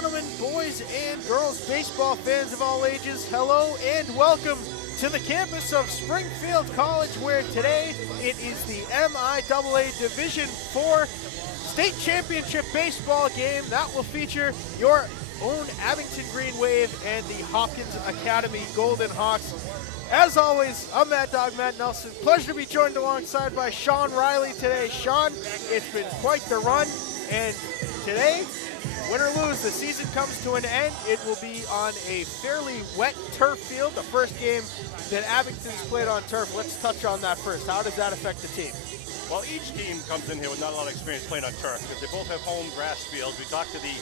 gentlemen, boys and girls, baseball fans of all ages, hello and welcome to the campus of Springfield College, where today it is the MIAA Division IV State Championship baseball game that will feature your own Abington Green Wave and the Hopkins Academy Golden Hawks. As always, I'm Mad Dog Matt Nelson. Pleasure to be joined alongside by Sean Riley today. Sean, it's been quite the run, and today, win or lose, the season comes to an end. It will be on a fairly wet turf field, the first game that Abington's played on turf. Let's touch on that first. How does that affect the team? Well, each team comes in here with not a lot of experience playing on turf because they both have home grass fields. We talked to the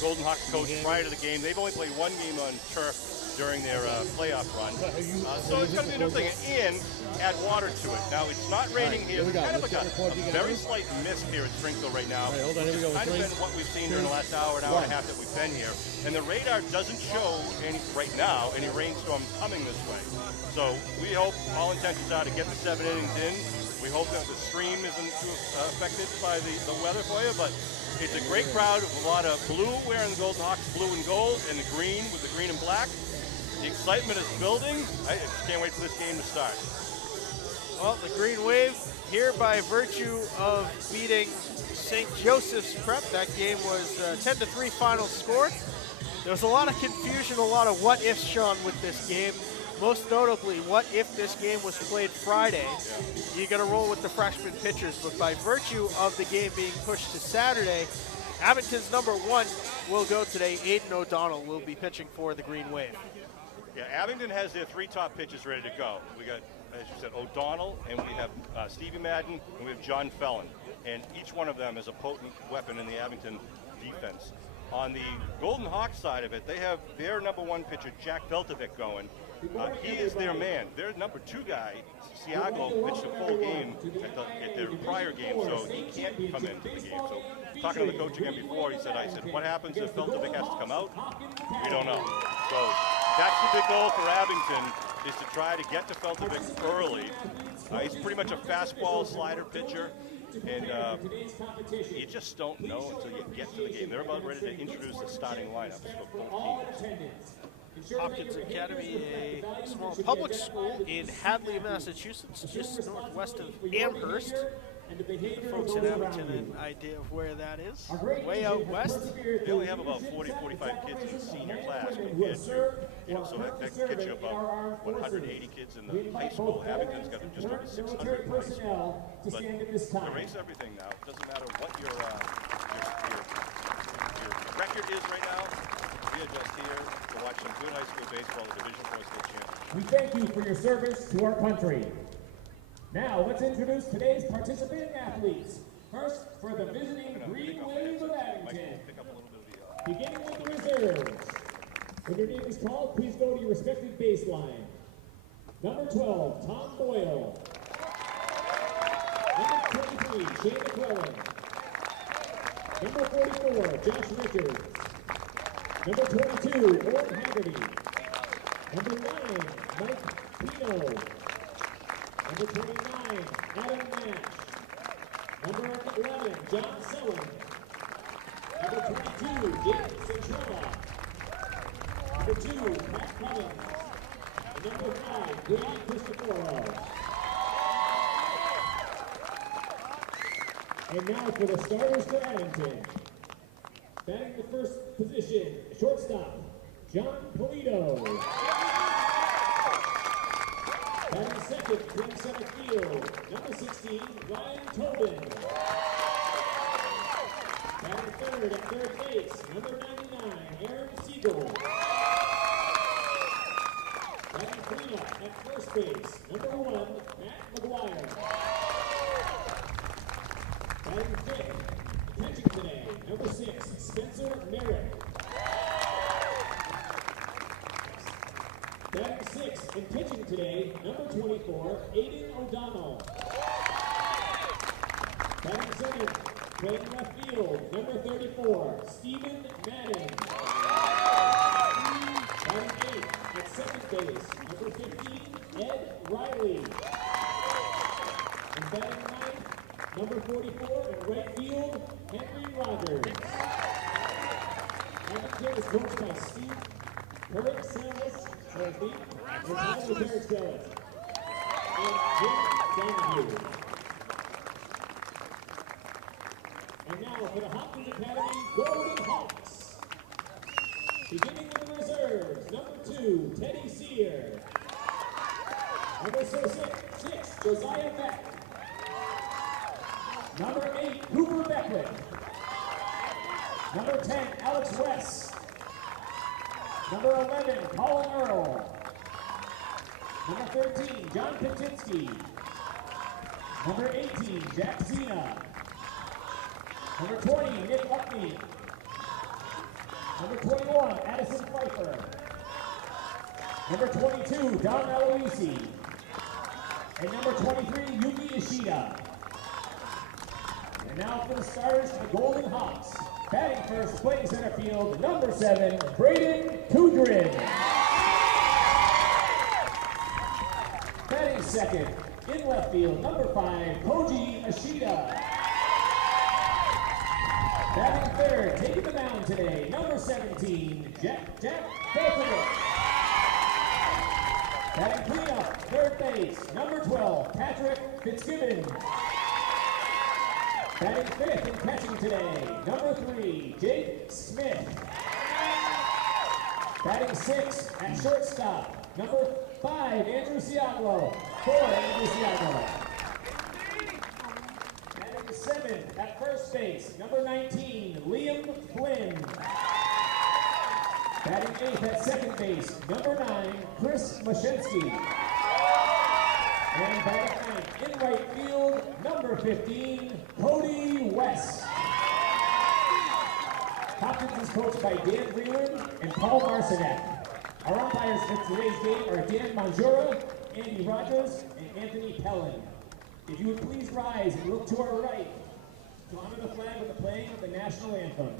Golden Hawks coach prior to the game. They've only played one game on turf during their playoff run. So it's going to be a new thing. And add water to it. Now, it's not raining here. There's kind of like a very slight mist here at Springfield right now. It's kind of been what we've seen during the last hour and a half that we've been here. And the radar doesn't show right now any rainstorm coming this way. So we hope all intentions are to get the 7 innings in. We hope that the stream isn't too affected by the weather for you, but it's a great crowd with a lot of blue wearing the Golden Hawks blue and gold, and the green with the green and black. The excitement is building. I just can't wait for this game to start. Well, the Green Wave here by virtue of beating St. Joseph's Prep. That game was 10-3 final score. There was a lot of confusion, a lot of what-ifs, Sean, with this game. Most notably, what if this game was played Friday? You're going to roll with the freshman pitchers, but by virtue of the game being pushed to Saturday, Abington's number one will go today. Aiden O'Donnell will be pitching for the Green Wave. Yeah, Abington has their 3 top pitchers ready to go. We got, as you said, O'Donnell, and we have Stevie Madden, and we have John Fellon. And each one of them is a potent weapon in the Abington defense. On the Golden Hawks side of it, they have their number 1 pitcher, Jack Veltovic, going. He is their man. Their number 2 guy, Siago, pitched a full game at their prior game, so he can't come into the game. So talking to the coach again before, I said, what happens if Veltovic has to come out? We don't know. So that's the big goal for Abington, is to try to get to Veltovic early. He's pretty much a fastball slider pitcher, and you just don't know until you get to the game. They're about ready to introduce the starting lineups for both teams. Hopkins Academy, a small public school in Hadley, Massachusetts, just northwest of Amherst. The folks in Abington have an idea of where that is. Way out west. They only have about 40, 45 kids in the senior class compared to, so that gets you about 180 kids in the high school. Abington's got just over 600 in high school. But erase everything now. It doesn't matter what your record is right now. We are just here to watch some good high school baseball, the Division IV State Championship. We thank you for your service to our country. Now, let's introduce today's participating athletes. First, for the visiting Green Wave of Abington. Beginning with the reserves. When your name is called, please go to your respective baseline. Number 12, Tom Boyle. Number 23, Shane McClellan. Number 44, Josh Richards. Number 22, Owen Haggerty. Number 9, Mike Pino. Number 29, Adam Nash. Number 11, John Sullivan. Number 22, James Centrella. Number 2, Matt Cummins. And number 5, Brady Cristoforo. And now for the starters for Abington. Batting the first position, shortstop, John Polito. Batting second, playing center field, number 16, Ryan Tobin. Batting third at third base, number 99, Aaron Siegel. Batting cleanup at first base, number 1, Matt McGuire. Batting fifth, catching today, number 6, Spencer Merrick. Batting 6th and pitching today, number 24, Aiden O'Donnell. Batting 7th, playing left field, number 34, Stephen Madden. Batting 8th at second base, number 15, Ed Riley. And batting 9th, number 44 in right field, Henry Rogers. Abington is coached by Steve Perix-Salas, and Perix-Salas. And Jim Donahue. And now for the Hopkins Academy Golden Hawks. Beginning with the reserves, number 2, Teddy Sear. Number 6, Josiah Beck. Number 8, Cooper Beckwith. Number 10, Alex West. Number 11, Colin Earl. Number 13, John Pachitsky. Number 18, Jack Zena. Number 20, Nick Upney. Number 21, Addison Pfeiffer. Number 22, Don Aloisi. And number 23, Yuki Ishida. And now for the starters for the Golden Hawks. Batting first, playing center field, number 7, Braden Kudrin. Batting second, in left field, number 5, Koji Ishida. Batting third, taking the mound today, number 17, Jack Belford. Batting cleanup, third base, number 12, Patrick Fitzgibbon. Batting fifth and catching today, number 3, Jake Smith. Batting sixth at shortstop, number 5, Andrew Siaglo. Andrew Siaglo. Batting seventh at first base, number 19, Liam Flynn. Batting eighth at second base, number 9, Chris Mashensky. And batting ninth in right field, number 15, Cody West. Hopkins is coached by Dan Freeland and Paul Marcinek. Our umpires for today's game are Dan Manjura, Andy Rogers, and Anthony Pellin. If you would please rise and look to our right to honor the flag with the playing of the national anthem.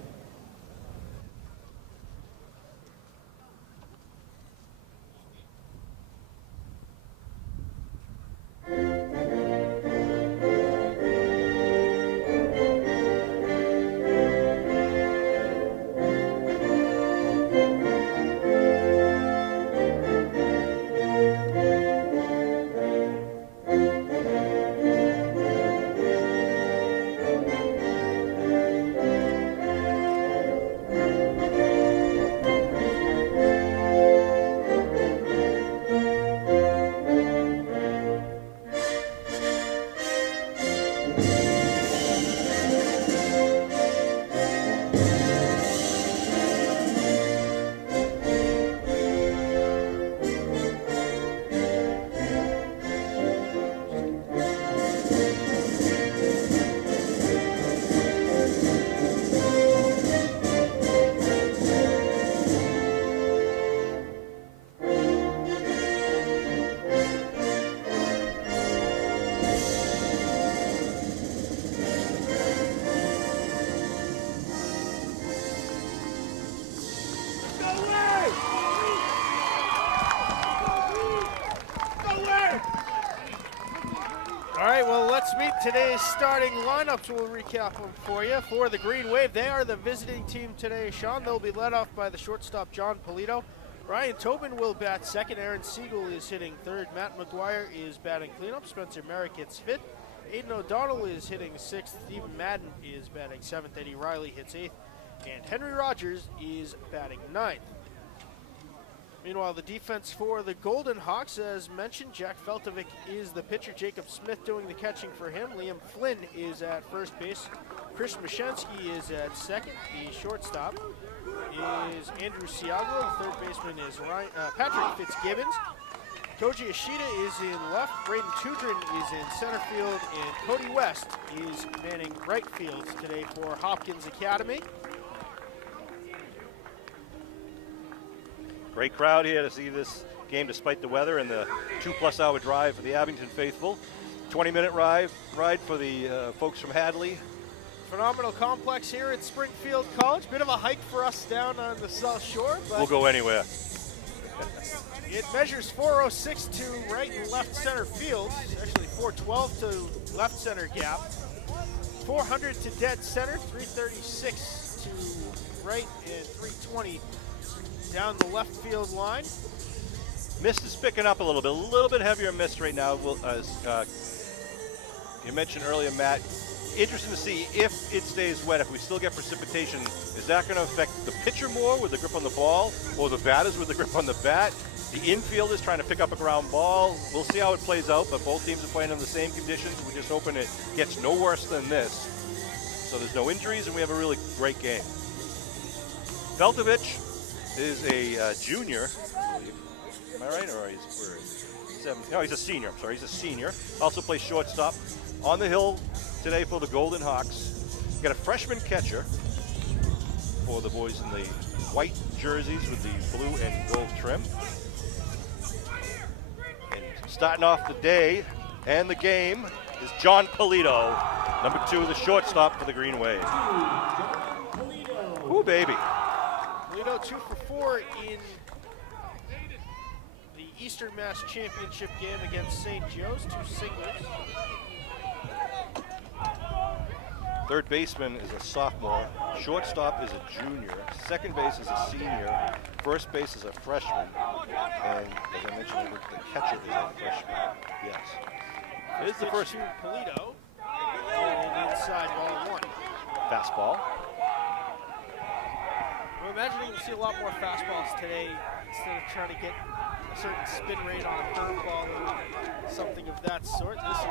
All right, well, let's meet today's starting lineups. We'll recap them for you. For the Green Wave, they are the visiting team today, Sean. They'll be led off by the shortstop, John Polito. Ryan Tobin will bat second. Aaron Siegel is hitting third. Matt McGuire is batting cleanup. Spencer Merrick hits fifth. Aiden O'Donnell is hitting sixth. Stephen Madden is batting seventh. Eddie Riley hits eighth. And Henry Rogers is batting ninth. Meanwhile, the defense for the Golden Hawks, as mentioned, Jack Feltovic is the pitcher. Jacob Smith doing the catching for him. Liam Flynn is at first base. Chris Mashensky is at second. The shortstop is Andrew Siaglo. The third baseman is Patrick Fitzgibbons. Koji Ishida is in left. Braden Tudrin is in center field. And Cody West is manning right field today for Hopkins Academy. Great crowd here to see this game despite the weather and the 2+ hour drive for the Abington faithful. 20-minute ride for the folks from Hadley. Phenomenal complex here at Springfield College. Bit of a hike for us down on the South Shore, but We'll go anywhere. it measures 406 to right and left center field. Actually 412 to left center gap. 400 to dead center, 336 to right and 320 down the left field line. Mist is picking up a little bit heavier mist right now. You mentioned earlier, Matt, interesting to see if it stays wet, if we still get precipitation, is that going to affect the pitcher more with the grip on the ball or the batters with the grip on the bat? The infield is trying to pick up a ground ball. We'll see how it plays out, but both teams are playing in the same conditions. We're just hoping it gets no worse than this, so there's no injuries and we have a really great game. Veltovich is a junior, I believe. Am I right? Or he's a senior. I'm sorry, he's a senior. Also plays shortstop on the hill today for the Golden Hawks. Got a freshman catcher for the boys in the white jerseys with the blue and gold trim. And starting off the day and the game is John Polito, number 2, the shortstop for the Green Wave. Ooh, baby. Polito 2 for 4 in the Eastern Mass Championship game against St. Joe's, 2 singles. Third baseman is a sophomore. Shortstop is a junior. Second base is a senior. First base is a freshman. And as I mentioned, the catcher is a freshman. Yes. It is the first. To Polito. And inside ball 1. Fastball. I'm imagining we'll see a lot more fastballs today instead of trying to get a certain spin rate on a curveball or something of that sort. This is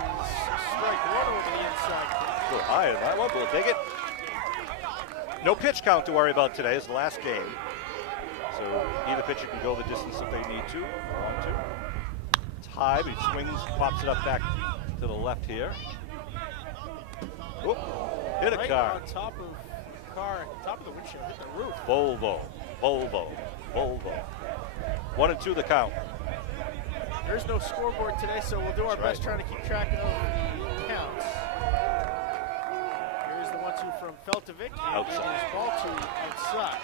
strike 1 over the inside. A little higher than that one, but we'll take it. No pitch count to worry about today. It's the last game. So either pitcher can go the distance if they need to or want to. It's high, but he swings, pops it up back to the left here. Whoop, hit a right car. On top of the windshield, hit the roof. Volvo. 1 and 2 the count. There's no scoreboard today, so we'll do our best trying to keep track of the counts. Here's the 1-2 from Veltovich, and Outside. it is ball 2 outside.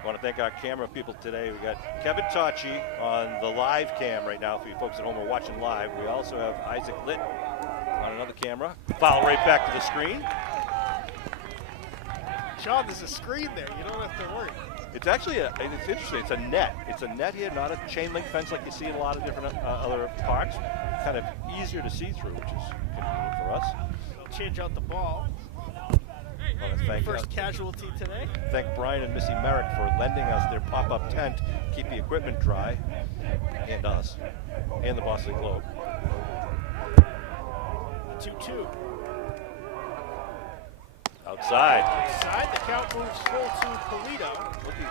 I want to thank our camera people today. We got Kevin Tachi on the live cam right now for you folks at home who are watching live. We also have Isaac Litt on another camera. Foul right back to the screen. Sean, there's a screen there. You don't have to worry. It's actually, it's interesting. It's a net. It's a net here, not a chain link fence like you see in a lot of different other parks. Kind of easier to see through, which is convenient for us. They'll change out the ball. I want to thank, First casualty today. thank Brian and Missy Merrick for lending us their pop-up tent, keep the equipment dry, and us, and the Boston Globe. 2-2. Outside. Outside, the count moves full to Polito.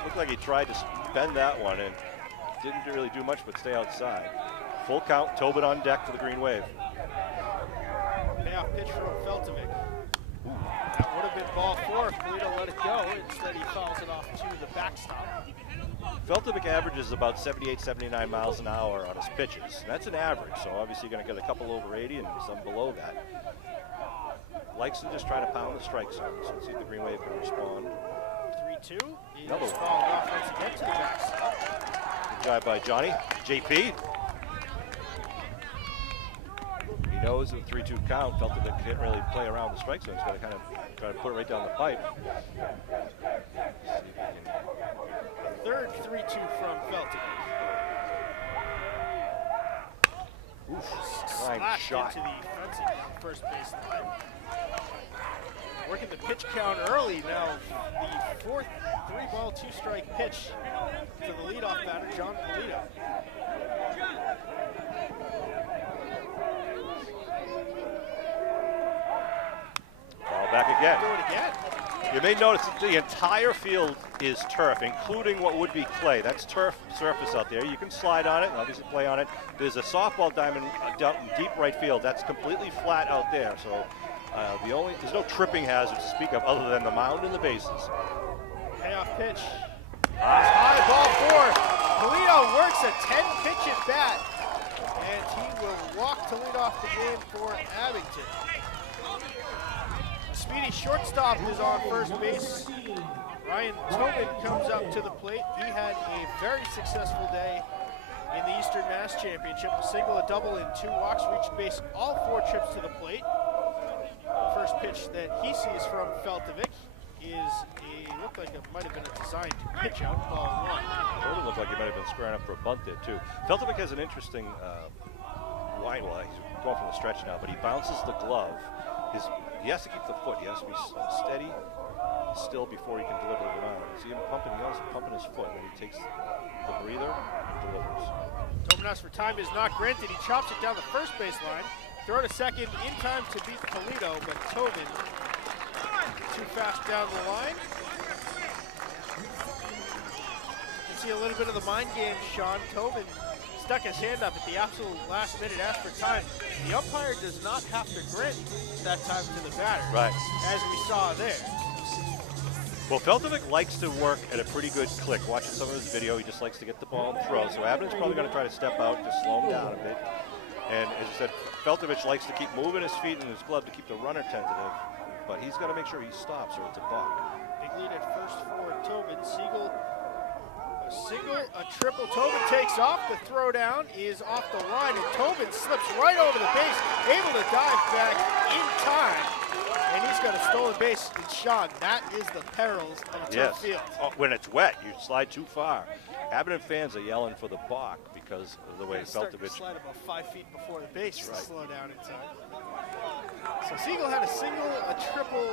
Looked like he tried to bend that one and didn't really do much but stay outside. Full count, Tobin on deck for the Green Wave. Payoff pitch from Veltovich. That would have been ball 4 if Polito let it go. Instead, he fouls it off to the backstop. Veltovich averages about 78, 79 miles an hour on his pitches. That's an average, so obviously you're going to get a couple over 80 and some below that. Likes to just try to pound the strike zone, so let's see if the Green Wave can respond. 3-2. He is fouled off once again to the backstop. Good job by Johnny. JP. He knows the 3-2 count. Veltovich can't really play around the strike zone. He's got to kind of try to put it right down the pipe. Third 3-2 from Veltovich. Slashed shot. into the fencing down first base line. Working the pitch count early now. The fourth 3-ball, 2-strike pitch to the leadoff batter, John Polito. Ball back again. Do it again. You may notice that the entire field is turf, including what would be clay. That's turf surface out there. You can slide on it and obviously play on it. There's a softball diamond down in deep right field. That's completely flat out there. So there's no tripping hazard to speak of other than the mound and the bases. Payoff pitch. High ball 4. Polito works a 10-pitch at bat, and he will walk to lead off the game for Abington. Speedy shortstop is on first base. Ryan Tobin comes up to the plate. He had a very successful day in the Eastern Mass Championship. A single, a double, and 2 walks. Reached base all 4 trips to the plate. First first pitch that he sees from Feltovic is looked like it might have been a designed pitch out, ball one. It looked like he might have been squaring up for a bunt there too. Feltovic has an interesting line. Well, he's going from the stretch now, but he bounces the glove. He has to keep the foot. He has to be steady, still before he can deliver it around. See him pumping. He also pumping his foot when he takes the breather and delivers. Tobin asks for time is not granted. He chops it down the first baseline. Throw to second in time to beat Toledo, but Tobin too fast down the line. You see a little bit of the mind game, Sean. Tobin stuck his hand up at the absolute last minute, asked for time. The umpire does not have to grant that time to the batter, right, as we saw there. Well, Feltovic likes to work at a pretty good click. Watching some of his video, he just likes to get the ball and throw. So Abington's probably going to try to step out, just slow him down a bit. And as you said, Feltovic likes to keep moving his feet and his glove to keep the runner tentative. But he's got to make sure he stops or it's a balk. Big lead at first for Tobin. Siegel, a single, a triple. Tobin takes off. The throw down is off the line, and Tobin slips right over the base, able to dive back in time. And he's got a stolen base. And Sean, that is the perils of a turf field. Oh, when it's wet, you slide too far. Abington fans are yelling for the balk because of the way Feltovic slide about 5 feet before the base to slow down in time. So Siegel had a single, a triple,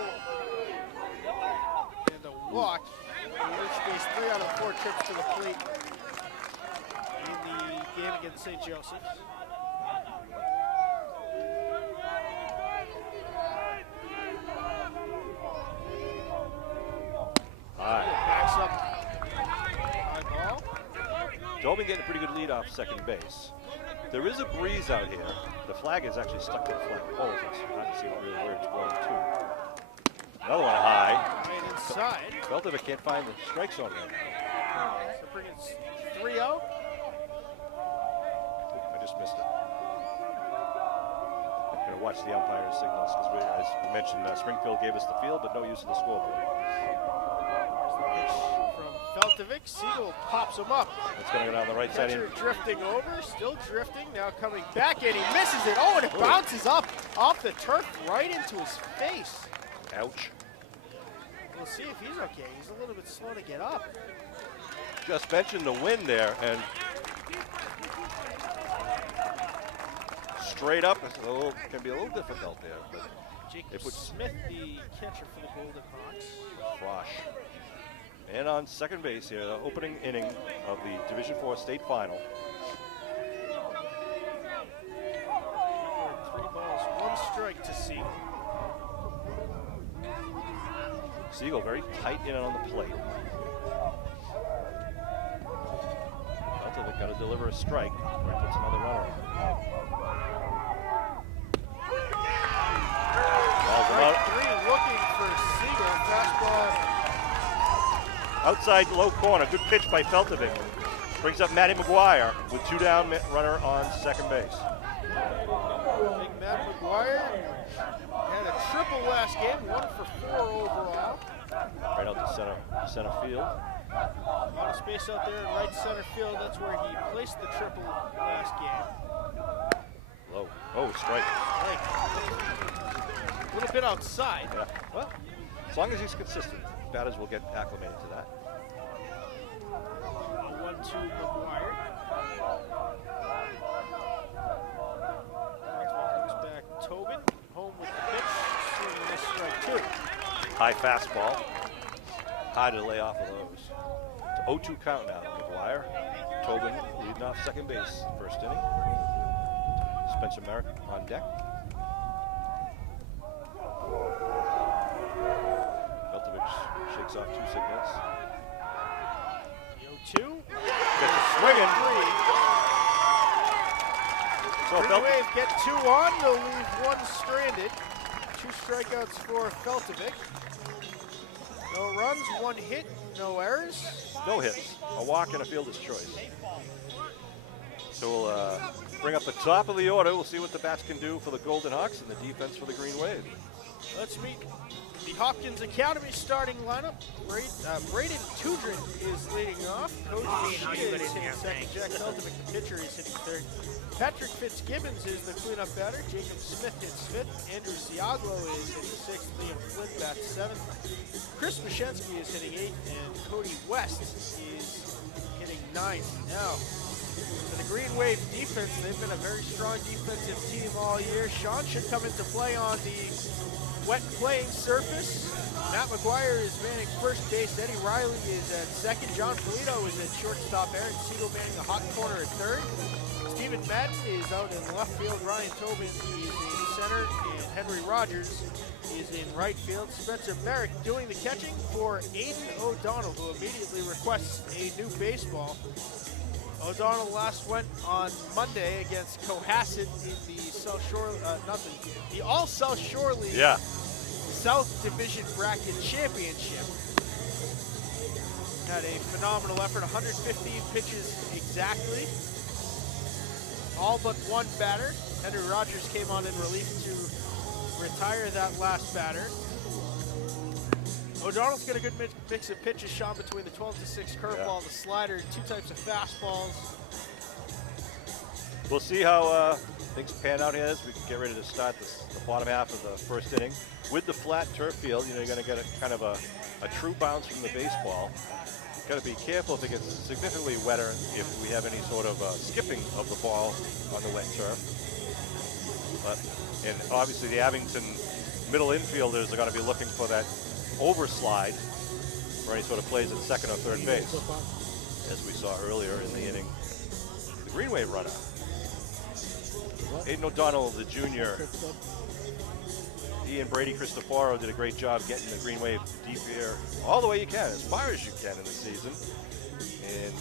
and a walk. He reached base 3 out of 4 trips to the plate in the game against St. Joseph's. Backs up high ball. Tobin getting a pretty good lead off second base. There is a breeze out here. The flag is actually stuck to the flag poles. It's hard to see really where it's going to. Another one high. Right inside. Feltovic can't find the strike zone there. So bring it 3-0. I just missed it. I'm going to watch the umpire's signals because, as we mentioned, Springfield gave us the field, but no use of the scoreboard. Pitch from Feltovic. Siegel pops him up. It's going to go down the right side. Catcher drifting over, still drifting, now coming back, and he misses it. Oh, and it bounces up off the turf right into his face. Ouch. We'll see if he's okay. He's a little bit slow to get up. Just mentioned the wind there, and straight up can be a little difficult there. But Jacob Smith, the catcher for the Golden Hawks. Frosh. And on second base here, the opening inning of the Division IV state final. 3 balls, 1 strike to Siegel. Siegel very tight in on the plate. Feltovic got to deliver a strike where he puts another runner out. Strike 3 looking for Siegel. Fastball. Outside low corner, good pitch by Feltovic. Brings up Matty McGuire with 2 down, runner on second base. Big Matt McGuire had a triple last game, 1 for 4 overall. Right out to center field. A lot of space out there in right center field. That's where he placed the triple last game. Low. Oh, strike. Right. A little bit outside. Yeah. Well, as long as he's consistent, batters will get acclimated to that. 1-2 McGuire. Comes back Tobin. Home with the pitch. Swinging this strike 2. High fastball. High to lay off of those. To 0-2 count now. McGuire. Tobin leading off second base. First inning. Spencer Merrick on deck. Feltovic shakes off 2 signals. The 0-2. Gets it swinging. So Green Wave get 2 on. They'll leave 1 stranded. 2 strikeouts for Feltovic. No runs, 1 hit, no errors. No hits. A walk and a fielder's choice. So we'll bring up the top of the order. We'll see what the bats can do for the Golden Hawks and the defense for the Green Wave. Let's meet The Hopkins Academy starting lineup. Braden Tudrin is leading off. Cody Machida is hitting second. Jack Feltemick, the pitcher, is hitting third. Patrick Fitzgibbons is the cleanup batter. Jacob Smith hits fifth. Andrew Siaglo is hitting sixth. Liam Flynn bats seventh. Chris Mashensky is hitting eighth. And Cody West is hitting ninth. Now, for the Green Wave defense, they've been a very strong defensive team all year. Sean should come into play on the wet playing surface. Matt McGuire is manning first base. Eddie Riley is at second. John Polito is at shortstop. Aaron Siegel manning the hot corner at third. Stephen Madden is out in left field. Ryan Tobin is in center. And Henry Rogers is in right field. Spencer Merrick doing the catching for Aiden O'Donnell, who immediately requests a new baseball. O'Donnell last went on Monday against Cohasset in the South Shore, the All South Shore League South Division Bracket Championship. Had a phenomenal effort, 115 pitches exactly. All but one batter. Henry Rogers came on in relief to retire that last batter. O'Donnell's got a good mix of pitches, Sean, between the 12-6 curveball, the slider, two types of fastballs. We'll see how things pan out here as we get ready to start the bottom half of the first inning. With the flat turf field, you're going to get a kind of a true bounce from the baseball. Got to be careful if it gets significantly wetter if we have any sort of skipping of the ball on the wet turf. And obviously the Abington middle infielders are going to be looking for that overslide for any sort of plays at second or third base, as we saw earlier in the inning. The Green Wave runner, Aiden O'Donnell, the junior. He and Brady Cristoforo did a great job getting the Green Wave deep here all the way you can, as far as you can in the season. And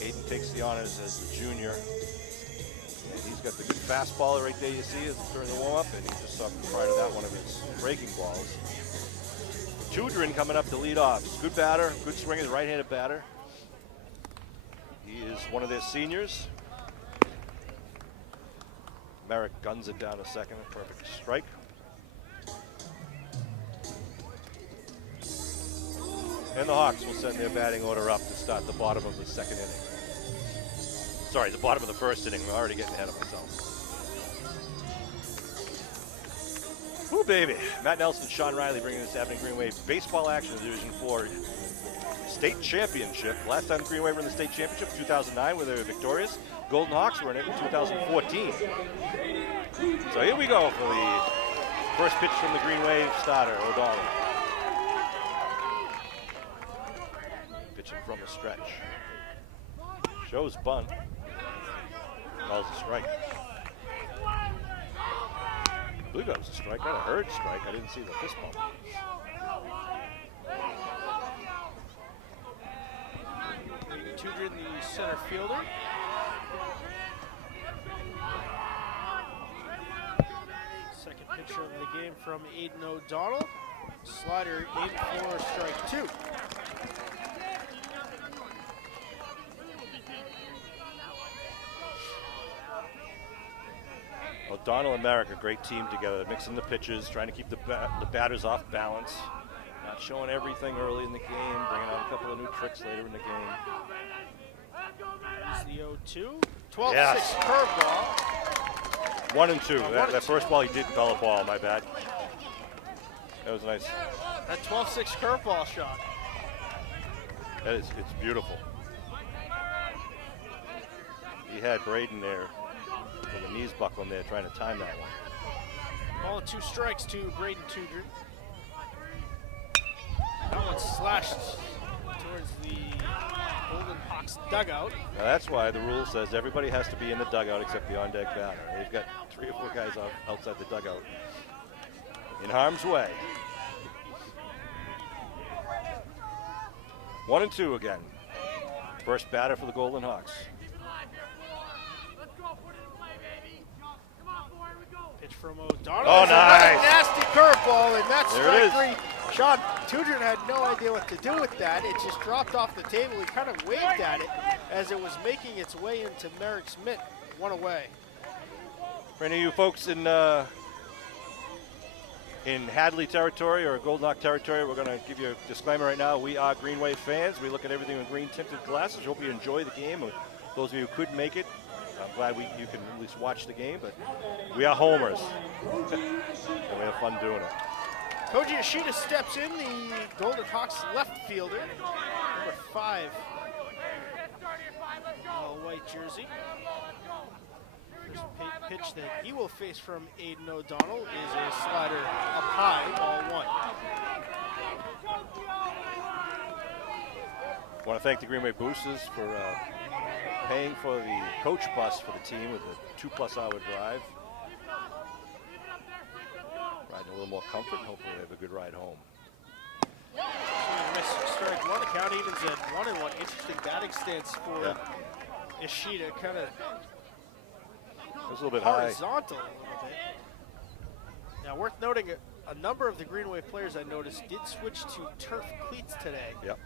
Aiden takes the honors as the junior. And he's got the good fastball right there you see during the warm-up, and he just saw prior to that one of his breaking balls. Tudrin coming up to lead off. Good batter, good swinger, right-handed batter. He is one of their seniors. Merrick guns it down to second, a perfect strike. And the Hawks will send their batting order up to start the bottom of the second inning. Sorry, the bottom of the first inning. I'm already getting ahead of myself. Woo, baby. Matt Nelson, Sean Riley bringing this Abington Green Wave baseball action in Division 4 state championship. Last time Green Wave were in the state championship, 2009, where they were victorious. Golden Hawks were in it in 2014. So here we go for the first pitch from the Green Wave starter, O'Donnell. Pitching from a stretch. Shows bunt. Calls a strike. I believe that was a strike. I heard strike. I didn't see the fist bump. Tudrin, the center fielder. Second pitch of the game from Aiden O'Donnell. Slider aimed for strike two. O'Donnell and Merrick, a great team together, mixing the pitches, trying to keep the batters off balance. Not showing everything early in the game, bringing out a couple of new tricks later in the game. Here's the 0-2. 12-6 curveball. 1 and 2. That first ball he did call a ball, my bad. That was nice. That 12-6 curveball shot. It's beautiful. He had Braden there with the knees buckling there trying to time that one. Ball and 2 strikes to Braden Tudrin. That one slashed towards the Golden Hawks dugout. Now that's why the rule says everybody has to be in the dugout except the on-deck batter. They've got 3 or 4 guys outside the dugout in harm's way. 1 and 2 again. First batter for the Golden Hawks. Pitch from O'Donnell. Oh, nice. A nasty curveball, and that's There strike 3. Sean Tudrin had no idea what to do with that. It just dropped off the table. He kind of waved at it as it was making its way into Merrick's mitt. 1 away. For any of you folks in in Hadley territory or Golden Hawk territory, we're going to give you a disclaimer right now. We are Green Wave fans. We look at everything with green tinted glasses. Hope you enjoy the game. Those of you who couldn't make it, I'm glad you can at least watch the game, but we are homers. And we have fun doing it. Koji Ishida steps in, the Golden Hawks left fielder, number 5, all-white jersey. First pitch that he will face from Aiden O'Donnell is a slider up high, ball 1. I want to thank the Green Wave Boosters for paying for the coach bus for the team with a 2+ hour drive. Riding a little more comfort, and hopefully they have a good ride home. Strike 1, the count evens at 1-1. Interesting batting stance for Ishida, kind of a little bit horizontal a little bit. Now, worth noting, a number of the Green Wave players I noticed did switch to turf cleats today. Yep.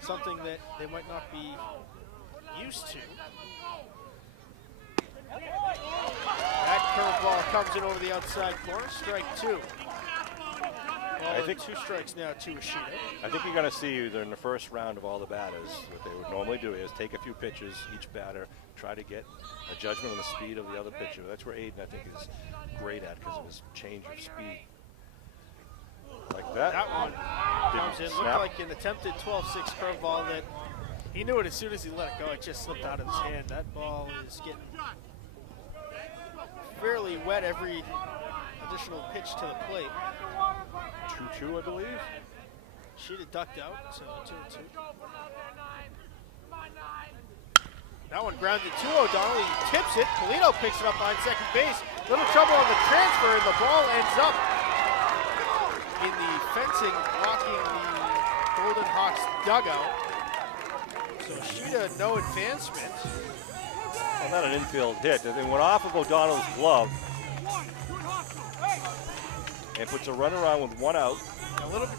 Something that they might not be used to. That curveball comes in over the outside corner, strike 2. I think 2 strikes now to Ishida. I think you're going to see either in the first round of all the batters, what they would normally do is take a few pitches, each batter, try to get a judgment on the speed of the other pitcher. That's where Aiden, I think, is great at because of his change of speed. Like that. That one comes in, looked like an attempted 12-6 curveball that he knew it as soon as he let it go. It just slipped out of his hand. That ball is getting fairly wet every additional pitch to the plate. 2-2, I believe. She'd have ducked out, so 2-2. That one grounded to O'Donnell. He tips it. Polito picks it up behind second base. Little trouble on the transfer, and the ball ends up in the fencing blocking the Golden Hawks dugout. So Ishida, no advancement. Well, not an infield hit. It went off of O'Donnell's glove and puts a runner on with 1 out.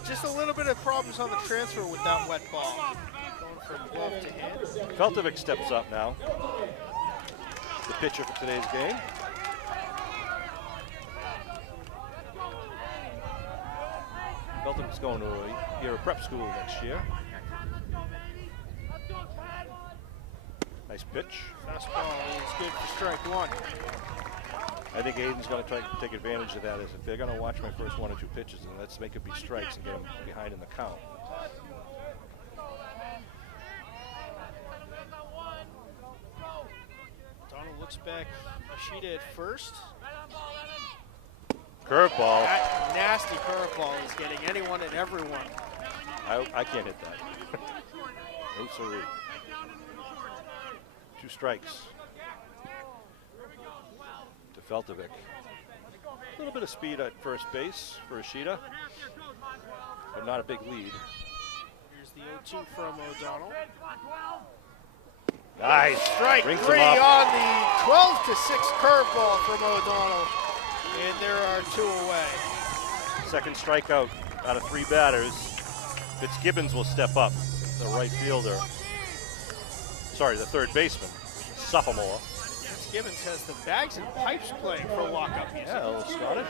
Just a little bit of problems on the transfer with that wet ball. Going from glove to hand. Feltovic steps up now. The pitcher for today's game. Feltovic's going to a prep school next year. Nice pitch. Fastball is good for strike 1. I think Aiden's going to try to take advantage of that. Is if they're going to watch my first 1 or 2 pitches, and let's make it be strikes and get them behind in the count. Donald looks back. Ishida at first. Curveball. That nasty curveball is getting anyone and everyone. I can't hit that. No siree. 2 strikes to Feltovic. A little bit of speed at first base for Ishida, but not a big lead. Here's the 0-2 from O'Donnell. Nice. Strike 3 on the 12-6 curveball from O'Donnell. And there are 2 away. Second strikeout out of 3 batters. Fitzgibbons will step up, the right fielder. Sorry, the third baseman, sophomore. Fitzgibbons has the bags and pipes playing for walk-up music. Yeah, a little Scottish.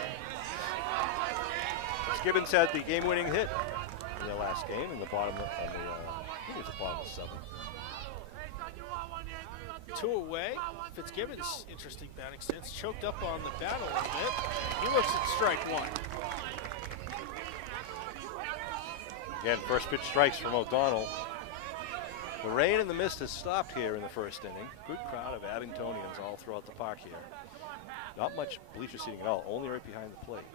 Fitzgibbons had the game-winning hit in the last game in the bottom of I think it was the bottom of the 7th. 2 away. Fitzgibbons, interesting batting stance, choked up on the bat a little bit. He looks at strike 1. Again, first pitch strikes from O'Donnell. The rain and the mist has stopped here in the first inning. Good crowd of Abingtonians all throughout the park here. Not much bleacher seating at all, only right behind the plate.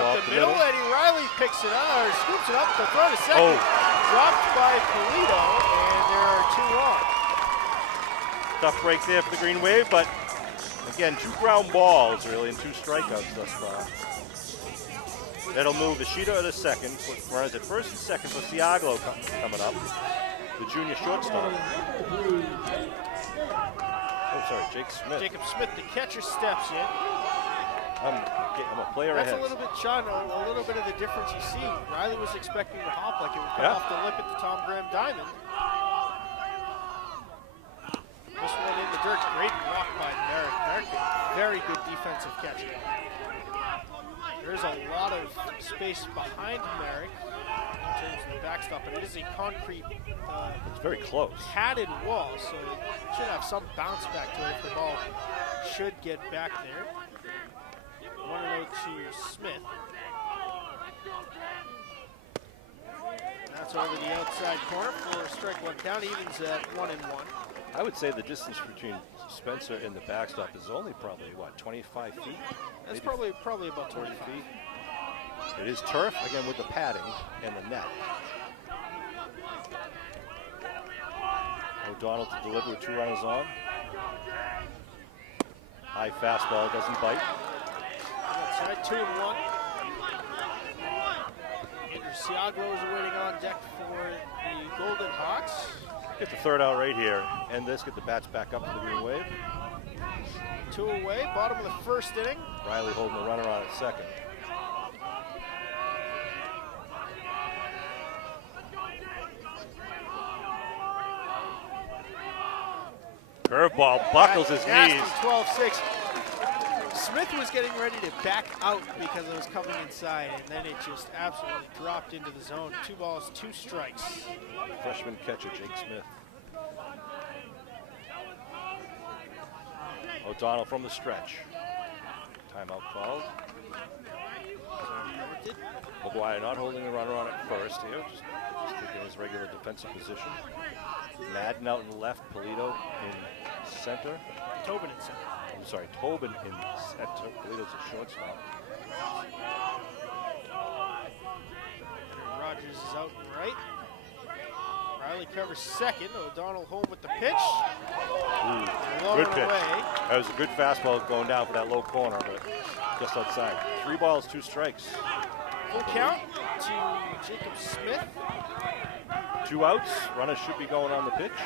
Up the middle, Eddie Riley picks it up, or scoops it up to throw to second. Dropped by Polito, and there are 2 on. Tough break there for the Green Wave, but again, 2 ground balls really and 2 strikeouts thus far. That'll move Ishida to second, whereas at first and second for Siaglo coming up, the junior shortstop. Oh, sorry, Jake Smith. Jacob Smith, the catcher, steps in. I'm a player That's ahead. a little bit, Sean, a little bit of the difference you see. Riley was expecting to hop like it would come off the lip at the Tom Graham Diamond. This one in the dirt, great walk by Merrick. Merrick, very good defensive catch. There's a lot of space behind Merrick in terms of the backstop, but it is a concrete It's very close. padded wall, so it should have some bounce back to it if the ball should get back there. 1-0 to Smith. That's over the outside corner for strike one down, evens at 1-1. I would say the distance between Spencer and the backstop is only probably, what, 25 feet? That's Maybe probably about 30 25 feet. It is turf, again, with the padding and the net. O'Donnell to deliver with 2 runners on. High fastball, doesn't bite. Outside, 2-1. Andrew Siaglo is waiting on deck for the Golden Hawks. Get the third out right here. End this, get the bats back up to the green wave. 2 away, bottom of the first inning. Riley holding the runner on at second. Curveball buckles his knees. 12-6. Smith was getting ready to back out because it was coming inside, and then it just absolutely dropped into the zone. 2 balls, 2 strikes. Freshman catcher Jake Smith. O'Donnell from the stretch. Timeout called. McGuire not holding the runner on at first here, just taking his regular defensive position. Madden out in left, Polito in center. Tobin in center. I'm sorry, Tobin in center. Polito's a shortstop. Rogers is out and right. Riley covers second. O'Donnell home with the pitch. Ooh, good pitch. Away. That was a good fastball going down for that low corner, but just outside. 3 balls, 2 strikes. Full count to Jacob Smith. 2 outs. Runners should be going on the pitch.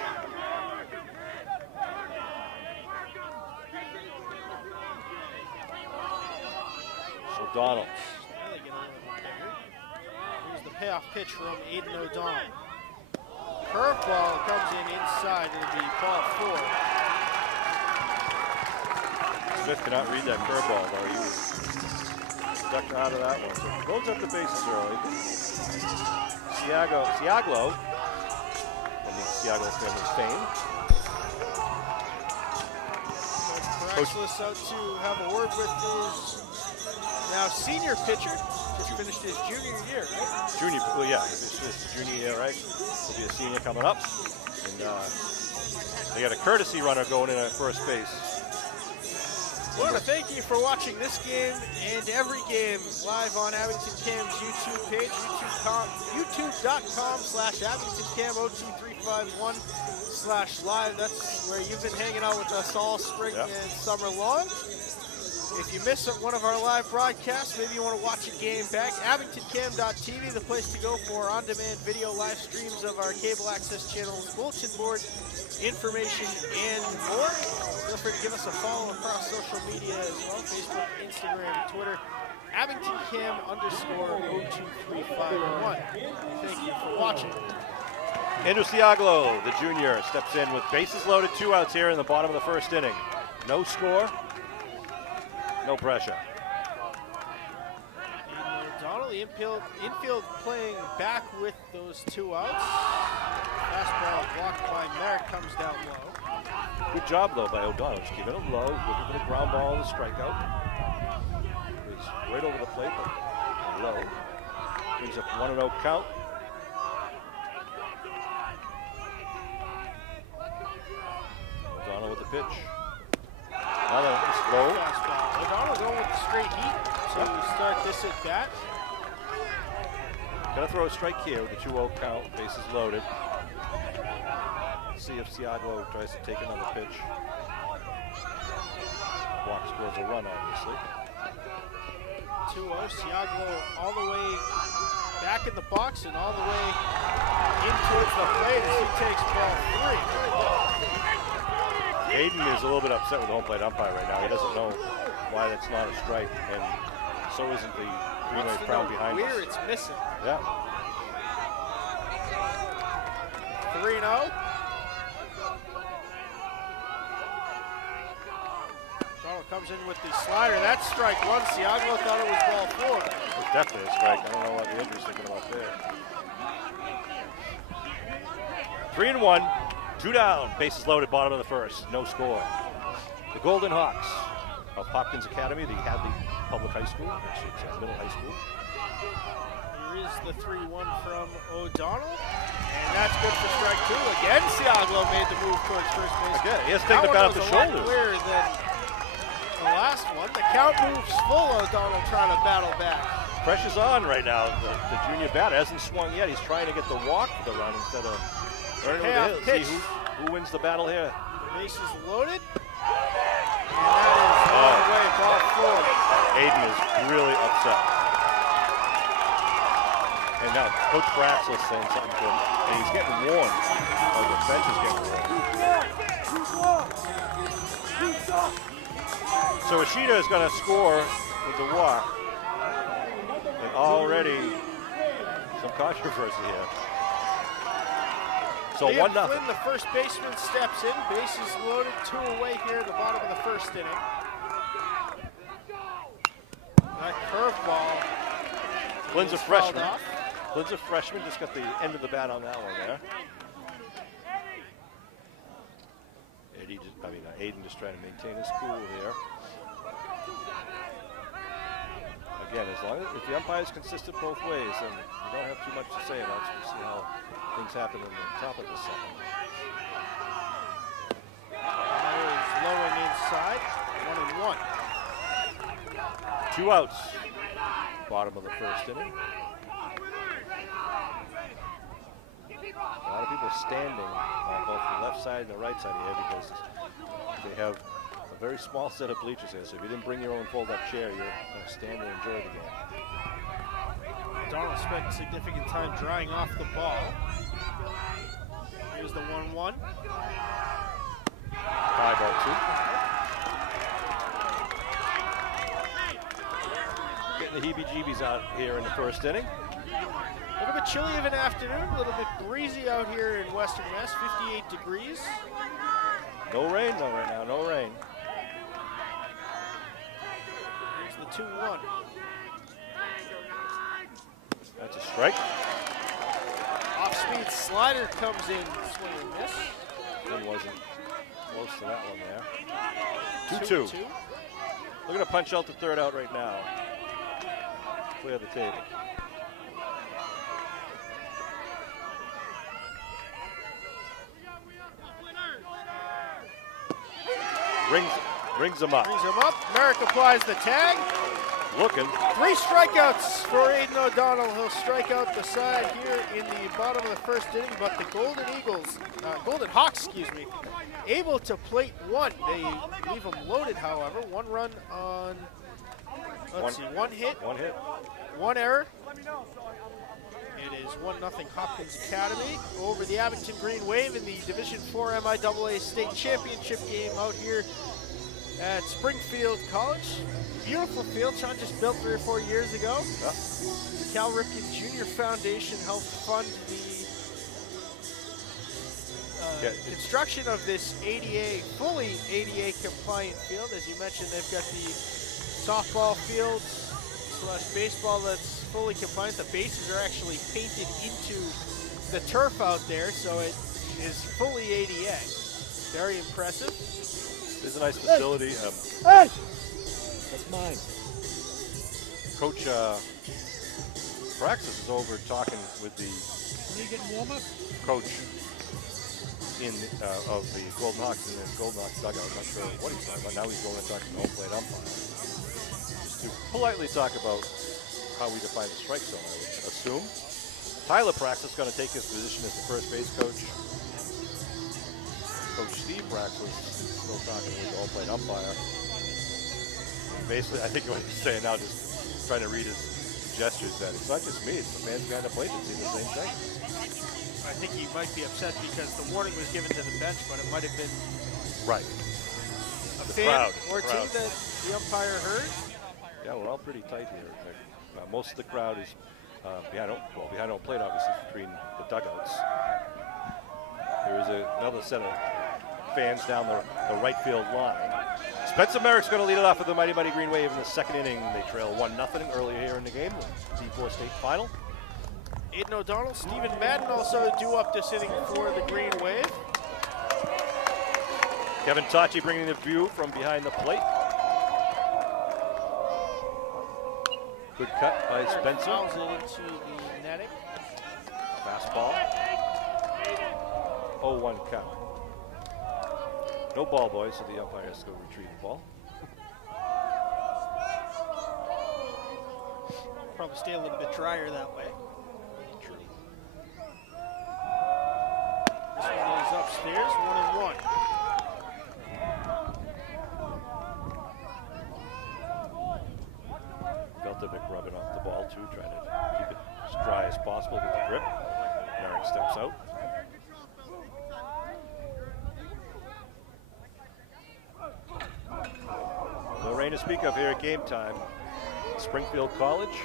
O'Donnell. Here's the payoff pitch from Aiden O'Donnell. Curveball comes in inside. It'll be ball 4. Smith cannot read that curveball, though. He was stuck out of that one. So loads up the bases early. Siaglo, from the Siaglo family fame. Craigslist out to have a word with his now senior pitcher. Just finished his junior year, right? Junior, well, yeah, it's his junior year, right? He'll be a senior coming up. And they got a courtesy runner going in at first base. I want to thank you for watching this game and every game live on Abington Cam's YouTube page, youtube.com/AbingtonCam02351/live. That's where you've been hanging out with us all spring and summer long. If you miss one of our live broadcasts, maybe you want to watch a game back, AbingtonCam.tv, the place to go for on-demand video live streams of our cable access channels, bulletin board, information, and more. Feel free to give us a follow across social media as well, Facebook, Instagram, Twitter, AbingtonCam_02351. Thank you for watching. Andrew Siaglo, the junior, steps in with bases loaded, 2 outs here in the bottom of the first inning. No score. No pressure. O'Donnell, the infield playing back with those 2 outs. Fastball blocked by Merrick, comes down low. Good job, though, by O'Donnell. Just keeping it low, looking for the ground ball and the strikeout. It's right over the plate, but low. Brings up 1-0 count. O'Donnell with the pitch. Low. O'Donnell going with the straight heat to start this at bat. Gonna throw a strike here with the 2-0 count, bases loaded. See if Siaglo tries to take another pitch. Walk scores a run, obviously. 2-0, Siaglo all the way back in the box and all the way in towards the plate as he takes ball 3. Hayden is a little bit upset with the home plate umpire right now. He doesn't know why that's not a strike, and so isn't the greenway crowd behind us. Where it's missing. Yeah. 3-0. Donald comes in with the slider. That's strike one. Siaglo thought it was ball four. It was definitely a strike. I don't know what the injury's thinking about there. 3-1, 2 down. Bases loaded, bottom of the first. No score. The Golden Hawks of Hopkins Academy, the Hadley Public High School, actually it's middle high school. Here is the 3-1 from O'Donnell. And that's good for strike two. Again, Siaglo made the move towards first base. Again, he has to take the bat off the shoulders. That one was a lot clearer than the last one. The count moves full. O'Donnell trying to battle back. Pressure's on right now. The junior batter hasn't swung yet. He's trying to get the walk for the run instead of earning with the hit. See who wins the battle here. Bases loaded. And that is all the way, ball four. Aiden is really upset. And now Coach Braxel is saying something to him, and he's getting warned. Or the bench is getting warned. So Ishida is going to score with the walk. And already some controversy here. So Liam 1-0. Flynn, the first baseman, steps in. Bases loaded, 2 away here at the bottom of the first inning. That curveball. Flynn's a freshman. Flynn's a freshman, just got the end of the bat on that one there. Aiden just trying to maintain his cool here. Again, as long as if the umpire is consistent both ways, then you don't have too much to say about it. So we'll see how things happen in the top of the second. That is low and inside, 1-1. 2 outs. Bottom of the first inning. A lot of people standing on both the left side and the right side here because they have a very small set of bleachers here. So if you didn't bring your own fold-up chair, you're going to stand and enjoy the game. Donald spent significant time drying off the ball. Here's the 1-1. 5-0-2. Getting the heebie-jeebies out here in the first inning. A little bit chilly of an afternoon, a little bit breezy out here in Western Mass, 58 degrees. No rain though right now, no rain. Here's the 2-1. That's a strike. Off-speed slider comes in, swing and miss. One wasn't close to that one there. 2-2. We're going to punch out the third out right now. Clear the table. Brings him up. Brings him up. Merrick applies the tag. Looking. 3 strikeouts for Aiden O'Donnell. He'll strike out the side here in the bottom of the first inning, but the Golden Hawks, able to plate 1. They leave them loaded, however. 1 run on, 1 hit. 1 hit. 1 error. It is 1-0 Hopkins Academy over the Abington Green Wave in the Division IV MIAA State Championship game out here at Springfield College. Beautiful field. Sean just built 3 or 4 years ago. Yeah. The Cal Ripken Junior Foundation helped fund the construction of this fully ADA compliant field. As you mentioned, they've got the softball field / baseball that's fully compliant. The bases are actually painted into the turf out there, so it is fully ADA. Very impressive. It's a nice facility. Hey! That's mine. Coach Praxis is over talking with the coach of the Golden Hawks in the Golden Hawks dugout. I'm not sure what he's talking about. Now he's going to talk to the home plate umpire. Just to politely talk about how we define the strike zone, I would assume. Tyler Praxis is going to take his position as the first base coach. Coach Steve Praxis is still talking with the home plate umpire. Basically, I think what he's saying now, just trying to read his gestures, that it's not just me, it's the fans behind the plate that see the same thing. I think he might be upset because the warning was given to the bench, but it might have been right. A The fan crowd, or the crowd. two that the umpire heard. Yeah, we're all pretty tight here. Most of the crowd is behind home plate, obviously, between the dugouts. There is another set of fans down the right field line. Spencer Merrick's going to lead it off with the Mighty Green Wave in the second inning. They trail 1-0 earlier here in the game, the D4 state final. Aiden O'Donnell, Stephen Madden also due up this inning for the Green Wave. Kevin Tachi bringing the view from behind the plate. Good cut by Spencer. Fouls it into the netting. Fastball. 0-1 count. No ball, boys, so the umpire has to go retrieve the ball. Probably stay a little bit drier that way. True. This one is upstairs, 1-1. Veltovic rubbing off the ball, too, trying to keep it as dry as possible, get the grip. Merrick steps out. No rain to speak of here at game time. Springfield College.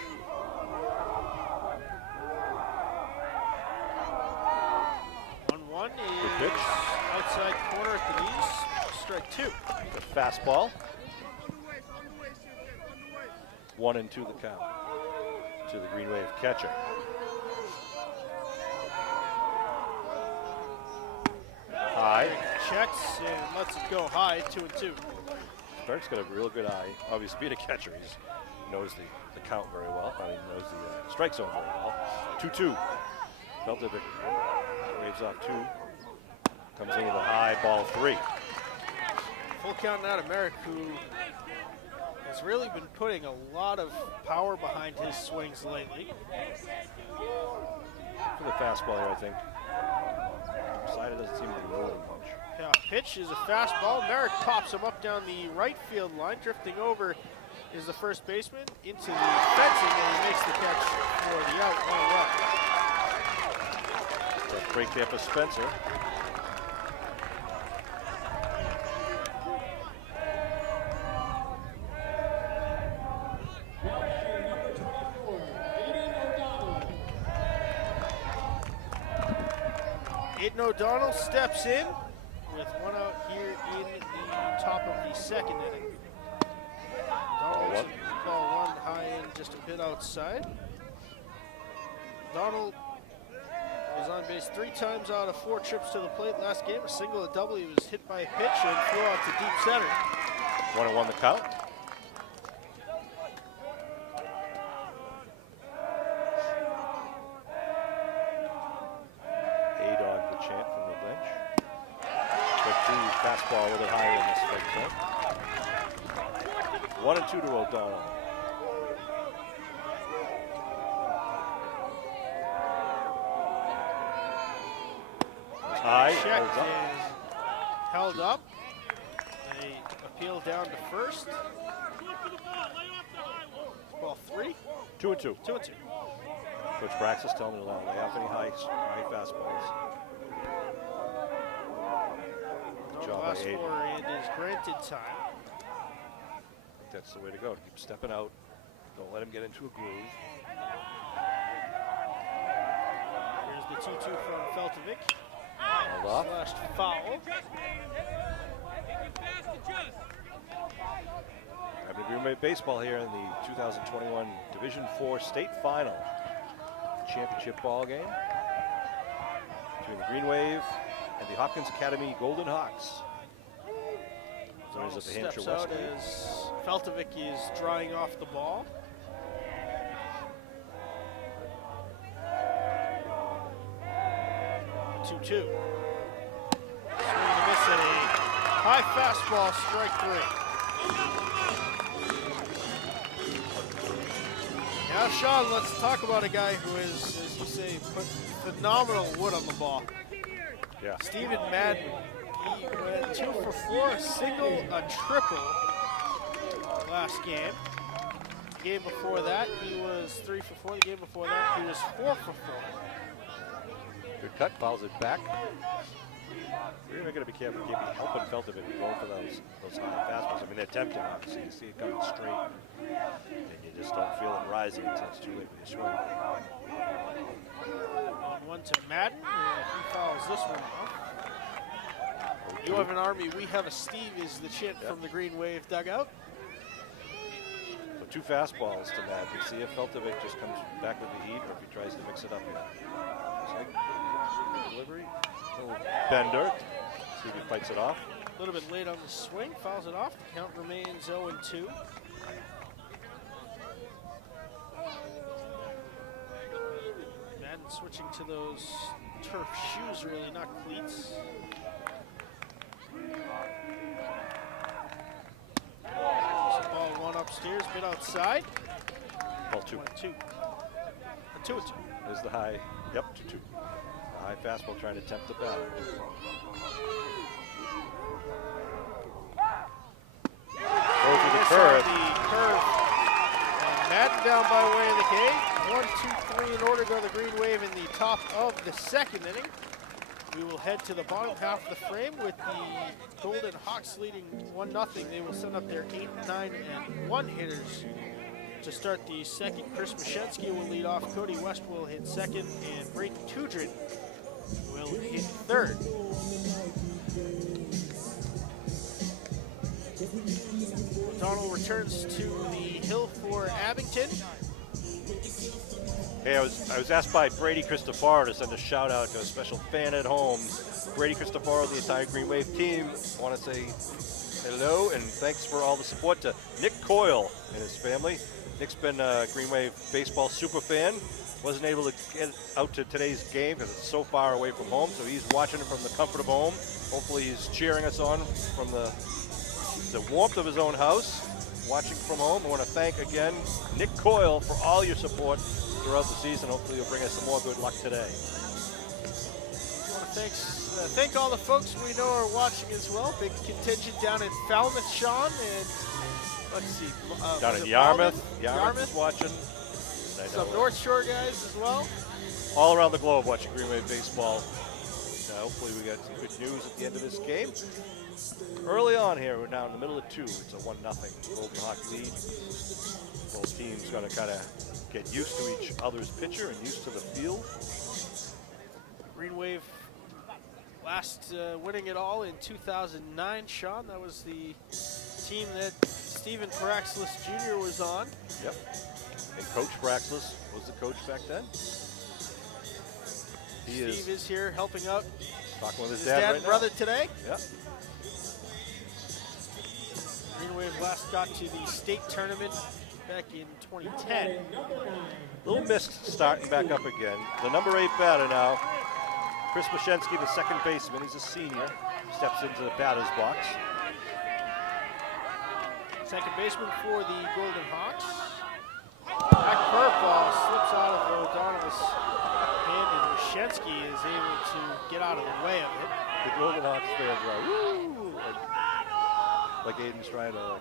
One Good is pitch. outside corner at the knees, strike 2. The fastball. 1-2 the count to the Green Wave catcher. High. Checks and lets it go high, 2-2. Berg's got a real good eye. Obviously, being a catcher, he knows the count very well. I mean, knows the strike zone very well. 2-2. Veltovic waves off 2. Comes in with a high, ball 3. Full count now to Merrick, who has really been putting a lot of power behind his swings lately. For the fastball here, I think. Slider doesn't seem to be moving much. Yeah, pitch is a fastball. Merrick pops him up down the right field line. Drifting over is the first baseman into the fencing, and he makes the catch for the out. 1-1. That's break there for Spencer. Aiden O'Donnell steps in with one out here in the top of the second inning. Donald ball one high in just a bit outside. Donald was on base 3 times out of 4 trips to the plate last game. A single, a double. He was hit by a pitch and threw out to deep center. 1-1 the count. A-Dog the chant from the bench. Fastball a little bit higher in the strike zone. 1-2 to O'Donnell. High. Checked Holds up. and held up. They appeal down to first. Ball 3. 2-2. 2-2. Coach Braxis telling me to allow lay off any high fastballs. Job by Last Aiden. 4 and is granted time. I think that's the way to go. Keep stepping out. Don't let him get into a groove. Here's the 2-2 from Feltovic. Held off. Slashed foul. Having Green Wave baseball here in the 2021 Division IV State Final championship ball game between the Green Wave and the Hopkins Academy Golden Hawks. Donald At the Hampshire steps out West Gate. as Feltovic is drying off the ball. Two. Swing and a miss at a high fastball, strike 3. Now, Sean, let's talk about a guy who is, as you say, put phenomenal wood on the ball. Yeah. Stephen Madden. He went 2 for 4, a single, a triple last game. The game before that, he was 3 for 4. The game before that, he was 4 for 4. Good cut, fouls it back. We're going to be careful. Can't be helping Feltovic going for those high fastballs. I mean, they're tempting, obviously. You see it coming straight, and you just don't feel it rising until it's too late when you swing. 1 to Madden, and he fouls this one off. You have an Army, we have a Steve is the chant from the Green Wave dugout. So 2 fastballs to Matt. You see if Feltovic just comes back with the heat or if he tries to mix it up here. Delivery. Little bender. See if he fights it off. A little bit late on the swing, fouls it off. The count remains 0-2. Madden switching to those turf shoes, really, not cleats. Ball 1 upstairs, bit outside. Ball 2. 1-2. A 2-2. There's the high. Yep, 2-2. The high fastball trying to tempt the bat. Goes to the curve. And Madden down by way of the gate. 1, 2, 3 in order to go to the Green Wave in the top of the 2nd inning. We will head to the bottom half of the frame with the Golden Hawks leading 1-0. They will send up their 8, 9, and 1 hitters to start the 2nd. Chris Mashensky will lead off. Cody West will hit 2nd, and Brayden Tudrin will hit 3rd. O'Donnell returns to the hill for Abington. Hey, I was asked by Brady Cristofaro to send a shout out to a special fan at home. Brady Cristofaro, the entire Green Wave team, want to say hello and thanks for all the support to Nick Coyle and his family. Nick's been a Green Wave baseball super fan. Wasn't able to get out to today's game because it's so far away from home, so he's watching it from the comfort of home. Hopefully he's cheering us on from the warmth of his own house, watching from home. I want to thank again Nick Coyle for all your support throughout the season. Hopefully you'll bring us some more good luck today. I want to thank all the folks we know are watching as well. Big contingent down in Falmouth, Sean, and let's see. Down in Yarmouth. Yarmouth's watching. Some North Shore guys as well. All around the globe watching Green Wave baseball. Hopefully we got some good news at the end of this game. Early on here, we're now in the middle of 2. It's a 1-0 Golden Hawk lead. Both teams going to kind of get used to each other's pitcher and used to the field. Green Wave last winning it all in 2009, Sean. That was the team that Stephen Paraxlis Jr. was on. Yep. And Coach Paraxlis was the coach back then. Steve is here helping out. Talking with his dad right and brother now. today. Yep. Green Wave last got to the state tournament back in 2010. Little missed starting back up again. The number 8 batter now, Chris Mashensky, the second baseman. He's a senior. Steps into the batter's box. Second baseman for the Golden Hawks. That curveball slips out of O'Donnell's hand, and Mashensky is able to get out of the way of it. The Golden Hawks fans are woo! Like Aiden's trying to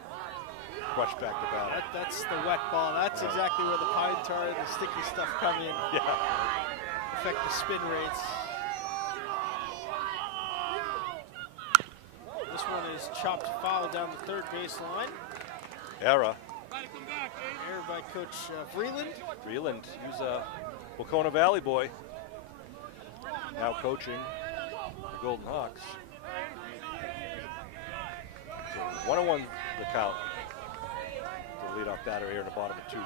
brush back the batter. That's the wet ball. That's exactly where the pine tar and the sticky stuff come in. Yeah. Affect the spin rates. This one is chopped foul down the third baseline. Error. Error by Coach Vreeland. Vreeland, he's a Wacona Valley boy. Now coaching the Golden Hawks. So 1-1 the count. The leadoff batter here in the bottom of 2.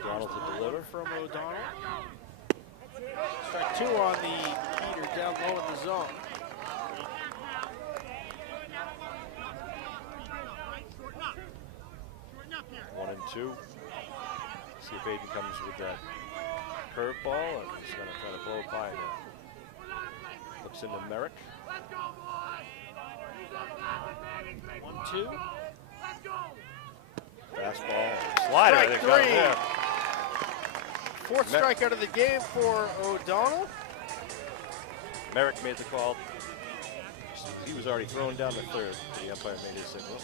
O'Donnell to deliver. From O'Donnell. Strike 2 on the heater down low in the zone. One and 2. See if Aiden comes with that curveball, or he's going to try to blow it by him. Looks into Merrick. 1-2. Fastball. Slider. Strike They 3. got him there. Fourth strikeout of the game for O'Donnell. Merrick made the call. He was already thrown down the third. The umpire made his signal.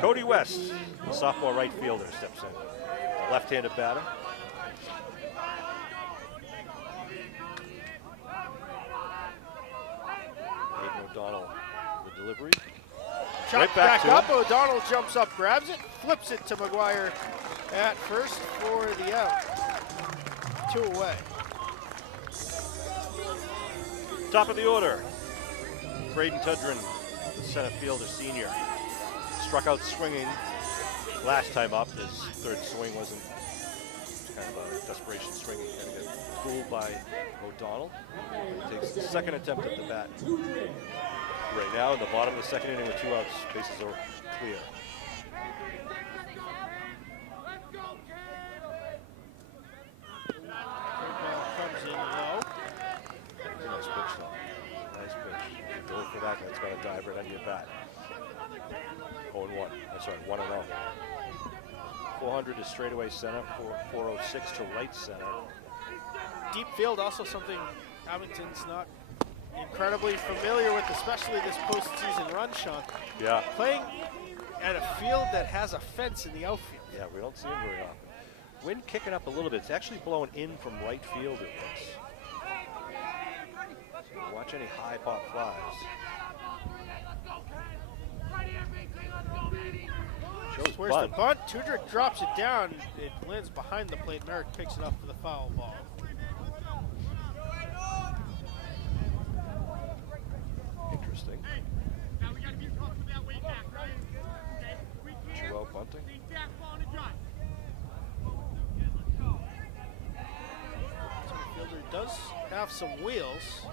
Cody West, the sophomore right fielder, steps in. The left-handed batter. Aiden O'Donnell, the delivery. Chopped Right back to up. him. O'Donnell jumps up, grabs it, flips it to McGuire at first for the out. 2 away. Top of the order, Braden Tudrin, the center fielder, senior. Struck out swinging last time up. His third swing wasn't kind of a desperation swing. He kind of got fooled by O'Donnell. He takes the second attempt at the bat. Right now, in the bottom of the second inning with 2 outs, bases are clear. Comes in low. Nice pitch, though. Nice pitch. Go for that. That's going to dive right under your bat. 0-1. That's right, 1-0. 400 to straightaway center, 406 to right center. Deep field, also something Abington's not incredibly familiar with, especially this postseason run, Sean. Yeah. Playing at a field that has a fence in the outfield. Yeah, we don't see him very often. Wind kicking up a little bit. It's actually blowing in from right field, it looks. So watch any high pop flies. Shows Where's the bunt. bunt? Tudrick drops it down. It lands behind the plate. Merrick picks it up for the foul ball. Interesting. 2-0 bunting. Fielder does have some wheels.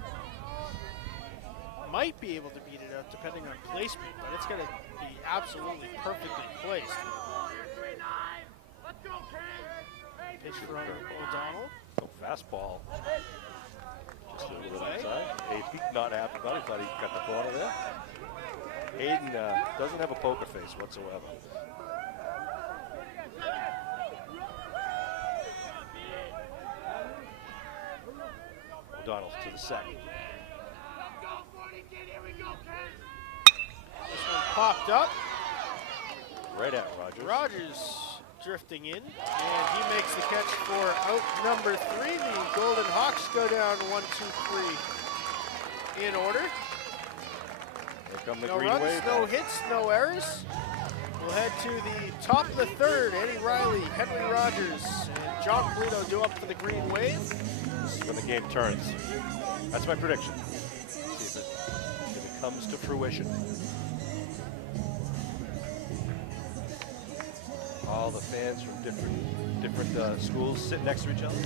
Might be able to beat it out depending on placement, but it's going to be absolutely perfectly placed. Pitch from O'Donnell. Oh, fastball. Just a little bit outside. Hayden not happy about it. Thought he got the corner there. Hayden doesn't have a poker face whatsoever. O'Donnell to the second. This one popped up. Right at Rogers. Rogers drifting in, and he makes the catch for out number 3. The Golden Hawks go down 1-2-3 in order. Here come the No green runs, wave. no hits, no errors. We'll head to the top of the 3rd. Eddie Riley, Henry Rogers, and John Polito do up for the green wave. When the game turns. That's my prediction. See if it comes to fruition. All the fans from different schools sit next to each other.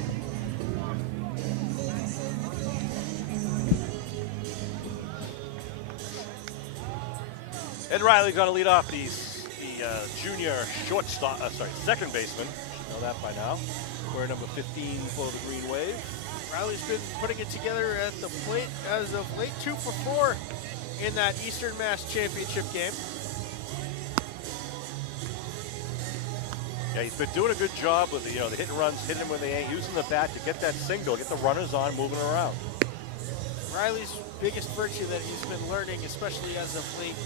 Ed Riley got to lead off. He's the junior shortstop, second baseman. Should know that by now. We're number 15 for the Green Wave. Riley's been putting it together at the plate as of late, 2 for 4 in that Eastern Mass Championship game. Yeah, he's been doing a good job with the hit and runs, hitting them when they ain't, using the bat to get that single, get the runners on, moving around. Riley's biggest virtue that he's been learning, especially as of late,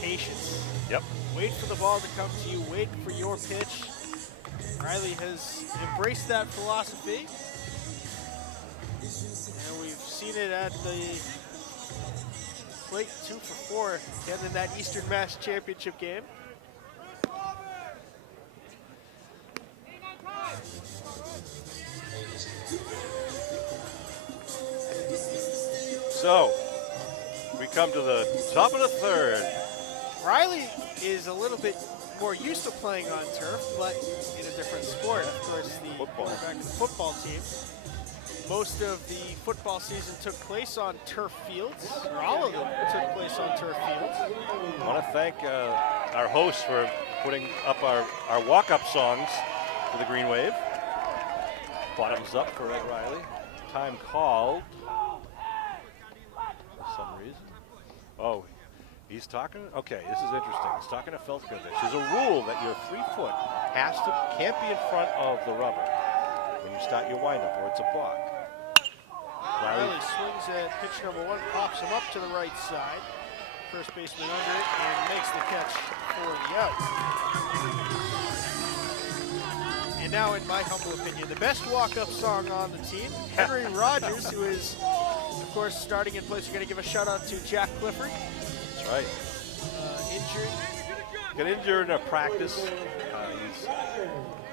patience. Yep. Wait for the ball to come to you, wait for your pitch. Riley has embraced that philosophy. And we've seen it at the plate, 2 for 4, again in that Eastern Mass Championship game. So, we come to the top of the 3rd. Riley is a little bit more used to playing on turf, but in a different sport. Of course, the Football. quarterback of the football team. Most of the football season took place on turf fields, or all of them took place on turf fields. I want to thank our hosts for putting up our walk-up songs for the Green Wave. Bottoms up for Ed Riley. Time called. For some reason. Oh, he's talking? Okay, this is interesting. He's talking to Feltkovich. There's a rule that your 3 foot can't be in front of the rubber when you start your windup, or it's a block. Riley swings at pitch number 1, pops him up to the right side. First baseman under it and makes the catch for the out. And now, in my humble opinion, the best walk-up song on the team, Henry Rogers, who is, of course, starting in place. We're going to give a shout-out to Jack Clifford. That's right. Injured. Got injured in a practice.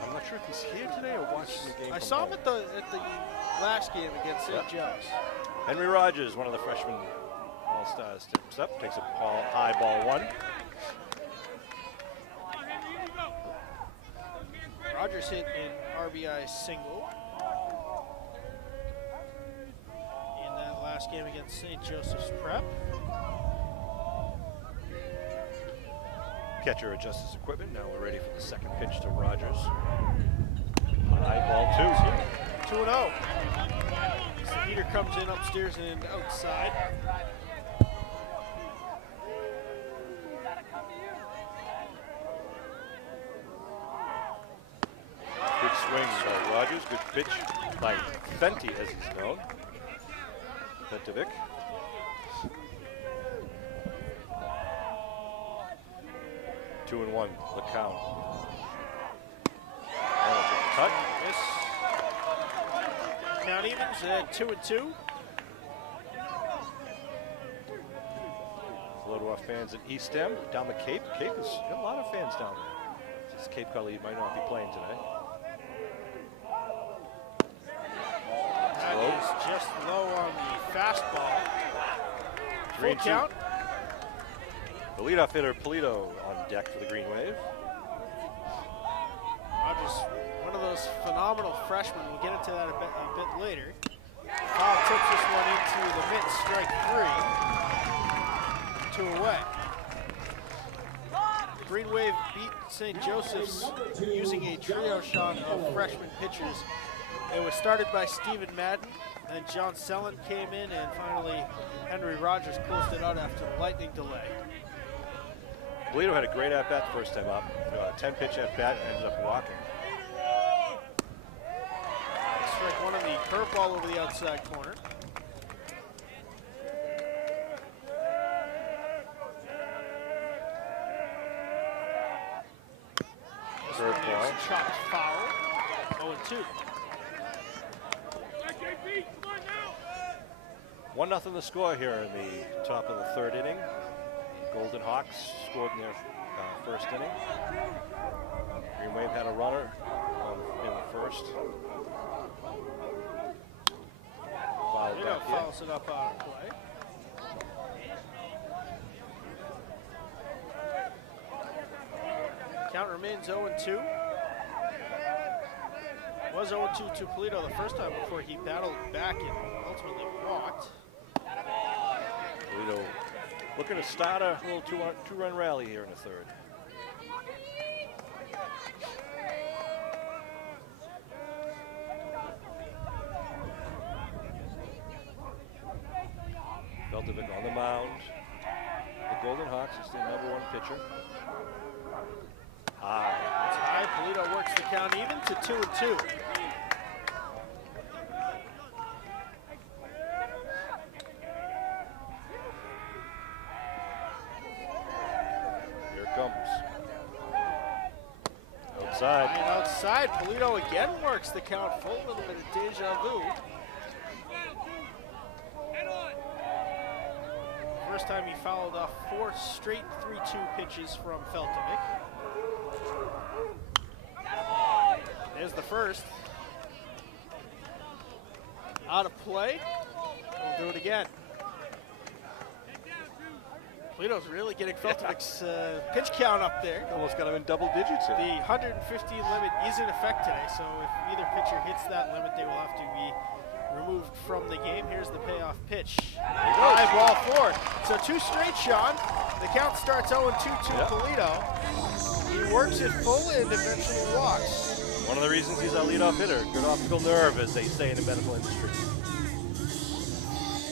I'm not sure if he's here today or watching the game. I saw him at the last game against St. Joe's. Henry Rogers, one of the freshman All-Stars, steps up, takes a high ball one. Rogers hit an RBI single in that last game against St. Joseph's Prep. Catcher adjusts his equipment. Now we're ready for the second pitch to Rogers. High ball two. 2-0. Heater comes in upstairs and outside. Good swing by Rogers. Good pitch by Fenty, as he's known. Fentovic. Two and one, the count. Cut. Miss. Count evens at 2-2. Hello to our fans at East End, down the Cape. Cape has got a lot of fans down there. This Cape Collie might not be playing today. That is just low on the fastball. Full 3-2. count. The leadoff hitter, Polito, on deck for the Green Wave. Rogers, one of those phenomenal freshmen. We'll get into that a bit later. Foul tips this one into the mitt, strike three. 2 away. Green Wave beat St. Joseph's using a trio shot of freshman pitchers. It was started by Stephen Madden, then John Sellen came in, and finally Henry Rogers closed it out after the lightning delay. Polito had a great at-bat the first time up. 10-pitch at-bat, ended up walking. Strike one on the curveball over the outside corner. Third ball. Chopped foul. 0-2. 1-0 the score here in the top of the third inning. Golden Hawks scored in their first inning. Green Wave had a runner in the first. Fouled back here. Fouls it up out of play. Count remains 0-2. Was 0-2 to Polito the first time before he battled back and ultimately walked. Polito looking to start a little two-run rally here in the third. Feltovic on the mound. The Golden Hawks is their #1 pitcher. High. It's high. Polito works the count even to 2-2. Here it comes. Outside. And outside, Polito again works the count full. A little bit of deja vu. First time he fouled off 4 straight 3-2 pitches from Feltovic. There's the first. Out of play. We'll do it again. Polito's really getting Feltovic's pitch count up there. Almost got him in double digits here. The 150 limit is in effect today, so if either pitcher hits that limit, they will have to be removed from the game. Here's the payoff pitch. High ball forward. So 2 straight, Sean. The count starts 0-2 to Polito. He works it full and eventually walks. One of the reasons he's our leadoff hitter. Good optical nerve, as they say in the medical industry.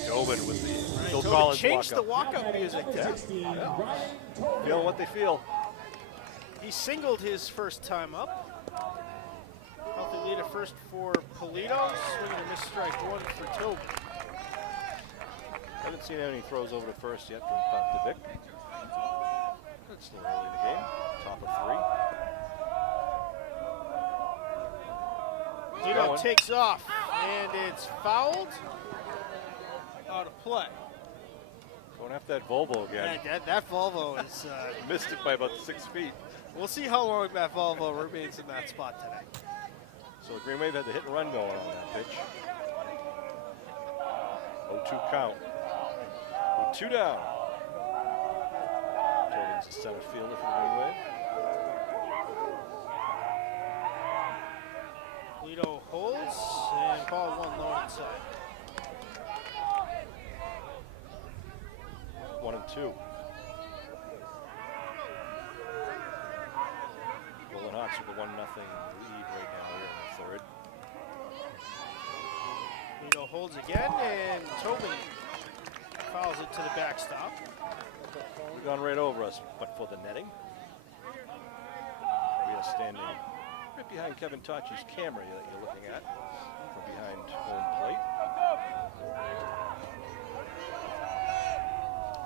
Tobin with the Phil Collins changed the walk-up. walk-up music there. Feeling what they feel. He singled his first time up. Healthy lead at first for Polito. Swinging a miss, strike 1 for Tobin. Haven't seen any throws over to first yet from Feltovic. It's still early in the game. Top of 3. Polito takes off, and it's fouled. Out of play. Going after that Volvo again. That Volvo is... Missed it by about 6 feet. We'll see how long that Volvo remains in that spot today. So the Green Wave had the hit and run going on that pitch. 2 count. With 2 down. Tobin's the center fielder for the Green Wave. Polito holds, and ball 1 low inside. 1-2. Golden Hawks with a 1-0 lead right now here in the third. Polito holds again, and Tobin fouls it to the backstop. We've gone right over us, but for the netting. We are standing right behind Kevin Tachi's camera that you're looking at from behind home plate.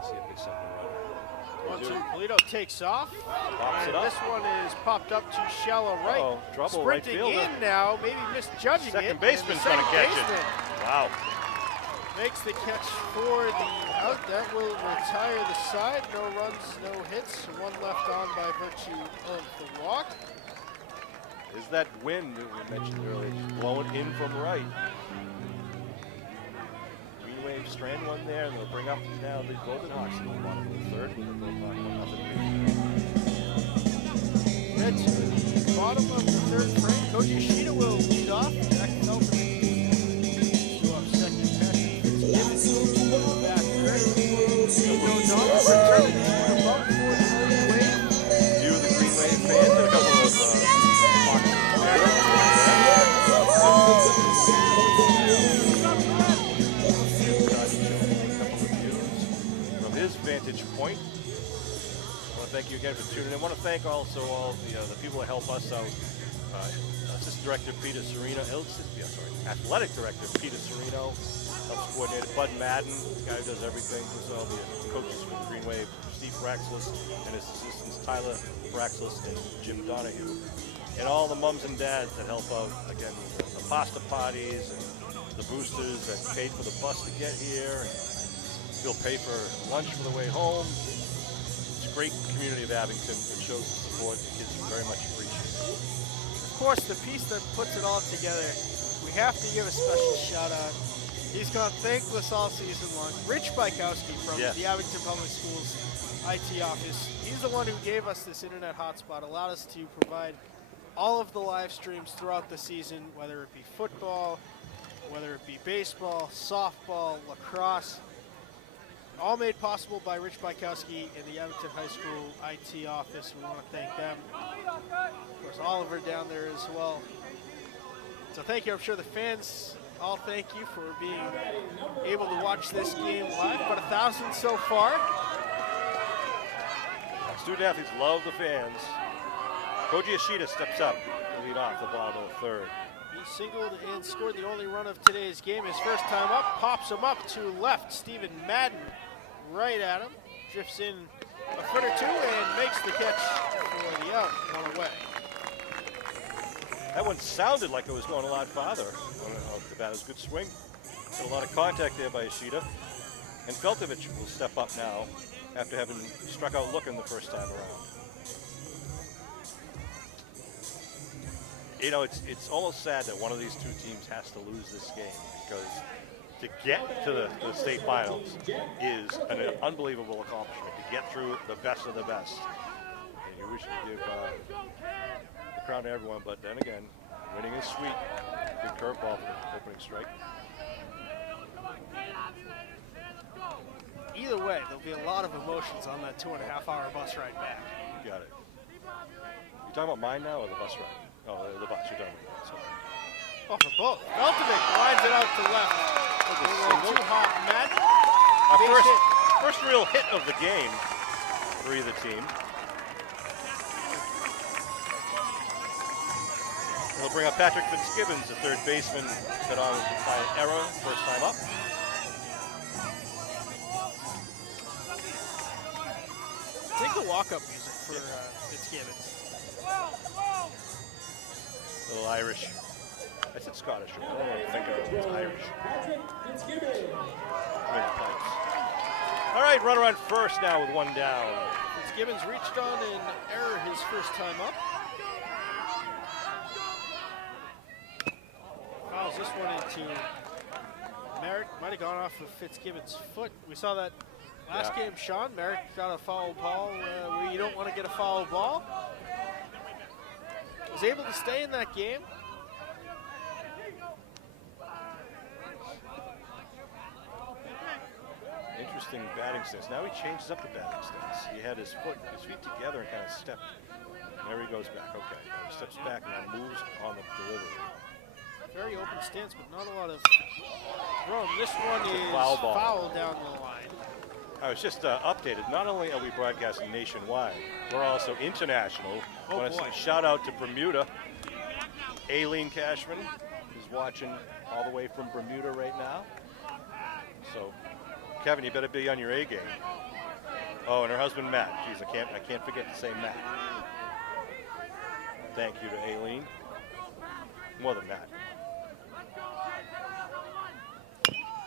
See if there's something right. 1-2, Polito takes off. Pops it And up. this one is popped up to shallow right. Uh-oh, trouble, right Sprinting fielder. in now, maybe misjudging it. Second and baseman's the gonna second catch it. baseman Wow. makes the catch for the out. That will retire the side. No runs, no hits. 1 left on by virtue of the walk. Is that wind that we mentioned earlier just blowing in from right? Green Wave strand 1 there, and they'll bring up now the Golden Hawks in the bottom of the third with a Golden Hawk 1-0 lead. Red to the bottom of the third frame. Coach Yoshida will lead off. Jack Felton to up second. Patrick Fitzgibbon back third. Nico O'Donnell returning to the bump for the Green Wave. Few of the Green Wave fans and a couple of Hawks fans. From his vantage point, I want to thank you again for tuning in. I want to thank also all the people that help us out. Assistant Director Peter Serino, Athletic Director Peter Serino, helps coordinate Bud Madden, the guy who does everything. There's all the coaches for the Green Wave, Steve Braxlis, and his assistants Tyler Braxlis and Jim Donahue. And all the mums and dads that help out, again, with the pasta parties and the boosters that paid for the bus to get here. They'll pay for lunch for the way home. It's a great community of Abington. It shows the support. The kids very much appreciate it. Of course, the piece that puts it all together, we have to give a special shout out. He's gone thankless all season long. Rich Bykowski from Yes. the Abington Public Schools IT office. He's the one who gave us this internet hotspot, allowed us to provide all of the live streams throughout the season, whether it be football, whether it be baseball, softball, lacrosse. All made possible by Rich Bykowski in the Abington High School IT office. We want to thank them. Of course, Oliver down there as well. So thank you. I'm sure the fans all thank you for being able to watch this game live. About 1,000 so far. Student athletes love the fans. Koji Yoshida steps up to lead off the bottom of the third. He singled and scored the only run of today's game. His first time up, pops him up to left. Stephen Madden right at him. Drifts in a foot or two and makes the catch for the out. 1 away. That one sounded like it was going a lot farther. Off the bat, it was a good swing. Got a lot of contact there by Yoshida. And Feltovich will step up now after having struck out looking the first time around. You know, it's almost sad that one of these two teams has to lose this game, because to get to the state finals is an unbelievable accomplishment, to get through the best of the best. And you wish to give the crown to everyone, but then again, winning is sweet. Good curveball for the opening strike. Either way, there'll be a lot of emotions on that 2.5-hour bus ride back. You got it. You talking about mine now or the bus ride? Oh, the bus. You're talking about. Sorry. Oh, for both. Feltovich lines it out to left. Single. Too hot, Madden. Our Base hit. first real hit of the game for either team. They'll bring up Patrick Fitzgibbons, the third baseman, got on by an error first time up. Dig the walk-up music for Fitzgibbons. A little Irish. I said Scottish. I don't want to think of it. It's Irish. Pipes. All right, runner on first now with 1 down. Fitzgibbons reached on an error his first time up. Fouls this one into Merritt might have gone off of Fitzgibbon's foot. We saw that last game, Sean. Merritt got a foul ball where you don't want to get a foul ball. Was able to stay in that game. Interesting batting stance. Now he changes up the batting stance. He had his feet together and kind of stepped. There he goes back. Okay. He steps back and then moves on the delivery. Very open stance, but not a lot of room. This one is Foul ball. foul down the line. I was just updated. Not only are we broadcasting nationwide, we're also international. Oh, Want to boy. say shout out to Bermuda. Aileen Cashman is watching all the way from Bermuda right now. So, Kevin, you better be on your A game. Oh, and her husband Matt. Jeez, I can't forget to say Matt. Thank you to Aileen. More than Matt.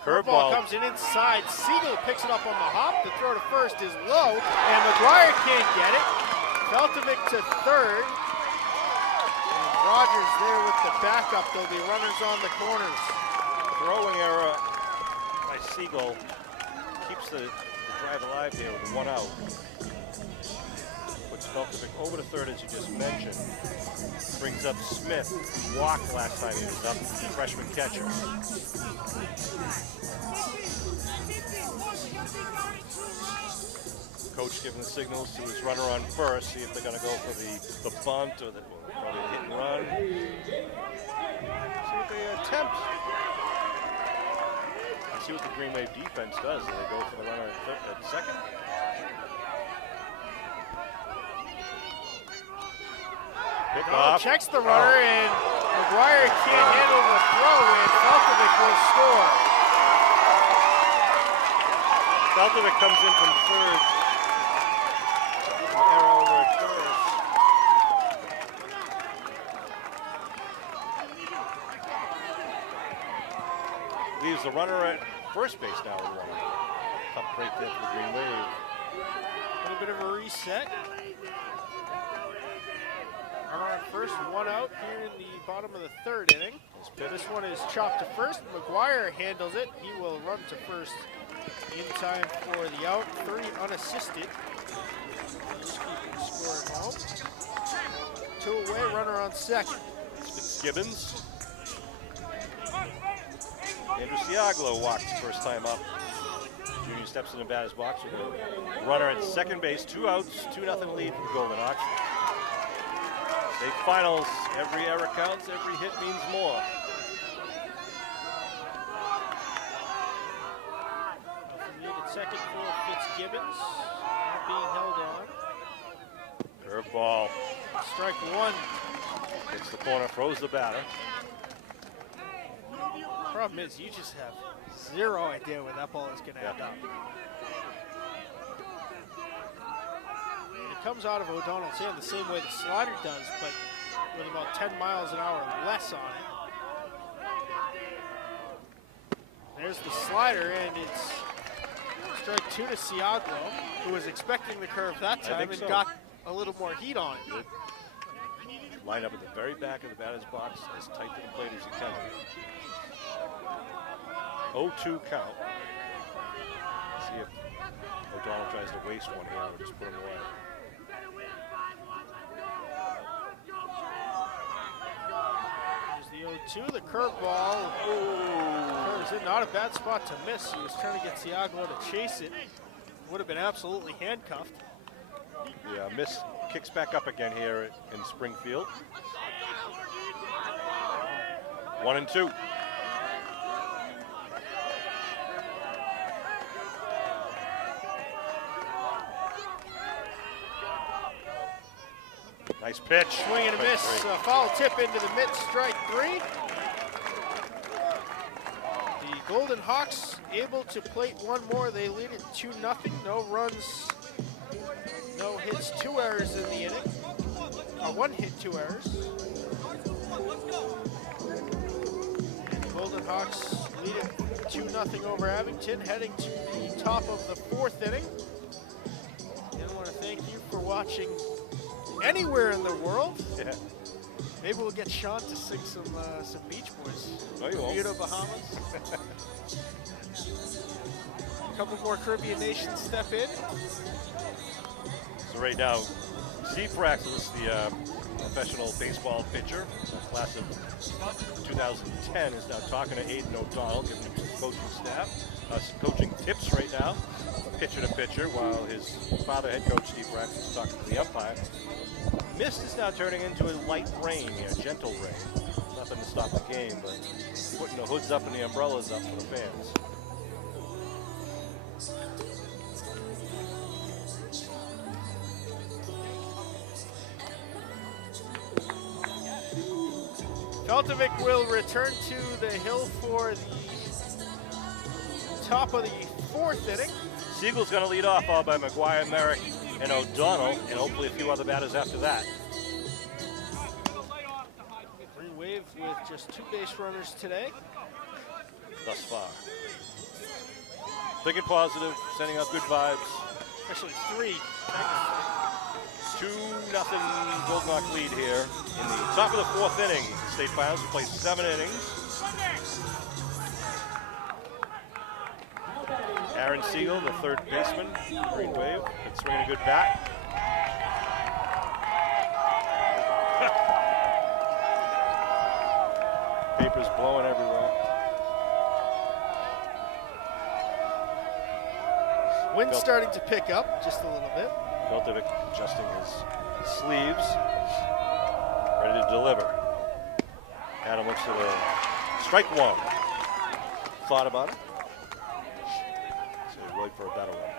Curveball comes in inside. Siegel picks it up on the hop. The throw to first is low, and McGuire can't get it. Feltovic to third. And Rogers there with the backup. There'll be runners on the corners. Throwing error by Siegel keeps the drive alive here with 1 out. Puts Feltovic over to third, as you just mentioned. Brings up Smith. Walked last time he was up. Freshman catcher. Coach giving the signals to his runner on first. See if they're going to go for the bunt or the hit and run. See what they attempt. See what the Green Wave defense does. Do they go for the runner at second? Pick off. Checks the runner, and McGuire can't handle the throw, and Feltovic will score. Feltovic comes in from third. An error over at first. Leaves the runner at first base now with 1 out. Tough break there for the Green Wave. A little bit of a reset. Runner on first, 1 out here in the bottom of the third inning. This one is chopped to first. McGuire handles it. He will run to first in time for the out. 3 unassisted. Just keeping the score at home. 2 away, runner on second. Fitzgibbons. Andrew Siaglo walks the first time up. Junior steps in the batter's box with a runner at second base. 2 outs, 2-0 lead for the Golden Hawks. State finals, every error counts, every hit means more. Needed second for Fitzgibbons. Not being held on. Curveball. Strike 1. Hits the corner, throws the batter. Problem is, you just have zero idea where that ball is going to end up. It comes out of O'Donnell's hand the same way the slider does, but with about 10 miles an hour less on it. There's the slider, and it's strike 2 to Siaglo, who was expecting the curve that time and got a little more heat on it. Line up at the very back of the batter's box, as tight to the plate as you can. 0-2 count. See if O'Donnell tries to waste one here or just put him away. There's the 0-2, the curveball. Curves in, not a bad spot to miss. He was trying to get Siaglo to chase it. Would have been absolutely handcuffed. Yeah, miss kicks back up again here in Springfield. 1-2. Nice pitch. Swing and a miss. Foul tip into the mitt, strike 3. The Golden Hawks able to plate one more. They lead it 2-0. No runs, no hits, 2 errors in the inning. 1 hit, 2 errors. And the Golden Hawks lead it 2-0 over Abington, heading to the top of the 4th inning. And I want to thank you for watching anywhere in the world. Yeah. Maybe we'll get Sean to sing some Beach Boys. No, you won't. Bermuda, Bahamas. A couple more Caribbean nations step in. So right now, Steve Praxis, the professional baseball pitcher, class of 2010, is now talking to Aiden O'Donnell, giving him some coaching some coaching tips right now, pitcher to pitcher, while his father, head coach Steve Praxis, is talking to the umpire. Mist is now turning into a light rain here, gentle rain. Nothing to stop the game, but putting the hoods up and the umbrellas up for the fans. Feltovic will return to the hill for the top of the 4th inning. Siegel's going to lead off, followed by McGuire, Merrick, and O'Donnell, and hopefully a few other batters after that. Green Wave with just 2 base runners today. Thus far. Big and positive, sending out good vibes. Actually 3. 2-0 Golden Hawk lead here in the top of the 4th inning. The state finals will play 7 innings. Aaron Siegel, the 3rd baseman, Green Wave, been swinging a good bat. Papers blowing everywhere. Wind's starting to pick up just a little bit. Feltovic adjusting his sleeves, ready to deliver. Adam looks at a strike 1. Thought about it. So he'll wait for a better one.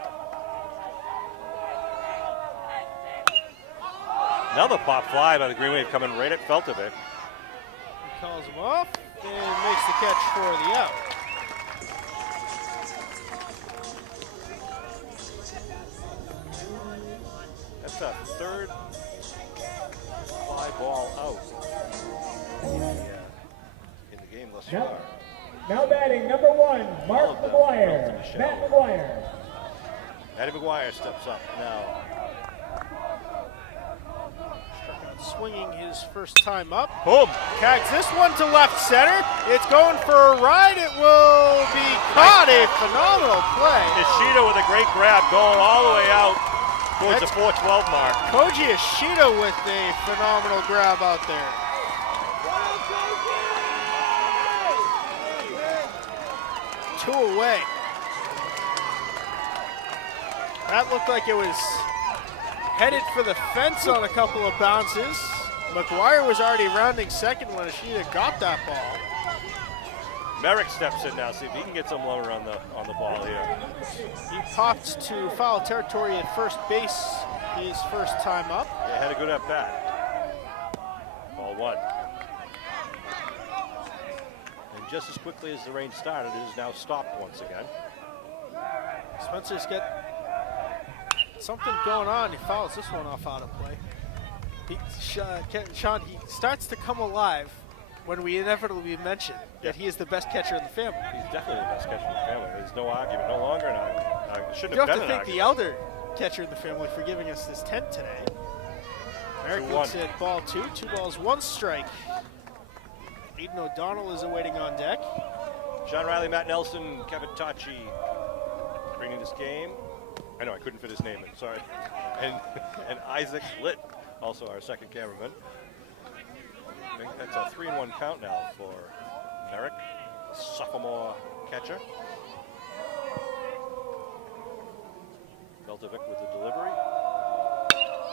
Another pop fly by the Green Wave coming right at Feltovic. He calls him off and makes the catch for the out. That's a 3rd fly ball out in the game thus far. Now batting number 1, Mark McGuire. Matt McGuire. Matty McGuire steps up now. Swinging his first time up. Boom! Tags this one to left center. It's going for a ride. It will be caught. A phenomenal play. Ishida with a great grab going all the way out towards the 412 mark. Koji Ishida with a phenomenal grab out there. 2 away. That looked like it was headed for the fence on a couple of bounces. McGuire was already rounding second when Ishida got that ball. Merrick steps in now, see if he can get some lower on the ball here. He popped to foul territory at first base his first time up. Yeah, had a good at bat. Ball 1. And just as quickly as the rain started, it is now stopped once again. Spencer's got something going on. He fouls this one off out of play. Sean, he starts to come alive when we inevitably mention that he is the best catcher in the family. He's definitely the best catcher in the family. There's no argument, no longer an argument. It shouldn't You have have been to an thank argument. the elder catcher in the family for giving us this tent today. Merrick looks at ball 2, 2 balls, 1 strike. Aiden O'Donnell is awaiting on deck. Sean Riley, Matt Nelson, Kevin Tachi bringing this game. I know I couldn't fit his name in, sorry. And Isaac Litt, also our second cameraman. I think that's a 3-1 count now for Merrick, sophomore catcher. Feltovic with the delivery.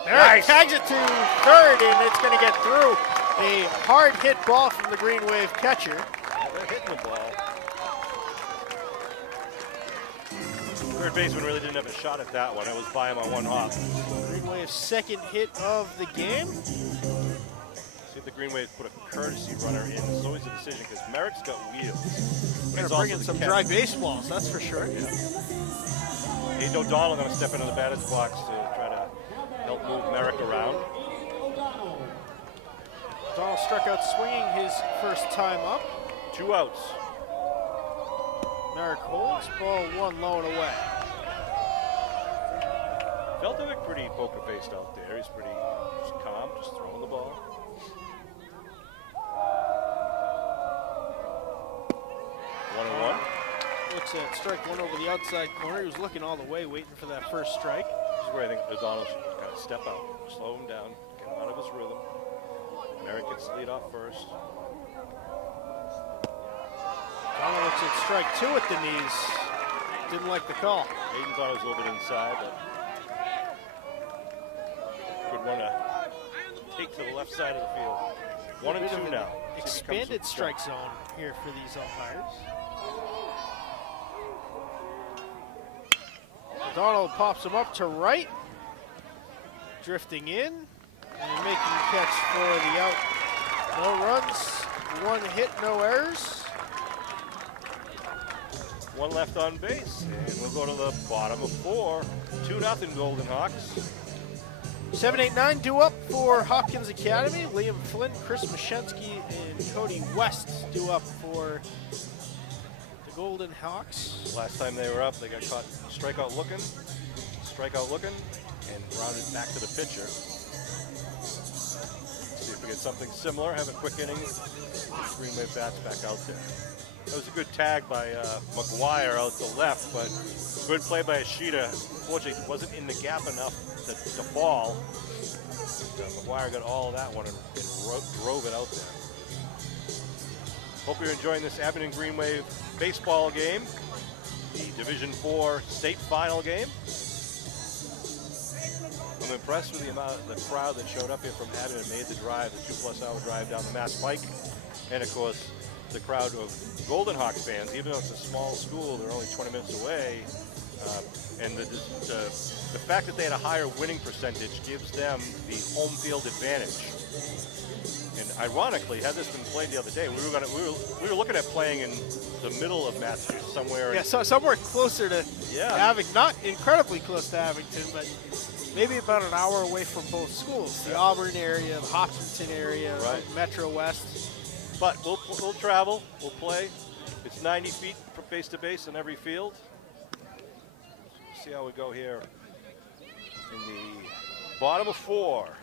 Merrick tags it to third, and it's going to get through. A hard hit ball from the Green Wave catcher. Yeah, they're hitting the ball. Third baseman really didn't have a shot at that one. It was by him on 1 hop. Green Wave's second hit of the game. See if the Green Wave put a courtesy runner in. It's always a decision because Merrick's got wheels. We're going to bring in some dry baseballs, that's for sure. Yeah. Aiden O'Donnell going to step into the batter's box to try to help move Merrick around. O'Donnell struck out swinging his first time up. 2 outs. Merrick holds, ball 1 low and away. Feltovic pretty poker-faced out there. He's pretty just calm, just throwing the ball. looks at strike one over the outside corner. He was looking all the way, waiting for that first strike. This is where I think O'Donnell should kind of step out, slow him down, get him out of his rhythm. Merritt gets the lead off first. O'Donnell looks at strike two at the knees. Didn't like the call. Hayden thought it was a little bit inside, but could want to take to the left side of the field. 1 and 2 now. Expanded strike zone here for these umpires. O'Donnell pops him up to right, drifting in, and making the catch for the out. No runs, 1 hit, no errors. 1 left on base, and we'll go to the bottom of 4. 2-0 Golden Hawks. 7-8-9 due up for Hopkins Academy. Liam Flynn, Chris Mashensky, and Cody West due up for the Golden Hawks. Last time they were up, they got caught strikeout looking, and rounded back to the pitcher. See if we get something similar, have a quick inning. Green Wave bats back out there. That was a good tag by McGuire out to left, but good play by Ishida. Unfortunately, it wasn't in the gap enough to fall. McGuire got all of that one and drove it out there. Hope you're enjoying this Abington Green Wave baseball game, the Division IV state final game. I'm impressed with the crowd that showed up here from Abington and made the drive, the 2+ hour drive down the Mass Pike, and of course the crowd of Golden Hawks fans. Even though it's a small school, they're only 20 minutes away. And the fact that they had a higher winning percentage gives them the home field advantage. And ironically, had this been played the other day, we were looking at playing in the middle of Massachusetts somewhere. Yeah, so somewhere closer to Abington, not incredibly close to Abington, but maybe about an hour away from both schools. The Auburn area, the Hopkinton area, right. Metro West. But we'll travel, we'll play. It's 90 feet from base to base in every field. See how we go here in the bottom of 4.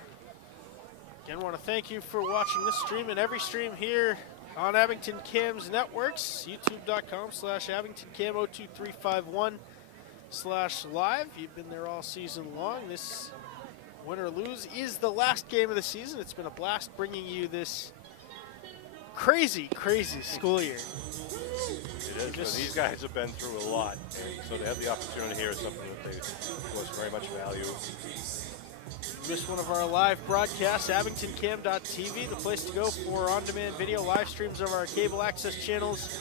Again, want to thank you for watching this stream and every stream here on Abington Cam's networks. YouTube.com/AbingtonCam02351/live. You've been there all season long. This, win or lose, is the last game of the season. It's been a blast bringing you this crazy school year. It is. These guys have been through a lot, and so to have the opportunity here is something that they, of course, very much value. Missed one of our live broadcasts, AbingtonCam.tv, the place to go for on-demand video, live streams of our cable access channels,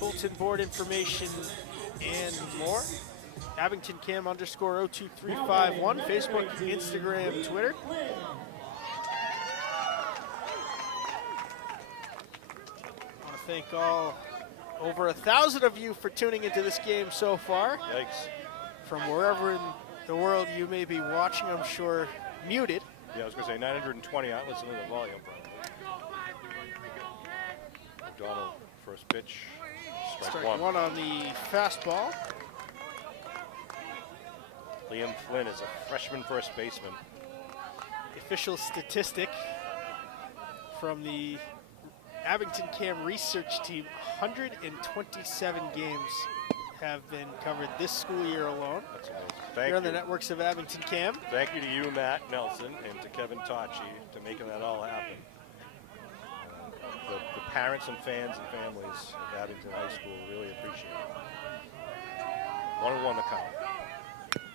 bulletin board information, and more. AbingtonCam_02351, Facebook, Instagram, Twitter. I want to thank all over 1,000 of you for tuning into this game so far. Yikes. From wherever in the world you may be watching, I'm sure muted. Yeah, I was going to say 920 outlets in the volume, probably. O'Donnell, first pitch, strike one on the fastball. Liam Flynn is a freshman first baseman. The official statistic from the Abington Cam research team, 127 games have been covered this school year alone. That's amazing. Thank Here you. on the networks of Abington Cam. Thank you to you, Matt Nelson, and to Kevin Tachi to making that all happen. The parents and fans and families of Abington High School really appreciate it. 1-1 to count.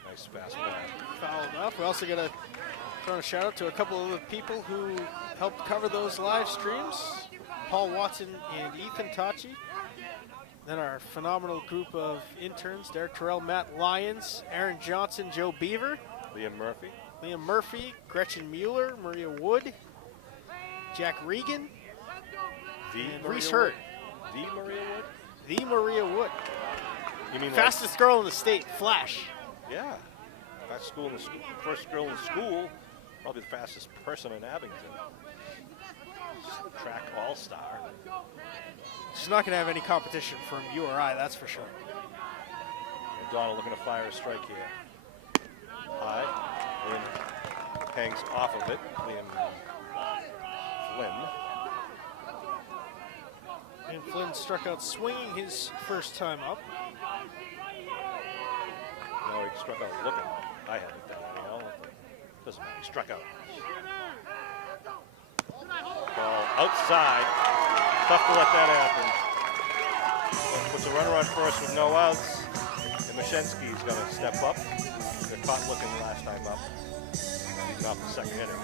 Nice fastball. Fouled up. We also got to throw a shout out to a couple of the people who helped cover those live streams. Paul Watson and Ethan Tachi. Then our phenomenal group of interns, Derek Terrell, Matt Lyons, Aaron Johnson, Joe Beaver. Liam Murphy, Gretchen Mueller, Maria Wood, Jack Regan, and Reese Hurd. The Maria Wood? The Maria Wood. You mean fastest girl in the state, Flash. Yeah. First girl in school, probably the fastest person in Abington. Track all-star. She's not going to have any competition from you or I, that's for sure. O'Donnell looking to fire a strike here. High. Liam hangs off of it. Liam Flynn. And Flynn struck out swinging his first time up. Struck out looking. I haven't done anyhow. Doesn't matter. He struck out. Ball outside. Tough to let that happen. Puts a runner on first with no outs. And Mashensky's going to step up. They're caught looking last time up. He's off the second inning.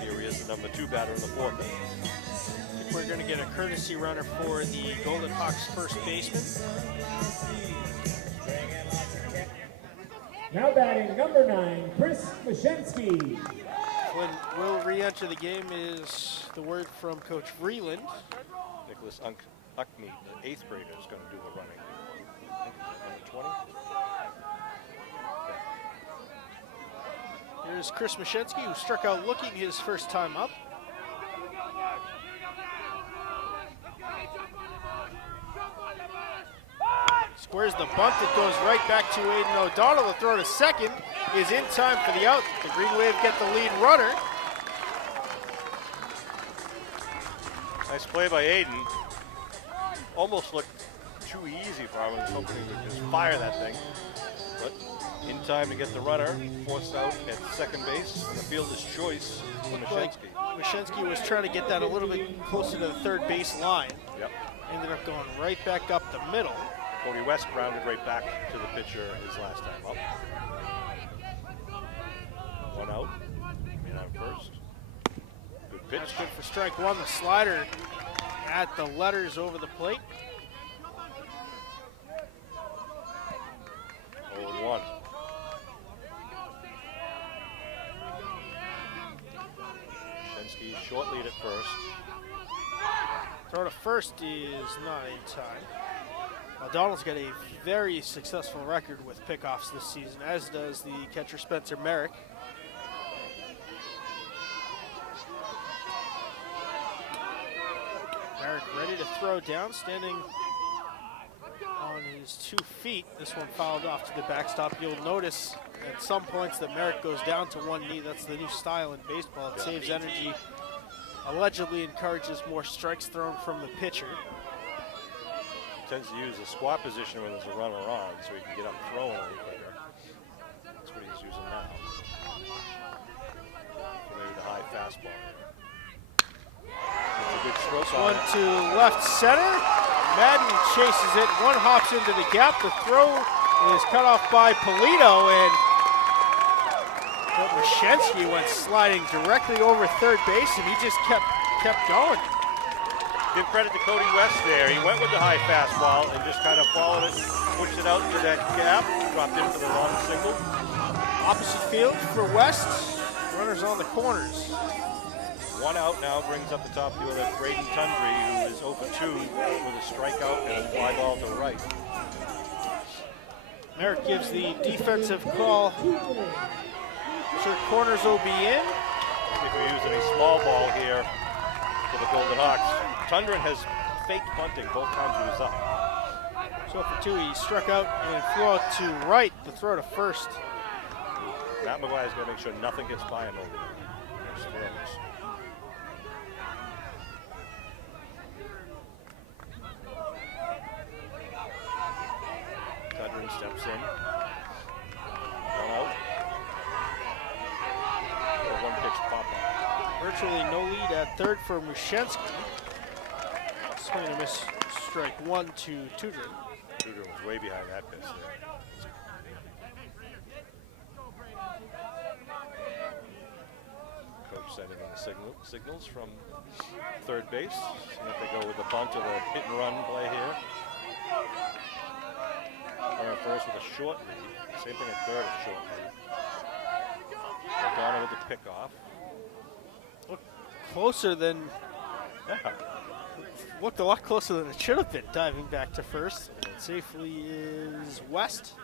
Here he is, the number 2 batter in the 4th inning. I think we're going to get a courtesy runner for the Golden Hawks first baseman. Now batting number 9, Chris Mashensky. When will re-enter the game is the word from Coach Vreeland. Nicholas Uckmead, the 8th grader, is going to do the running. I think he's number 20. Here's Chris Mashensky, who struck out looking his first time up. Squares the bunt that goes right back to Aiden O'Donnell. The throw to second is in time for the out. The Green Wave get the lead runner. Nice play by Aiden. Almost looked too easy for him. I was hoping he would just fire that thing. But in time to get the runner, forced out at second base, and the fielder's choice for Mashensky. Mashensky was trying to get that a little bit closer to the third base line. Yep. Ended up going right back up the middle. Cody West grounded right back to the pitcher his last time up. 1 out. Man on first. Good pitch. That's good for strike one. The slider at the letters over the plate. 0-1. Mashensky short lead at first. Throw to first is not in time. O'Donnell's got a very successful record with pickoffs this season, as does the catcher Spencer Merrick. Merrick ready to throw down, standing on his 2 feet. This one fouled off to the backstop. You'll notice at some points that Merrick goes down to one knee. That's the new style in baseball. It saves energy, allegedly encourages more strikes thrown from the pitcher. Tends to use a squat position when there's a runner on, so he can get up throwing a little quicker. That's what he's using now. Maybe the high fastball. That's a good stroke on One it. to left center. Madden chases it. One hops into the gap. The throw is cut off by Polito, and Mashensky went sliding directly over third base, and he just kept going. Give credit to Cody West there. He went with the high fastball and just kind of followed it, pushed it out to that gap, dropped in for the long single. Opposite field for West. Runners on the corners. 1 out now brings up the top fielder Braden Tundry, who is 0 for 2 with a strikeout and a fly ball to right. Merrick gives the defensive call. Sure, corners will be in. See if we use any small ball here for the Golden Hawks. Tundren has faked bunting both times he was up. So for 2, he struck out and flew out to right. The throw to first. Matt McGuire's got to make sure nothing gets by him over there. There's throws. Tundren steps in. 1 out. Or 1 pitch pop-up. Virtually no lead at third for Mashensky. Swing and a miss, strike 1 to Tudrin. Tudrin was way behind that pitch there. Coach sending in the signals from third base. See if they go with the bunt or the hit and run play here. Runner first with a short lead. Same thing at third, a short lead. O'Donnell with the pickoff. Looked closer than, looked a lot closer than it should have been, diving back to first. Safely is West.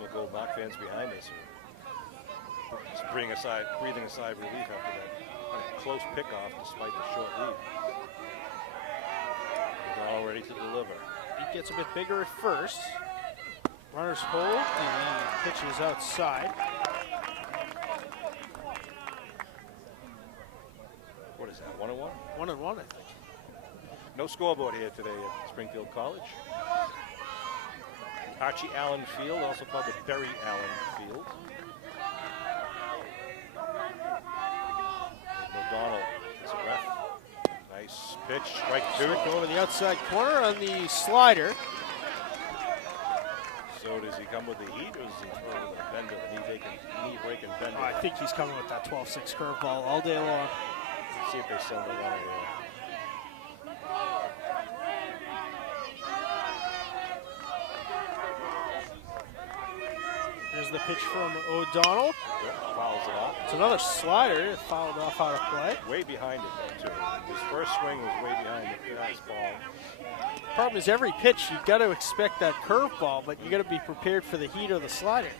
The Gold Knock fans behind us are just breathing a sigh of relief after that kind of close pickoff despite the short lead. O'Donnell ready to deliver. He gets a bit bigger at first. Runners hold, the pitch is outside. What is that, 1-1? 1-1, I think. No scoreboard here today at Springfield College. Archie Allen Field, also called the Berry Allen Field. O'Donnell is a ref. Nice pitch, strike two. Go to the outside corner on the slider. So does he come with the heat, or does he throw with a bender, the knee breaking bender? I think he's coming with that 12-6 curveball all day long. Let's see if they send the runner there. There's the pitch from O'Donnell. Yep, fouls it off. It's another slider. It fouled off out of play. Way behind it, too. His first swing was way behind the fastball. Problem is, every pitch you've got to expect that curveball, but you got to be prepared for the heat or the slider.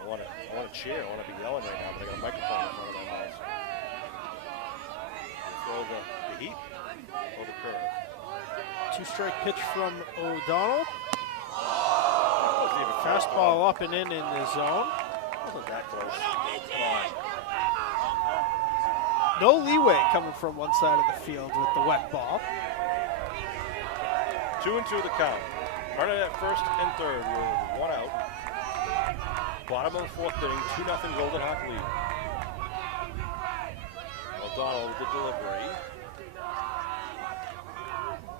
I want to cheer. I want to be yelling right now, but I got a microphone in front of my mouth. Throw the heat or the curve. Two-strike pitch from O'Donnell. Wasn't even Fastball up and in the zone. Wasn't that close. Come on. No leeway coming from one side of the field with the wet ball. 2-2 the count. Runner at first and third with one out. Bottom of the fourth inning, 2-0 Golden Hawk lead. O'Donnell with the delivery.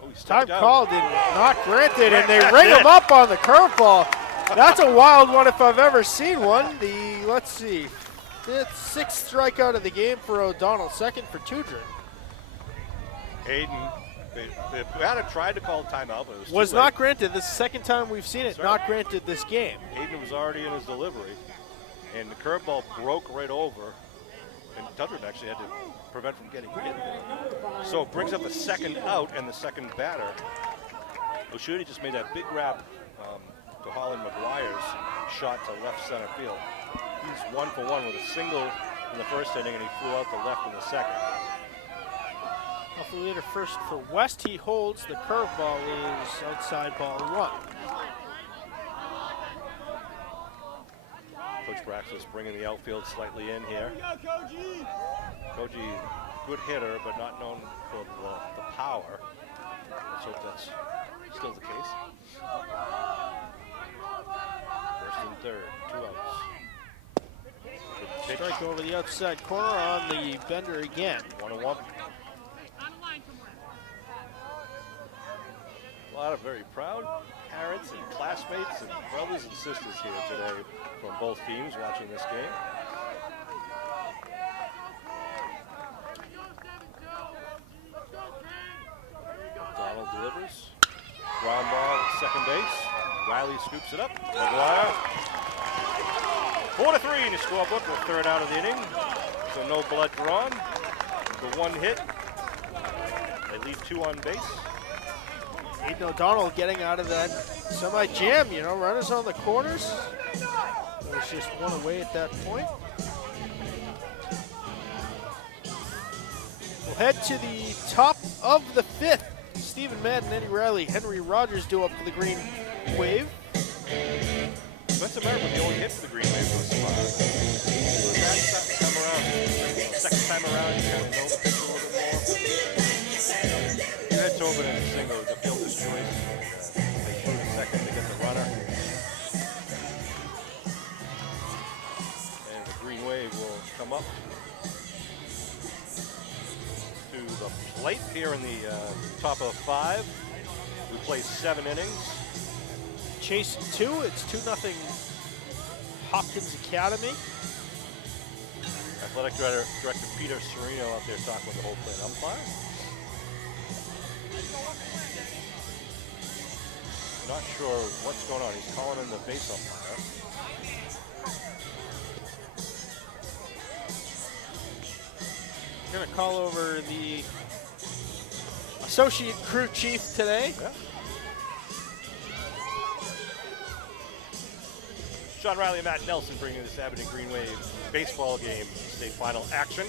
Oh, he's Time stuck out. called and not granted, and they ring him up on the curveball. That's a wild one if I've ever seen one. Let's see, sixth strikeout of the game for O'Donnell, second for Tudrin. Hayden, the batter tried to call timeout, but it Was too late. not granted. This is the second time we've seen it That's right. not granted this game. Hayden was already in his delivery, and the curveball broke right over, and Tudrin actually had to prevent from getting hit. So it brings up a second out and the second batter. O'Shooty just made that big grab to Holland McGuire's shot to left center field. He's 1 for 1 with a single in the first inning, and he flew out to left in the second. Off the leader first for West. He holds. The curveball is outside ball one. Coach Braxton's bringing the outfield slightly in here. Koji, good hitter, but not known for the power. Let's hope that's still the case. First and third, 2 outs. Good pitch. Strike over the outside corner on the bender again. 1-1. A lot of very proud parents and classmates and brothers and sisters here today from both teams watching this game. Donald delivers. Ground ball at second base. Riley scoops it up. McGuire. 4-3 in the scorebook with third out of the inning. So no blood drawn. The one hit. They leave 2 on base. Aiden O'Donnell getting out of that semi-jam, runners on the corners. There was just one away at that point. We'll head to the top of the fifth. Stephen Madden, Eddie Riley, Henry Rogers do up for the green wave. Spencer Merritt with the only hit for the Green Wave so far. That's starting to come around. Second time around, you kind of know the pitch a little bit more. You head Tobin in the single, the fielder's choice. They threw the second to get the runner. And the Green Wave will come up to the plate here in the top of 5. We play 7 innings. Chasing 2, it's 2-0 Hopkins Academy. Athletic Director Peter Serino out there talking with the whole plate umpire. Not sure what's going on. He's calling in the base umpire. I'm going to call over the associate crew chief today. Yeah. Sean Riley and Matt Nelson bringing this Abington Green Wave baseball game state final action.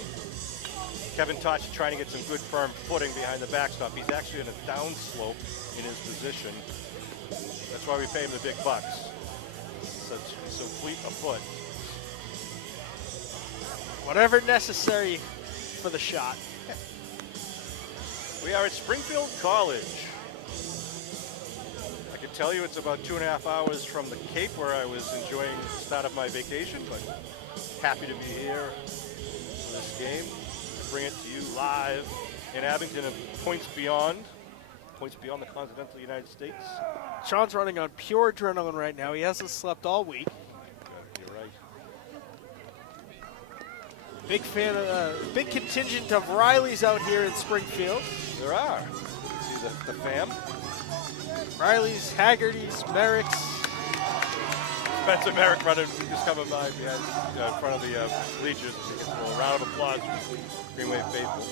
Kevin Touch trying to get some good firm footing behind the backstop. He's actually in a downslope in his position. That's why we pay him the big bucks. So fleet of foot. Whatever necessary for the shot. We are at Springfield College. can't tell you. It's about 2.5 hours from the Cape where I was enjoying the start of my vacation, but happy to be here for this game. To bring it to you live in Abington and points beyond the continental United States. Sean's running on pure adrenaline right now. He hasn't slept all week. You're right. Big contingent of Rileys out here in Springfield. There are. See the fam? Rileys, Haggertys, Merricks. Spencer Merrick running, just coming by behind, in front of the bleachers. He gets a little round of applause from the Green Wave faithful.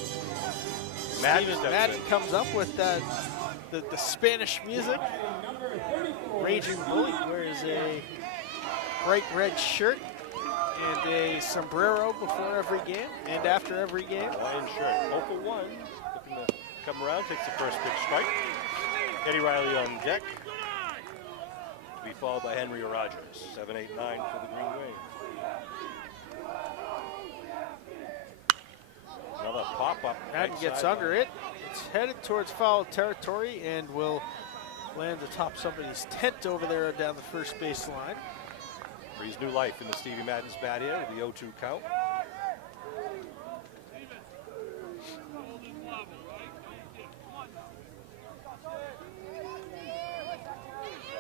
Madden comes up with the Spanish music. Raging Bully wears a bright red shirt and a sombrero before every game and after every game. Hawaiian shirt. 0 for 1. Looking to come around, takes the first pitch strike. Eddie Riley on deck. To be followed by Henry Rogers. 7, 8, 9 for the Green Wave. Another pop-up. Madden gets under it. It's headed towards foul territory and will land atop somebody's tent over there down the first base line. Breathes new life into Stevie Madden's bat here with the 0-2 count.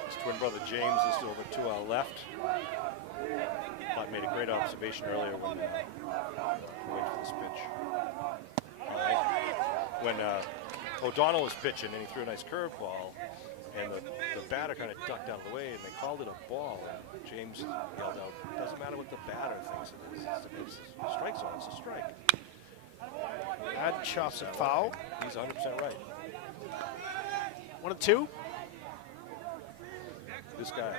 His twin brother James is still over to our left. But made a great observation earlier when we waited for this pitch. When O'Donnell was pitching and he threw a nice curveball, and the batter kind of ducked out of the way, and they called it a ball. And James yelled out, "Doesn't matter what the batter thinks it is. It's a strike zone. It's a strike." Madden chops it foul. He's 100% right. 1-2. This guy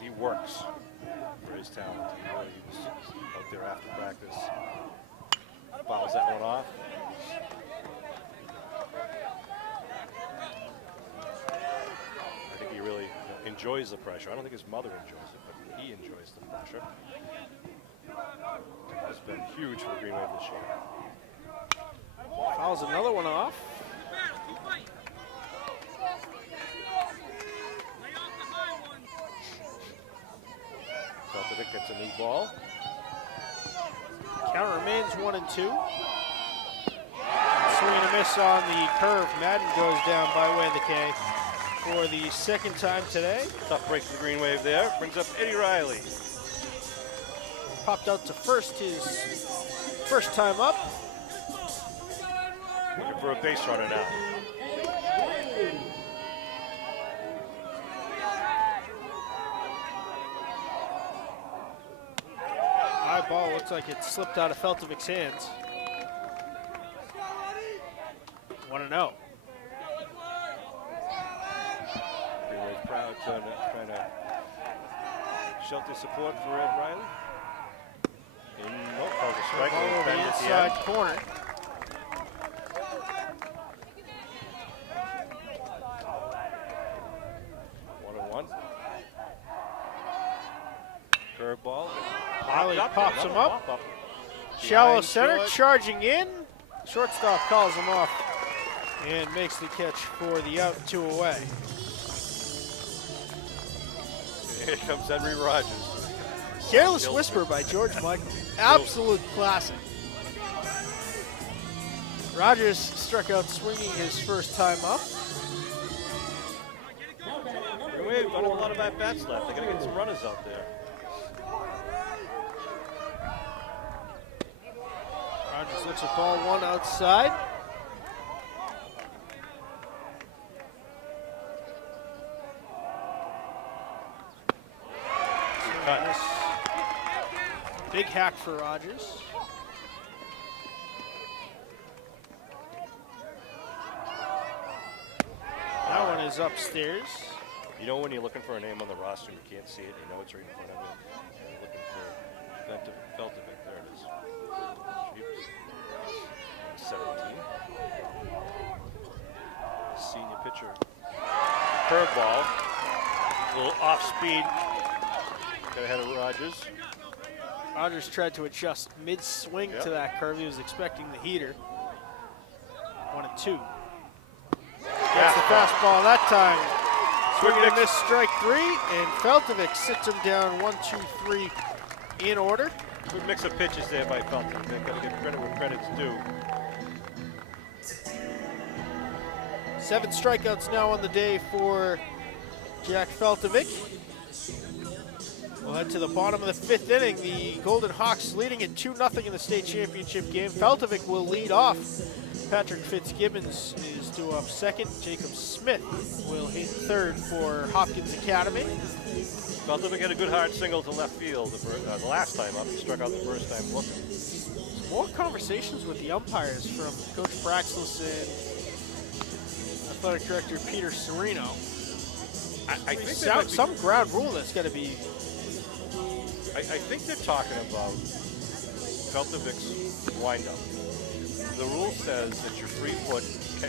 he works for his talent. He was out there after practice. Fouls that one off. I think he really enjoys the pressure. I don't think his mother enjoys it, but he enjoys the pressure. Has been huge for the Green Wave this year. Fouls another one off. Feltovic gets a new ball. Count remains 1-2. Swing and a miss on the curve. Madden goes down by way of the K for the second time today. Tough break for the Green Wave there. Brings up Eddie Riley. Popped out to first his first time up. Looking for a base runner now. High ball looks like it slipped out of Feltovic's hands. 1-0. Green Wave proud trying to shelter support for Ed Riley. Calls a strike. Ball over the inside corner. Curveball. Riley pops him up. Shallow center, charging in. Shortstop calls him off and makes the catch for the out, 2 away. Here comes Henry Rogers. Careless Whisper by George Michael. Absolute classic. Rogers struck out swinging his first time up. We've got a lot of at-bats left. They got to get some runners out there. Rogers looks at ball 1 outside. Cut. Big hack for Rogers. That one is upstairs. You know when you're looking for a name on the roster, you can't see it, you know it's right in front of you. And you're looking for Feltovic. There it is. Jeeps. 17. Senior pitcher. Curveball. A little off speed. Got ahead of Rogers. Rogers tried to adjust mid-swing to that curve. He was expecting the heater. 1-2. Gets the fastball that time. Swinging and miss, strike 3, and Feltovic sits him down 1-2-3 in order. Good mix of pitches there by Feltovic. They've got to give credit where credit's due. 7 strikeouts now on the day for Jack Feltovic. We'll head to the bottom of the 5th inning. The Golden Hawks leading it 2-0 in the state championship game. Feltovic will lead off. Patrick Fitzgibbons is due up second. Jacob Smith will hit third for Hopkins Academy. Feltovic had a good hard single to left field the last time up. He struck out the first time looking. More conversations with the umpires from Coach Braxlis and Athletic Director Peter Serino. I think some ground rule that's going to be. I think they're talking about Feltovic's windup. The rule says that your free foot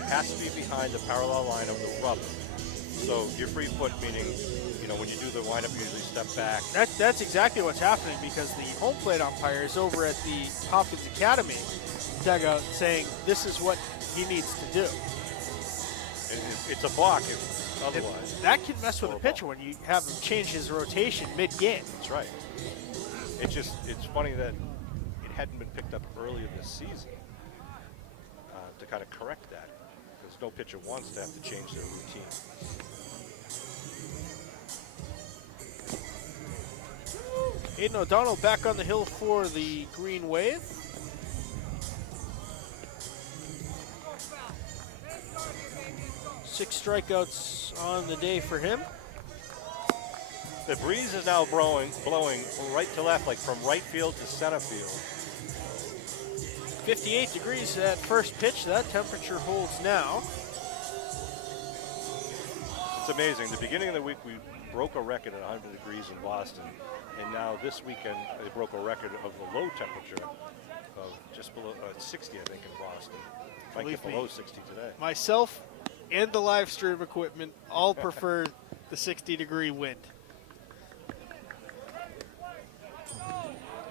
has to be behind the parallel line of the rubber. So your free foot meaning, when you do the windup, you usually step back. That's exactly what's happening because the home plate umpire is over at the Hopkins Academy dugout saying this is what he needs to do. It's a block otherwise. That can mess with a pitcher when you have him change his rotation mid-game. That's right. It's funny that it hadn't been picked up earlier this season to kind of correct that, because no pitcher wants to have to change their routine. Aiden O'Donnell back on the hill for the Green Wave. Six strikeouts on the day for him. The breeze is now blowing from right to left, like from right field to center field. 58 degrees at first pitch. That temperature holds now. It's amazing. The beginning of the week, we broke a record at 100 degrees in Boston. And now this weekend, they broke a record of the low temperature of just below 60, I think, in Boston. Might get below 60 today. Myself and the live stream equipment all prefer the 60-degree wind.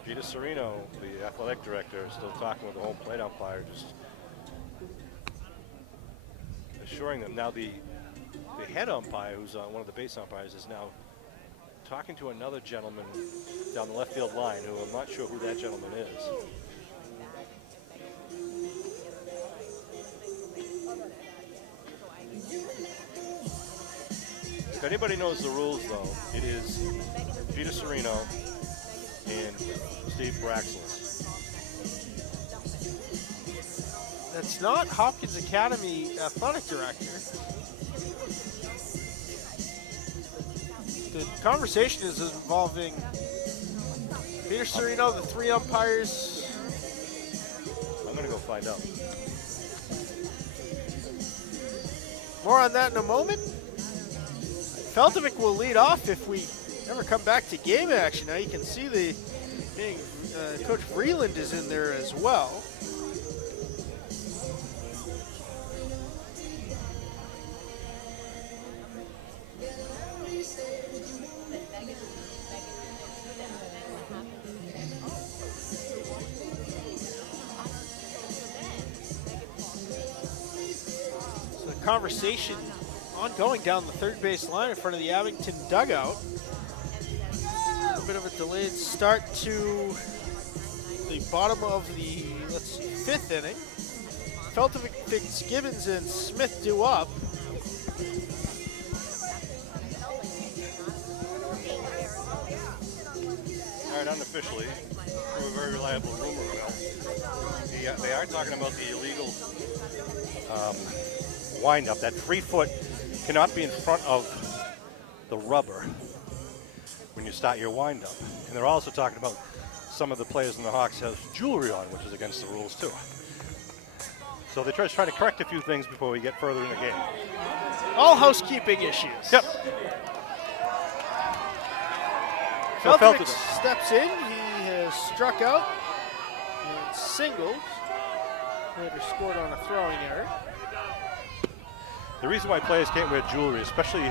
Peter Serino, the athletic director, is still talking with the home plate umpire, just assuring them. Now the head umpire, who's one of the base umpires, is now talking to another gentleman down the left field line, who I'm not sure who that gentleman is. If anybody knows the rules, though, it is Peter Serino and Steve Braxlis. That's not Hopkins Academy athletic director. The conversation is involving Peter Serino, the 3 umpires. I'm going to go find out. More on that in a moment. Feltovic will lead off if we ever come back to game action. Now you can see Coach Vreeland is in there as well. So the conversation ongoing down the third base line in front of the Abington dugout. A bit of a delayed start to the bottom of the 5th inning. Feltovic, Fitzgibbons, and Smith due up. All right, unofficially, through a very reliable rumor mill, they are talking about the illegal windup. That free foot cannot be in front of the rubber when you start your windup. And they're also talking about some of the players in the Hawks have jewelry on, which is against the rules too. So they're trying to correct a few things before we get further in the game. All housekeeping issues. Yep. Feltovic steps in. He has struck out and singled. Later scored on a throwing error. The reason why players can't wear jewelry, especially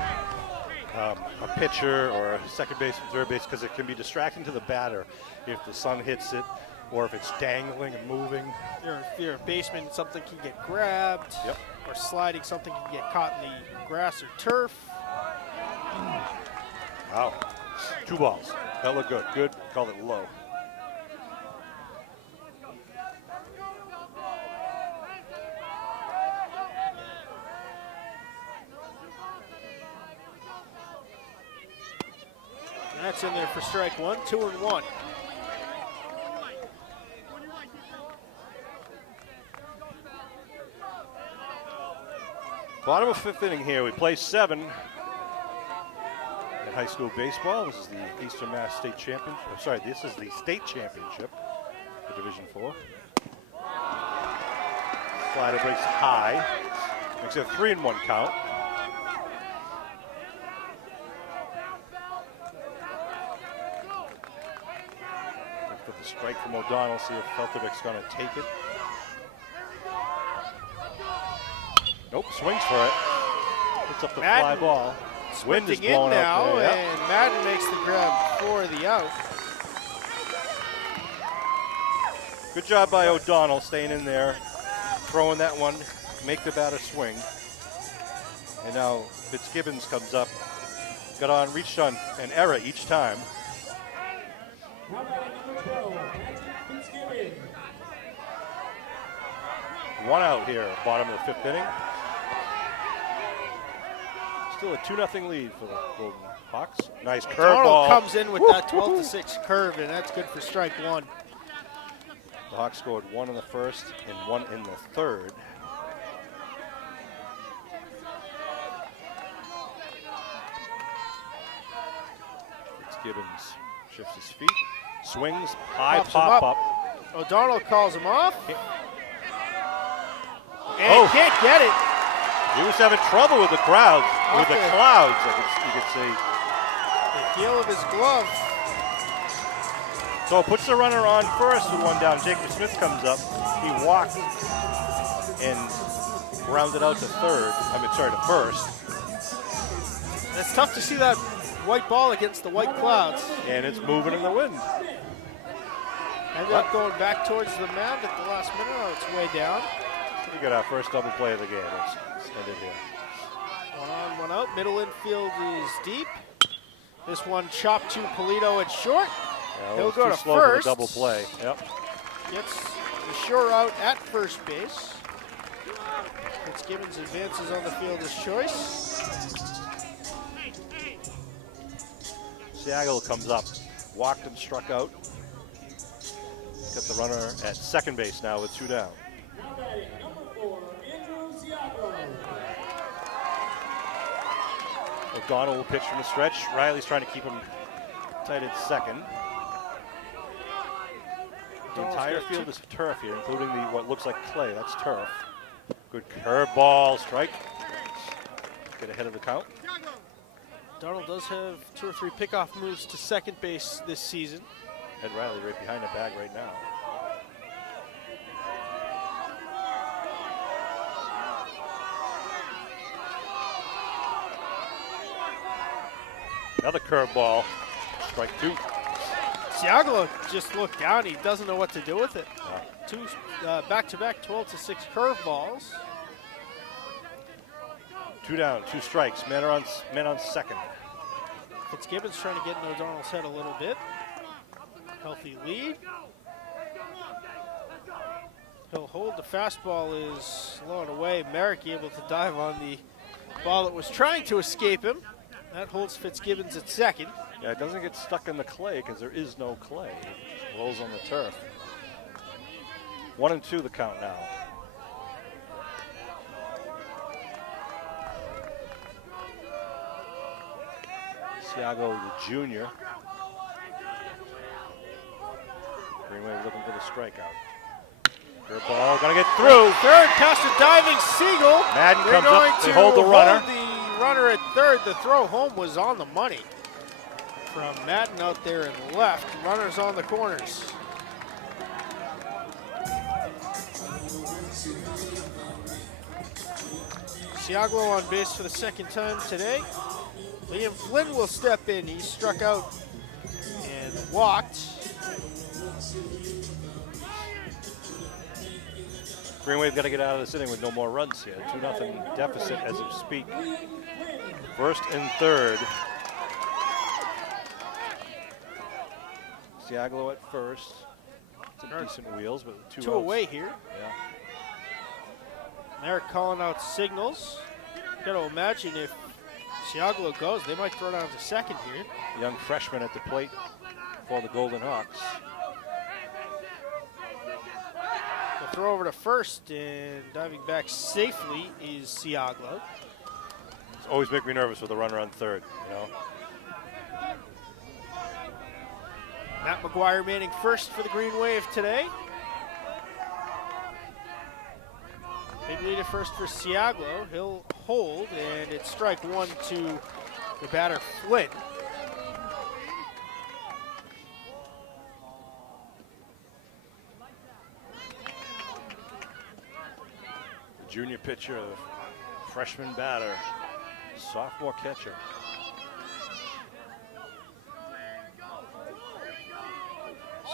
a pitcher or a second base and third base, because it can be distracting to the batter if the sun hits it or if it's dangling and moving. If you're a baseman, something can get grabbed. Yep. Or sliding, something can get caught in the grass or turf. Wow. 2 balls. That looked good. Good. Called it low. That's in there for strike one, 2-1. Bottom of 5th inning here. We play 7 in high school baseball. This is the Eastern Mass State Championship. I'm sorry, this is the state championship for Division 4. Slider breaks high. Makes it a 3-1 count. Look for the strike from O'Donnell. See if Feltovic's going to take it. Nope, swings for it. Puts up the fly ball. Wind is blowing in out now, there, and Madden makes the grab for the out. Good job by O'Donnell staying in there, throwing that one, make the batter swing. And now Fitzgibbons comes up, got on, reached on an error each time. One out here, bottom of the 5th inning. Still a 2-0 lead for the Golden Hawks. Nice curveball. Comes in with that 12-6 curve, and that's good for strike one. The Hawks scored 1 in the 1st and 1 in the 3rd. Fitzgibbons shifts his feet, swings, high pop up. O'Donnell calls him off. And can't get it. He was having trouble with the crowds, with the clouds, you could see. The heel of his glove. So it puts the runner on first with 1 down. Jacob Smith comes up. He walked and rounded out to first. It's tough to see that white ball against the white clouds. And it's moving in the wind. Ended up going back towards the mound at the last minute. Oh, it's way down. We got our first double play of the game. Let's end it here. 1 on, 1 out. Middle infield is deep. This one chopped to Polito at short. Yeah, He'll go to slow first. For the double play. Yep. Gets the sure out at first base. Fitzgibbons advances on the fielder's choice. Siagal comes up, walked and struck out. Got the runner at second base now with 2 down. O'Donnell will pitch from the stretch. Riley's trying to keep him tight at second. The entire field is turf here, including what looks like clay. That's turf. Good curveball strike. Get ahead of the count. Donald does have 2 or 3 pickoff moves to second base this season. Ed Riley right behind the bag right now. Another curveball, strike 2. Siagalo just looked down. He doesn't know what to do with it. Two back-to-back 12-6 curveballs. 2 down, 2 strikes. Men on second. Fitzgibbons trying to get in O'Donnell's head a little bit. Healthy lead. He'll hold. The fastball is low and away. Merrick able to dive on the ball that was trying to escape him. That holds Fitzgibbons at second. Yeah, it doesn't get stuck in the clay because there is no clay. It rolls on the turf. 1 and 2 the count now. Siago, the junior. Greenway looking for the strikeout. Good ball, gonna get through. Third past a diving Siegel. Madden They're comes going up, to they hold the runner. The runner at third. The throw home was on the money from Madden out there in left. Runners on the corners. Siaglo on base for the second time today. Liam Flynn will step in. He struck out and walked. Greenway's got to get out of this inning with no more runs here. 2-0 deficit as we speak. First and third Siaglo at first. Some decent wheels, but two Two outs. away here. Yeah. They're calling out signals. Got to imagine if Siaglo goes, they might throw down to second here. Young freshman at the plate for the Golden Hawks. The throw over to first and diving back safely is Siaglo. It's always make me nervous with a runner on third, you know. Matt McGuire manning first for the Green Wave today. Big lead at first for Siaglo. He'll hold, and it's strike one to the batter Flynn. The junior pitcher, the freshman batter, sophomore catcher.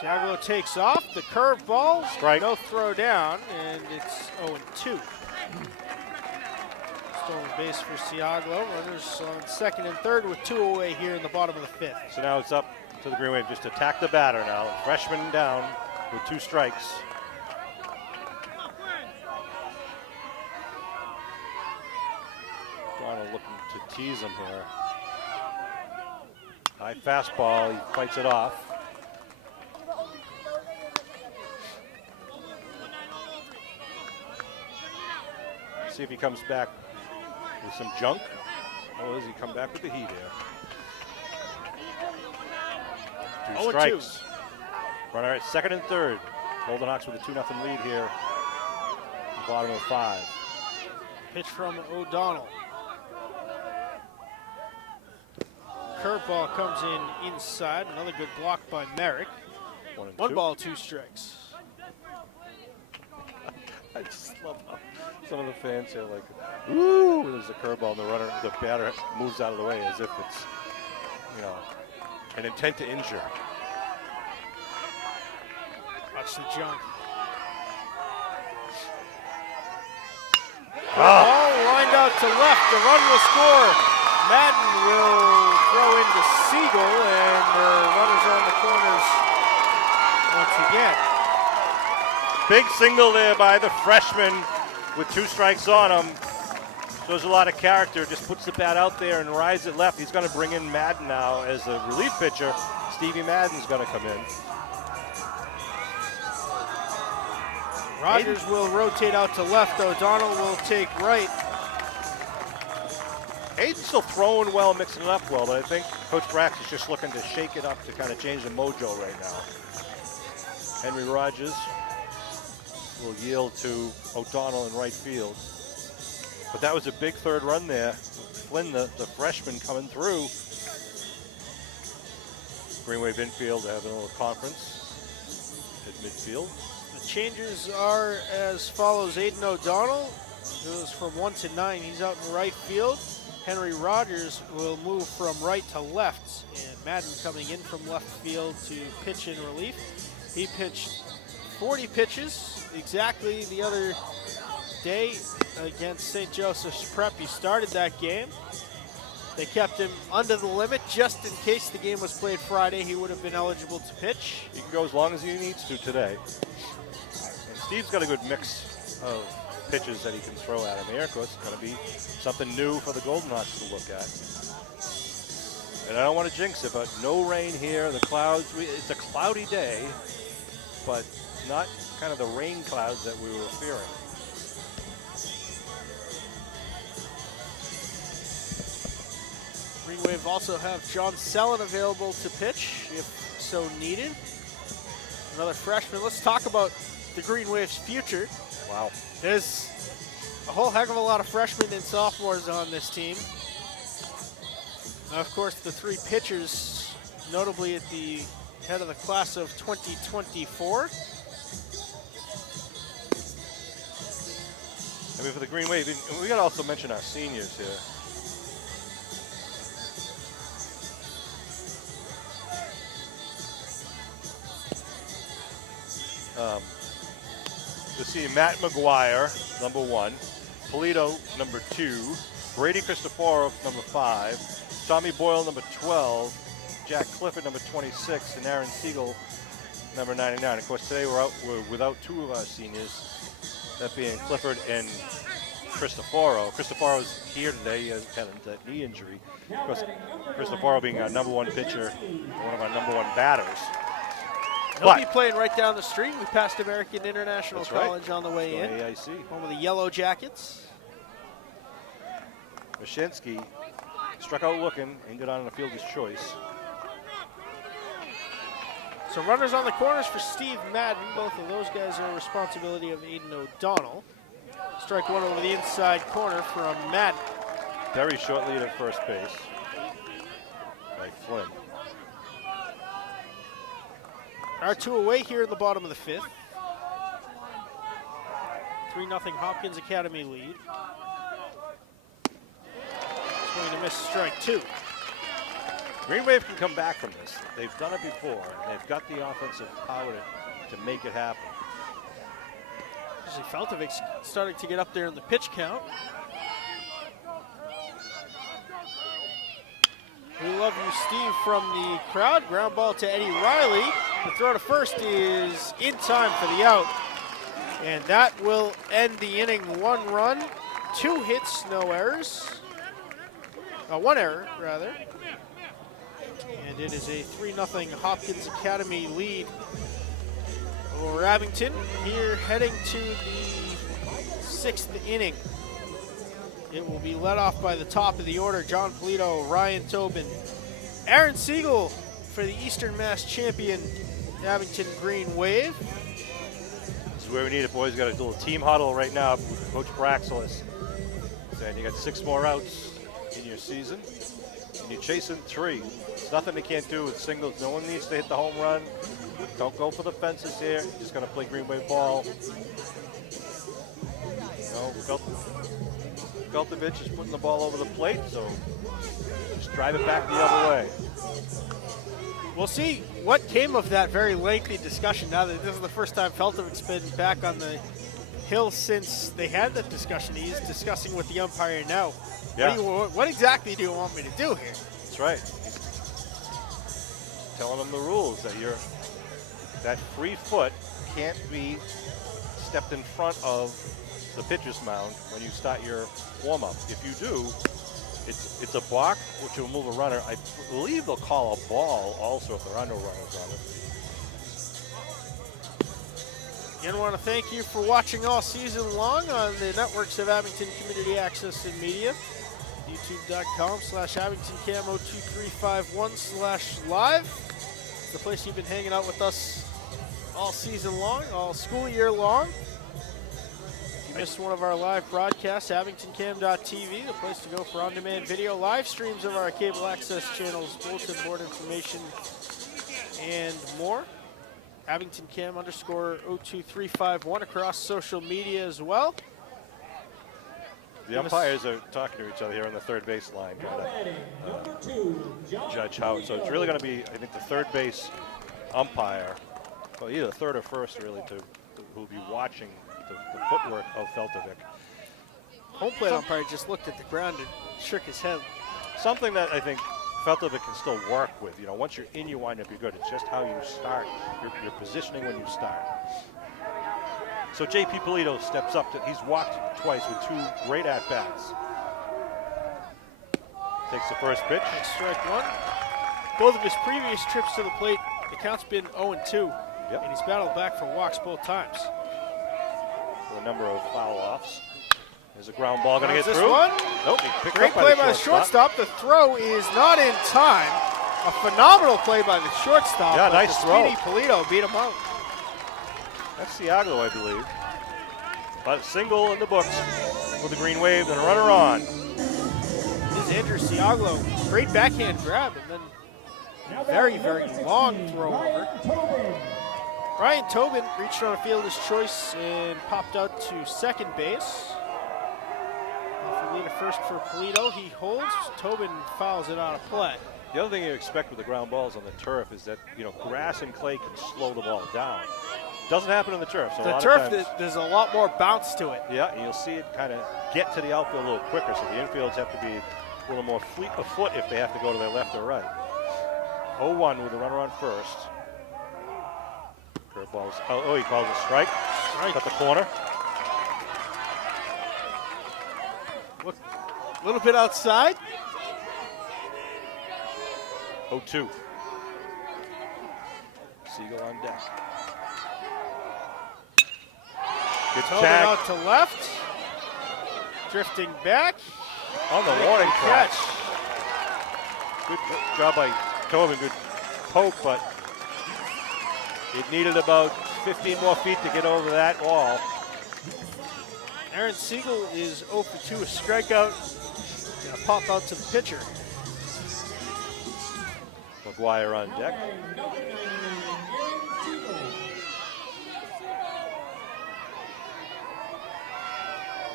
Siaglo takes off, the curveball, Strike. no throw down, and it's 0-2. Stolen base for Siaglo. Runners on second and third with two away here in the bottom of the fifth. So now it's up to the Green Wave. Just attack the batter now. Freshman down with 2 strikes. Donald looking to tease him here. High fastball, he fights it off. See if he comes back with some junk. Or does he come back with the heat here? 2 strikes. Runner at second and third. Golden Hawks with a 2-0 lead here. Bottom of 5. Pitch from O'Donnell. Curveball comes in inside. Another good block by Merrick. 1 ball, 2 strikes. I just love how some of the fans here like, ooh, there's a curveball and the batter moves out of the way as if it's, you know, an intent to injure. Watch the jump. Ah. Ball lined out to left. The run will score. Madden will throw into Siegel, and the runners on the corners once again. Big single there by the freshman with 2 strikes on him. Shows a lot of character. Just puts the bat out there and rides it left. He's going to bring in Madden now as a relief pitcher. Stevie Madden's going to come in. Rogers will rotate out to left. O'Donnell will take right. Hayden's still throwing well, mixing it up well, but I think Coach Brax is just looking to shake it up to kind of change the mojo right now. Henry Rogers will yield to O'Donnell in right field. But that was a big third run there. Flynn, the freshman, coming through. Green Wave infield, they have a little conference at midfield. The changes are as follows. Aiden O'Donnell goes from 1 to 9. He's out in right field. Henry Rogers will move from right to left. And Madden coming in from left field to pitch in relief. He pitched 40 pitches exactly the other day against St. Joseph's Prep. He started that game. They kept him under the limit just in case the game was played Friday. He would have been eligible to pitch. He can go as long as he needs to today. And Steve's got a good mix of pitches that he can throw at him here. Of course, it's going to be something new for the Golden Hawks to look at. And I don't want to jinx it, but no rain here. The clouds, it's a cloudy day, but not kind of the rain clouds that we were fearing. Green Wave also have John Sellen available to pitch if so needed. Another freshman. Let's talk about the Green Wave's future. Wow. There's a whole heck of a lot of freshmen and sophomores on this team. Now, of course, the 3 pitchers, notably at the head of the class of 2024. I mean, for the Green Wave, and we got to also mention our seniors here. You'll see Matt McGuire, number 1, Polito, number 2, Brady Christoforov, number 5, Tommy Boyle, number 12, Jack Clifford, number 26, and Aaron Siegel, number 99. Of course, today we're without two of our seniors, that being Clifford and Cristoforo. Cristoforo's here today. He has had a knee injury. Of course, Cristoforo being our number one pitcher, one of our number one batters. He'll be playing right down the street. We passed American International College on the way in. AIC. One with the yellow jackets. Mashinsky struck out looking and got on the fielder's choice. So runners on the corners for Steve Madden. Both of those guys are responsibility of Aiden O'Donnell. Strike one over the inside corner from Madden. Very short lead at first base by Flynn. Our two away here in the bottom of the fifth. 3-0 Hopkins Academy lead. Swing and miss, strike two. Green Wave can come back from this. They've done it before. They've got the offensive power to make it happen. Feltovic's starting to get up there in the pitch count. We love you, Steve, from the crowd. Ground ball to Eddie Riley. The throw to first is in time for the out. And that will end the inning. 1 run, 2 hits, no errors. 1 error, rather. And it is a 3-0 Hopkins Academy lead over Abington. Here heading to the 6th inning. It will be led off by the top of the order, John Polito, Ryan Tobin, Aaron Siegel for the Eastern Mass champion, Abington Green Wave. This is where we need it, boys. We've got a little team huddle right now. Coach Braxel is saying you got 6 more outs in your season, and you're chasing 3. There's nothing they can't do with singles. No one needs to hit the home run. Don't go for the fences here. You're just going to play Green Wave ball. No, Feltovich is putting the ball over the plate, so just drive it back the other way. We'll see what came of that very lengthy discussion. Now that this is the first time Feltovich's been back on the hill since they had that discussion. He's discussing with the umpire now. Yeah. What exactly do you want me to do here? That's right. Telling them the rules that that free foot can't be stepped in front of the pitcher's mound when you start your warm-up. If you do, it's a balk, which will move a runner. I believe they'll call a ball also if there are no runners on it. Again, I want to thank you for watching all season long on the networks of Abington Community Access and Media. YouTube.com/AbingtonCam02351/live. The place you've been hanging out with us all season long, all school year long. If you missed one of our live broadcasts, AbingtonCam.tv, the place to go for on-demand video, live streams of our cable access channels, bulletin board information, and more. AbingtonCam_02351 across social media as well. The umpires are talking to each other here on the third base line, trying to judge how. So it's really going to be, I think, the third base umpire, well, either third or first, really, who'll be watching the footwork of Feltovic. Home plate umpire just looked at the ground and shook his head. Something that I think Feltovic can still work with. You know, once you're in, you wind up, you're good. It's just how you start, your positioning when you start. So J.P. Polito steps up. He's walked twice with 2 great at-bats. Takes the first pitch. And strike one. Both of his previous trips to the plate, the count's been 0-2. Yep. And he's battled back for walks both times. For a number of foul-offs. There's a ground ball going to get this through. One. Nope, he picked Great up play by the shortstop. The throw is not in time. A phenomenal play by the shortstop. Yeah, nice throw. Speedy Polito beat him out. That's Siaglo, I believe. But a single in the books for the Green Wave and a runner on. This is Andrew Siaglo. Great backhand grab and then very, very long throw over. Ryan Tobin reached on a fielder's choice and popped out to second base. Off the lead at first for Polito. He holds. Tobin fouls it out of play. The other thing you expect with the ground balls on the turf is that, you know, grass and clay can slow the ball down. Doesn't happen on the turf. So the turf, there's a lot more bounce to it. Yeah, and you'll see it kind of get to the outfield a little quicker, so the infields have to be a little more fleet of foot if they have to go to their left or right. 0-1 with a runner on first. Curveball's out. Oh, he calls a strike. Cut the corner. Look, a little bit outside. 0-2. Siegel on deck. Good Towed it tag. out to left. Drifting back. On the warning track. Good job by Tobin. Good poke, but it needed about 15 more feet to get over that wall. Aaron Siegel is 0 for 2, a strikeout. Gonna pop out to the pitcher. McGuire on deck.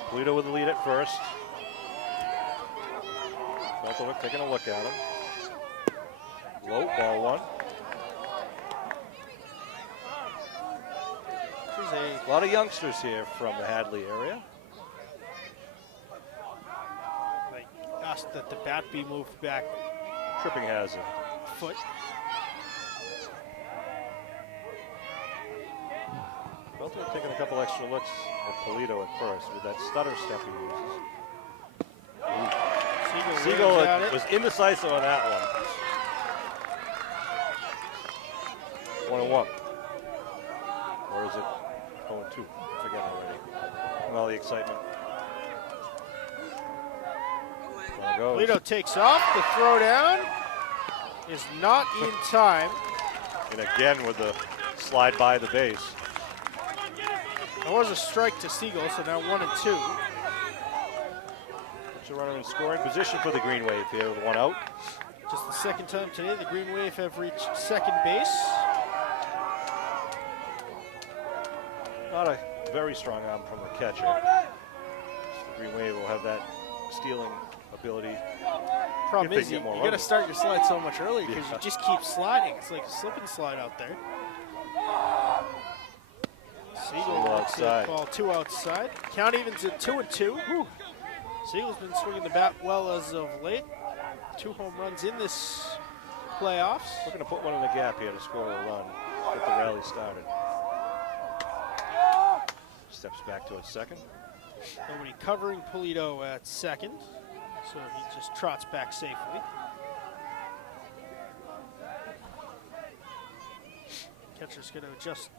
Polito with the lead at first. Feltovic taking a look at him. Low, ball one. A lot of youngsters here from the Hadley area. They asked that the bat be moved back Tripping hazard. a foot. Feltovic taking a couple extra looks at Polito at first with that stutter step he uses. Siegel was indecisive on that one. 1-1. Or is it 0-2? I forget already. And all the excitement. Polito takes off. The throw down is not in time. And again with the slide by the base. That was a strike to Siegel, so now 1-2. Puts a runner in scoring position for the Green Wave here with one out. Just the second time today the Green Wave have reached second base. Not a very strong arm from the catcher. The Green Wave will have that stealing ability. Problem if is, they you get more got to runs. start your slide so much earlier because you just keep sliding. It's like a slip and slide out there. Siegel looks at ball 2 outside. Count evens at 2-2. Siegel's been swinging the bat well as of late. 2 home runs in this playoffs. Looking to put one in the gap here to score a run. Get the rally started. Steps back to its second. Nobody covering Polito at second, so he just trots back safely. Catcher's going to adjust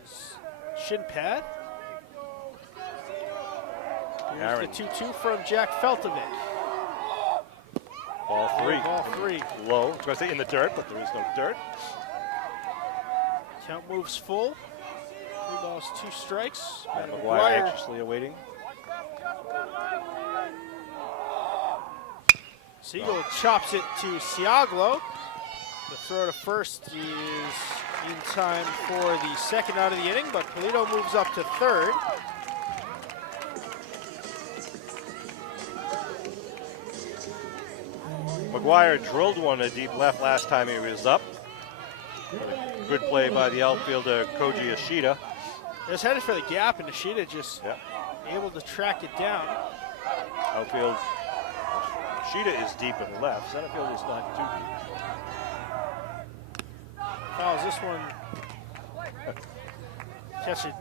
his shin pad. Here's Aaron. the 2-2 from Jack Feltovic. Ball 3. Ball 3. Low. I was going to say in the dirt, but there is no dirt. Count moves full. 3 balls, 2 strikes. Matt McGuire anxiously awaiting. Siegel chops it to Siaglo. The throw to first is in time for the second out of the inning, but Polito moves up to third. McGuire drilled one to deep left last time he was up. Good play by the outfielder Koji Ishida. It was headed for the gap, and Ishida just able to track it down. Outfield, Ishida is deep in the left. Center field is not too deep. Fouls this one. Catcher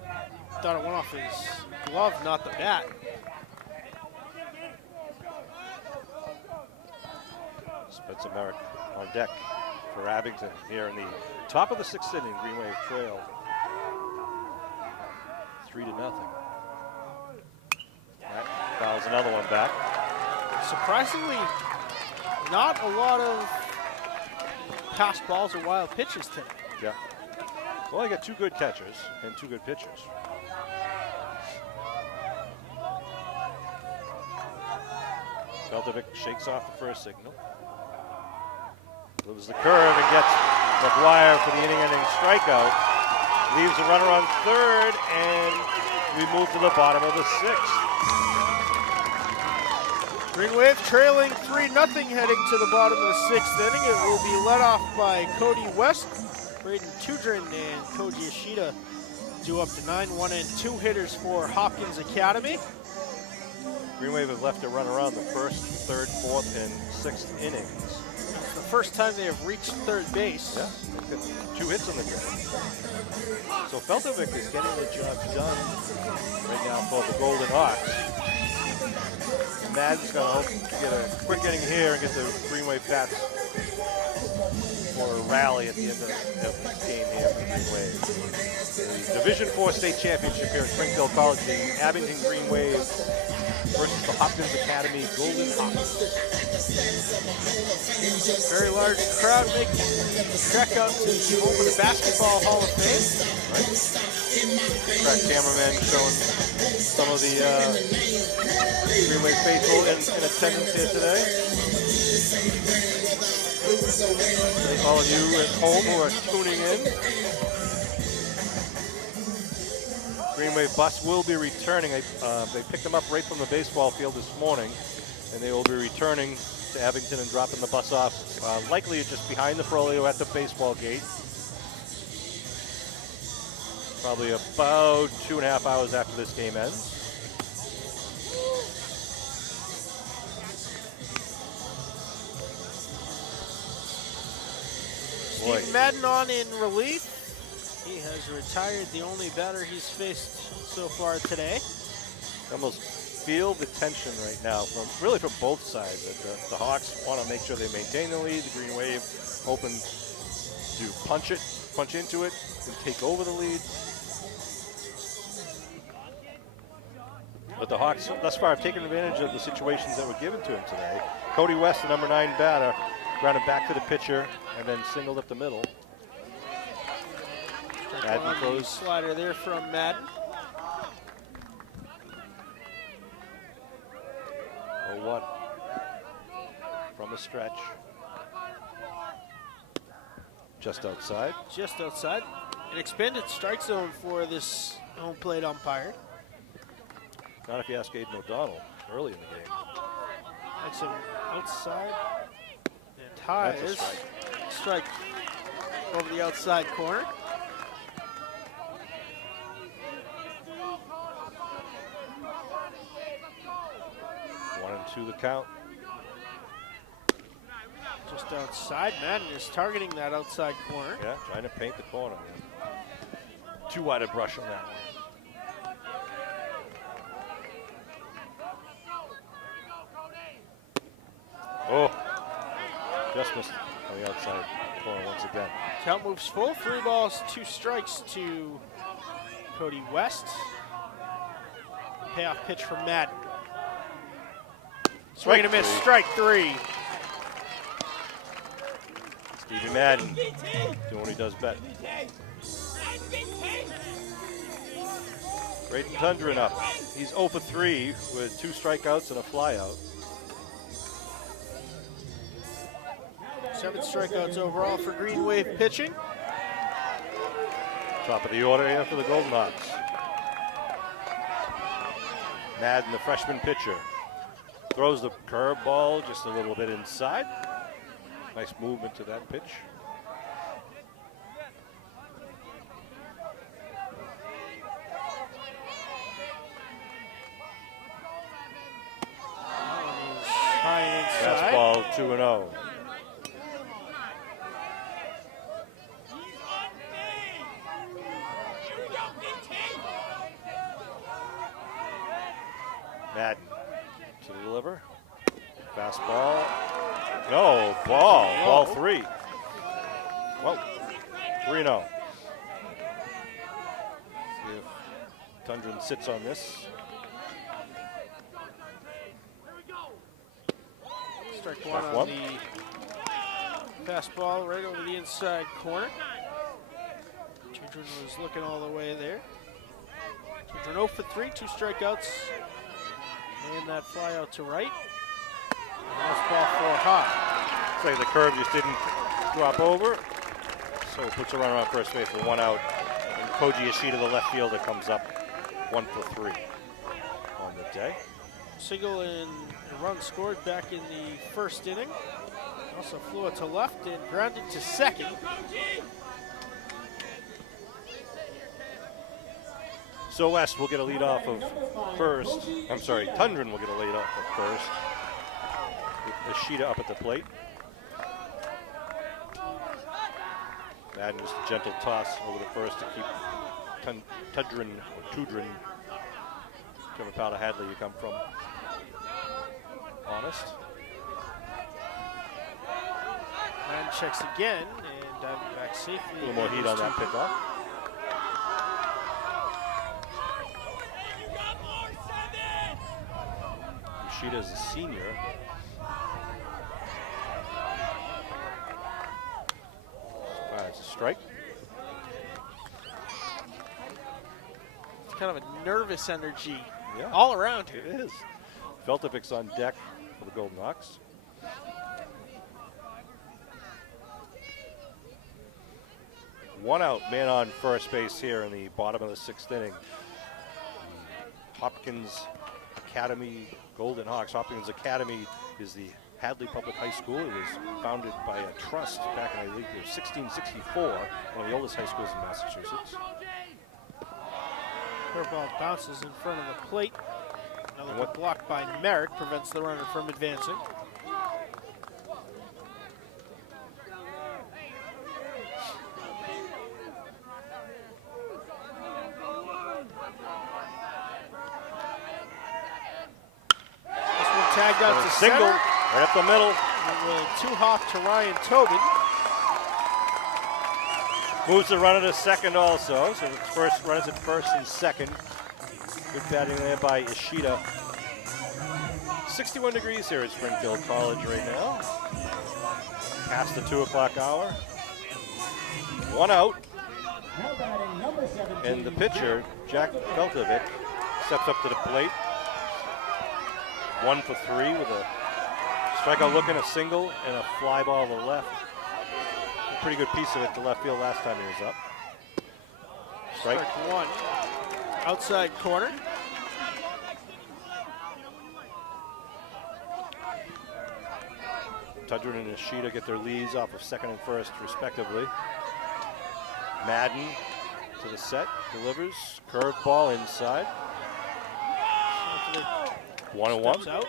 thought it went off his glove, not the bat. Spencer Merrick on deck for Abington here in the top of the 6th inning. Green Wave trail 3-0. That fouls another one back. Surprisingly, not a lot of pass balls or wild pitches today. Yeah. Well, I got 2 good catchers and 2 good pitchers. Feltovic shakes off the first signal. Moves the curve and gets McGuire for the inning-ending strikeout. Leaves the runner on third, and we move to the bottom of the 6th. Green Wave trailing 3-0 heading to the bottom of the 6th inning. It will be led off by Cody West, Braden Tudrin, and Koji Ishida due up to 9, 1 and 2 hitters for Hopkins Academy. Green Wave have left a runner on the 1st, 3rd, 4th, and 6th innings. That's the first time they have reached third base. Yeah, they've got 2 hits on the day. So Feltovic is getting the job done right now for the Golden Hawks. Madden's going to hope to get a quick inning here and get the Greenway Pats for a rally at the end of this game here for Greenway. The Division IV state championship here at Springfield College, the Abington Green Wave versus the Hopkins Academy Golden Hawks. Very large crowd making trek out to the home of the Basketball Hall of Fame. Right. Track cameraman showing some of the Greenway faithful in attendance here today. Thank all of you at home who are tuning in. Greenway bus will be returning. They picked them up right from the baseball field this morning, and they will be returning to Abington and dropping the bus off, likely just behind the Frollo at the baseball gate. Probably about 2.5 hours after this game ends. Steve Madden on in relief. He has retired, the only batter he's faced so far today. I almost feel the tension right now from both sides. That the Hawks want to make sure they maintain the lead. The Green Wave hoping to punch into it, and take over the lead. But the Hawks thus far have taken advantage of the situations that were given to him today. Cody West, the number 9 batter, grounded back to the pitcher and then singled up the middle. Madden throws. Slider there from Madden. 0-1 from the stretch. Just outside. Just outside. An expanded strike zone for this home plate umpire. Not if you ask Aiden O'Donnell early in the game. That's an outside. And high That's a is strike. strike over the outside corner. One and 2 the count. Just outside. Madden is targeting that outside corner. Yeah, trying to paint the corner. Too wide a brush on that one. Oh, just missed on the outside corner once again. Count moves full. 3 balls, 2 strikes to Cody West. Payoff pitch from Madden. Swing and a miss. Strike 3. Stevie Madden doing what he does best. Braden Tundren up. He's 0 for 3 with 2 strikeouts and a flyout. 7 strikeouts overall for Green Wave pitching. Top of the order here for the Golden Hawks. Madden, the freshman pitcher, throws the curveball just a little bit inside. Nice movement to that pitch. High inside. Fastball 2-0. Madden to deliver. Fastball. No, ball 3. Well, 3-0. See if Tundren sits on this. Strike one on the fastball right over the inside corner. Tundren was looking all the way there. Tundren 0 for 3, 2 strikeouts. And that fly out to right. That's ball 4 high. Say the curve just didn't drop over. So it puts a runner on first base with 1 out. And Koji Ishida, the left fielder, comes up 1 for 3 on the day. Single and a run scored back in the first inning. Also flew it to left and grounded to second. So West will get a lead off of first. I'm sorry, Tundren will get a lead off of first. With Ishida up at the plate. Madden just a gentle toss over the first to keep Tudrin. Whichever Powder Hadley you come from. Honest. Man checks again and diving back safely. A little more heat on that pickoff. Yoshida's a senior. It's a strike. It's kind of a nervous energy Yeah, all around here. It is. Veltovic's on deck for the Golden Hawks. One out, man on first base here in the bottom of the 6th inning. Hopkins Academy Golden Hawks. Hopkins Academy is the Hadley Public High School. It was founded by a trust back in, I think, 1664, one of the oldest high schools in Massachusetts. Curveball bounces in front of the plate. Another one blocked by Merrick prevents the runner from advancing. This one tagged out to Single, center. right up the middle. Two-hop to Ryan Tobin. Moves the runner to second also. So it's first runners at first and second. Good batting there by Ishida. 61 degrees here at Springfield College right now. Past the 2 o'clock hour. One out. And the pitcher, Jack Veltovic, steps up to the plate. 1 for 3 with a strikeout look and a single and a fly ball to the left. A pretty good piece of it to left field last time he was up. Strike one. Outside corner. Tudrin and Ishida get their leads off of second and first, respectively. Madden to the set, delivers, curveball inside. 1-1. Out.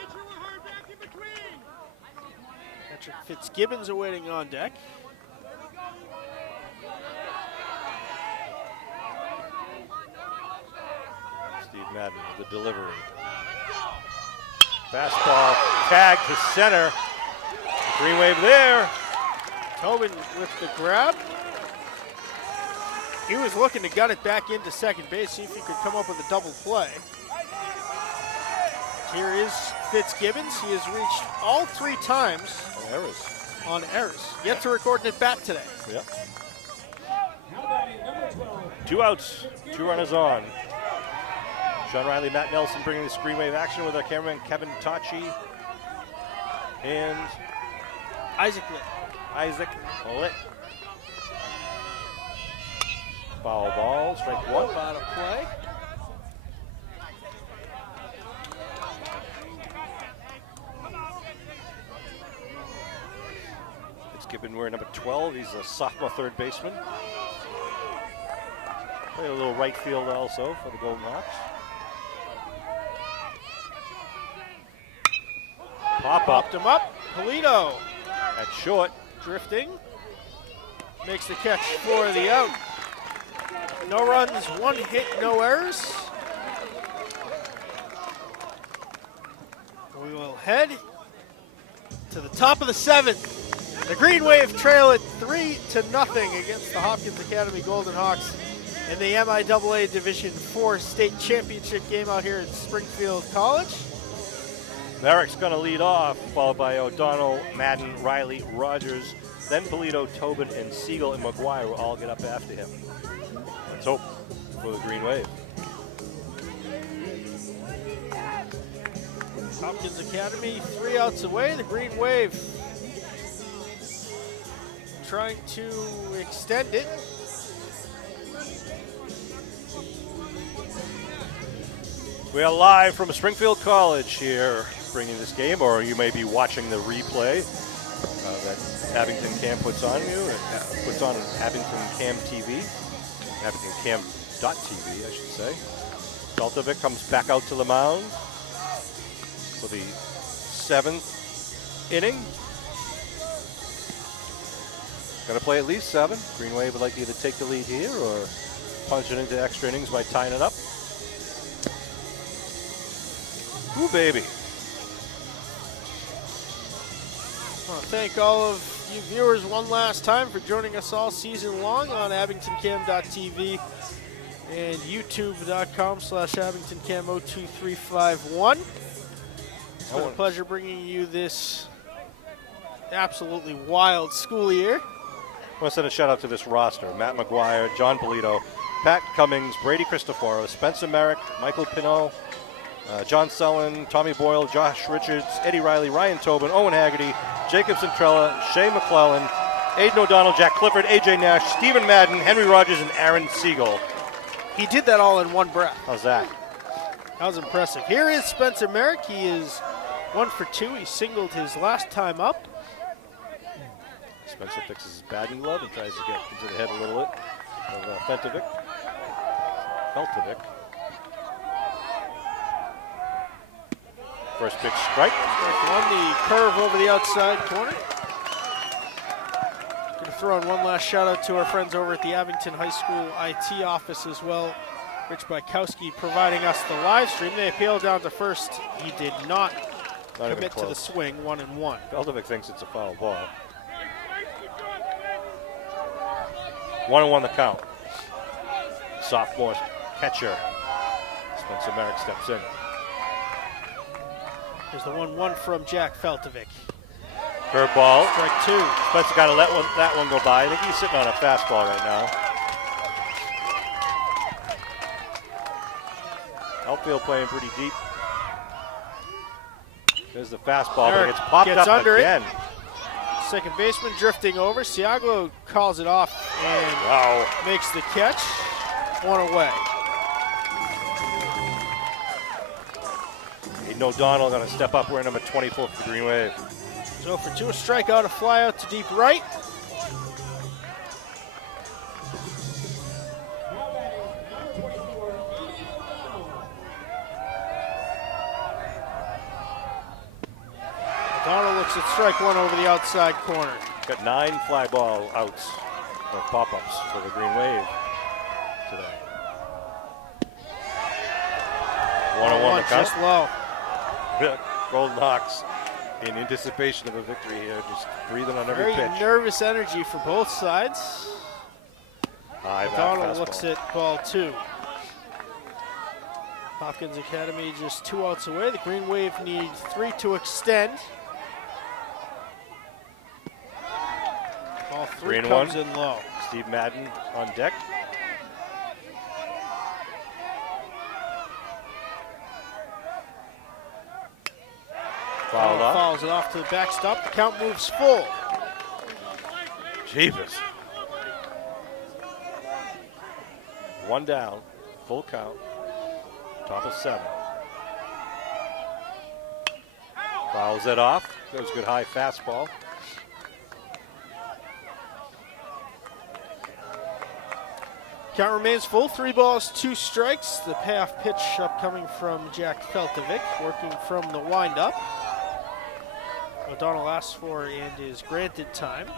Patrick Fitzgibbons awaiting on deck. Steve Madden with the delivery. Fastball tag to center. Green wave there. Tobin with the grab. He was looking to gut it back into second base, see if he could come up with a double play. Here is Fitzgibbons. He has reached all 3 times on errors. Yet to record an at-bat today. Yep. 2 outs, 2 runners on. Sean Riley, Matt Nelson bringing the screen wave action with our cameraman Kevin Tachi and Isaac Litt. Foul ball, strike 1. Out of play. Fitzgibbon wearing number 12. He's a sophomore third baseman. Played a little right field also for the Golden Hawks. Popped him up. Polito At short. drifting. Makes the catch for the out. No runs, 1 hit, no errors. We will head to the top of the 7th. The Green Wave trail at 3-0 against the Hopkins Academy Golden Hawks in the MIAA Division IV state championship game out here at Springfield College. Merrick's going to lead off, followed by O'Donnell, Madden, Riley, Rogers, then Polito, Tobin, and Siegel and McGuire will all get up after him. Let's hope for the Green Wave. Hopkins Academy 3 outs away. The Green Wave trying to extend it. We are live from Springfield College here, bringing this game, or you may be watching the replay that Abington Cam puts on you. It puts on Abington Cam TV, AbingtonCam.tv, I should say. Veltovic comes back out to the mound for the 7th inning. Got to play at least 7. Green Wave would like to either take the lead here or punch it into extra innings by tying it up. Ooh, baby. I want to thank all of you viewers one last time for joining us all season long on abingtoncam.tv and youtube.com/abingtoncam02351. It's been a pleasure bringing you this absolutely wild school year. I want to send a shout out to this roster. Matt McGuire, John Polito, Pat Cummings, Brady Cristoforo, Spencer Merrick, Michael Pinot, John Sullen, Tommy Boyle, Josh Richards, Eddie Riley, Ryan Tobin, Owen Haggerty, Jacob Centrella, Shea McClellan, Aiden O'Donnell, Jack Clifford, AJ Nash, Stephen Madden, Henry Rogers, and Aaron Siegel. He did that all in one breath. How's that? That was impressive. Here is Spencer Merrick. He is 1 for 2. He singled his last time up. Spencer fixes his batting glove and tries to get into the head a little bit of Feltovic. First pitch strike. On the curve over the outside corner. Going to throw in one last shout out to our friends over at the Abington High School IT office as well. Rich Bykowski providing us the live stream. They appealed down to first. He did not commit to the swing, 1-1. Feltovic thinks it's a foul ball. 1-1 the count. Sophomore catcher Spencer Merrick steps in. There's the 1-1 from Jack Feltovic. Curveball. Strike 2. Spencer got to let that one go by. I think he's sitting on a fastball right now. Outfield playing pretty deep. There's the fastball, but it gets popped up under again. Second baseman drifting over. Siago calls it off and makes the catch. 1 away. Aiden O'Donnell going to step up. We're number 24 for the Green Wave. So for 2, a strikeout, a fly out to deep right. O'Donnell looks at strike 1 over the outside corner. Got 9 fly ball outs or pop-ups for the Green Wave today. 1-1 the count. Just low. Golden Hawks in anticipation of a victory here, just breathing on every Very pitch. nervous energy for both sides. O'Donnell looks at ball 2. Hopkins Academy just 2 outs away. The Green Wave need 3 to extend. Ball 3 comes in low. Steve Madden on deck. Fouled off. Fouls it off to the backstop. The count moves full. Jeebus. 1 down, full count, top of 7. Fouls it off. That was a good high fastball. Count remains full. 3 balls, 2 strikes. The payoff pitch upcoming from Jack Feltovic, working from the windup. O'Donnell asks for and is granted time.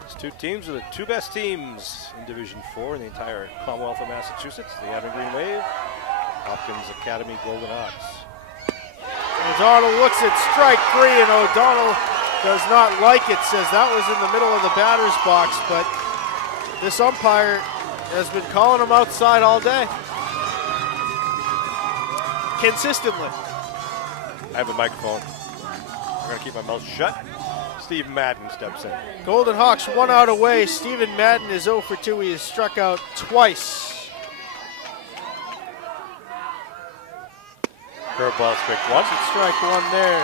These 2 teams are the 2 best teams in Division 4 in the entire Commonwealth of Massachusetts. The Abington Green Wave, Hopkins Academy Golden Hawks. O'Donnell looks at strike 3, and O'Donnell does not like it. Says that was in the middle of the batter's box, but this umpire has been calling him outside all day. Consistently. I have a microphone. I'm going to keep my mouth shut. Steve Madden steps in. Golden Hawks 1 out away. Stephen Madden is 0 for 2. He has struck out twice. Curveball, strike 1. Strike 1 there.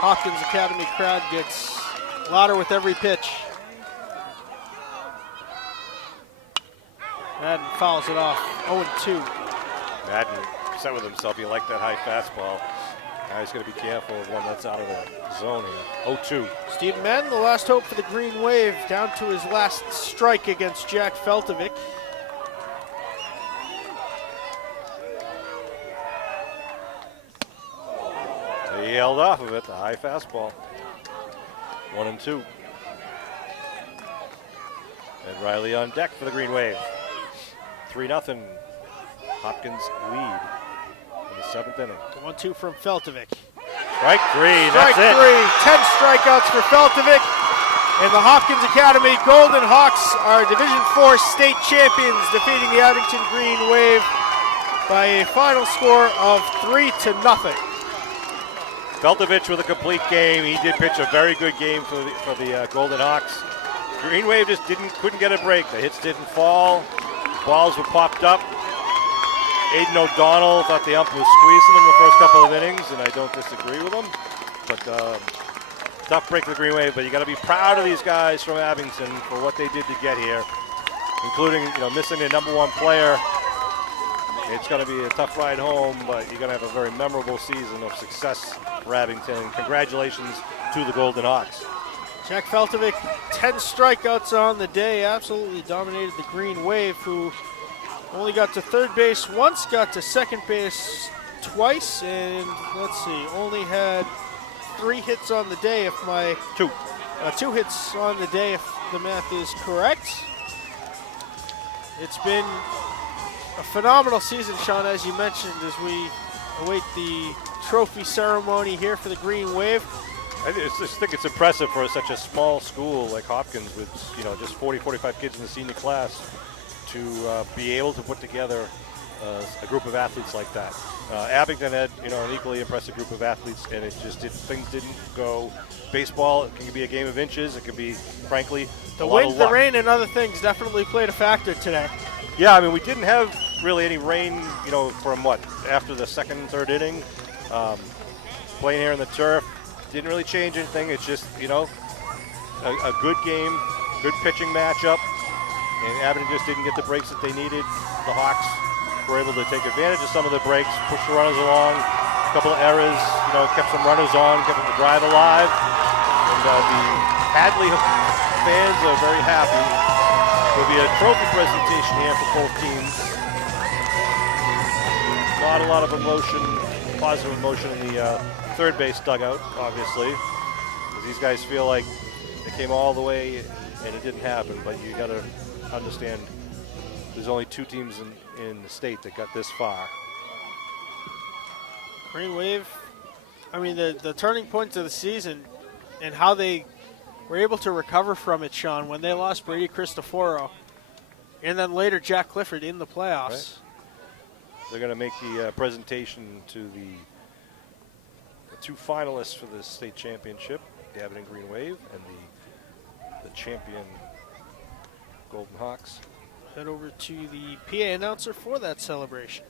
Hopkins Academy crowd gets louder with every pitch. Madden fouls it off. 0-2. Madden upset with himself. He liked that high fastball. Now he's going to be careful of one that's out of the zone here. 0-2. Steve Madden, the last hope for the Green Wave, down to his last strike against Jack Feltovic. He held off of it, the high fastball. 1-2. And Riley on deck for the Green Wave. 3-0. Hopkins lead in the 7th inning. 1-2 from Feltovic. Strike 3, Strike that's it. 3, 10 strikeouts for Feltovic. And the Hopkins Academy Golden Hawks are Division IV state champions, defeating the Abington Green Wave by a final score of 3-0. Feltovich with a complete game. He did pitch a very good game for the Golden Hawks. Green Wave just couldn't get a break. The hits didn't fall. Balls were popped up. Aiden O'Donnell thought the ump was squeezing him the first couple of innings, and I don't disagree with him. But tough break for the Green Wave, but you got to be proud of these guys from Abington for what they did to get here, including missing their #1 player. It's going to be a tough ride home, but you're going to have a very memorable season of success for Abington. Congratulations to the Golden Hawks. Jack Feltovic, 10 strikeouts on the day, absolutely dominated the Green Wave, who only got to third base once, got to second base twice, and let's see, only had 3 hits on the day, if my... 2. 2 hits on the day, if the math is correct. It's been a phenomenal season, Sean, as you mentioned, as we await the trophy ceremony here for the Green Wave. I just think it's impressive for such a small school like Hopkins with just 40, 45 kids in the senior class to be able to put together a group of athletes like that. Abington had an equally impressive group of athletes, and things didn't go. Baseball, it can be a game of inches. It can be, frankly, the wind, the rain, and other things definitely played a factor today. Yeah, I mean, we didn't have really any rain, from after the 2nd, 3rd inning. Playing here in the turf didn't really change anything. It's just, a good game, good pitching matchup. And Abington just didn't get the breaks that they needed. The Hawks were able to take advantage of some of the breaks, push the runners along, a couple of errors, kept some runners on, kept the drive alive. And the Hadley fans are very happy. There'll be a trophy presentation here for both teams. Not a lot of emotion, positive emotion in the third base dugout, obviously. Because these guys feel like they came all the way and it didn't happen. But you got to understand there's only 2 teams in the state that got this far. Green Wave, I mean, the turning point of the season and how they were able to recover from it, Sean, when they lost Brady Cristoforo and then later Jack Clifford in the playoffs. Right. They're going to make the presentation to the 2 finalists for the state championship, the Abington Green Wave and the champion Golden Hawks. Head over to the PA announcer for that celebration.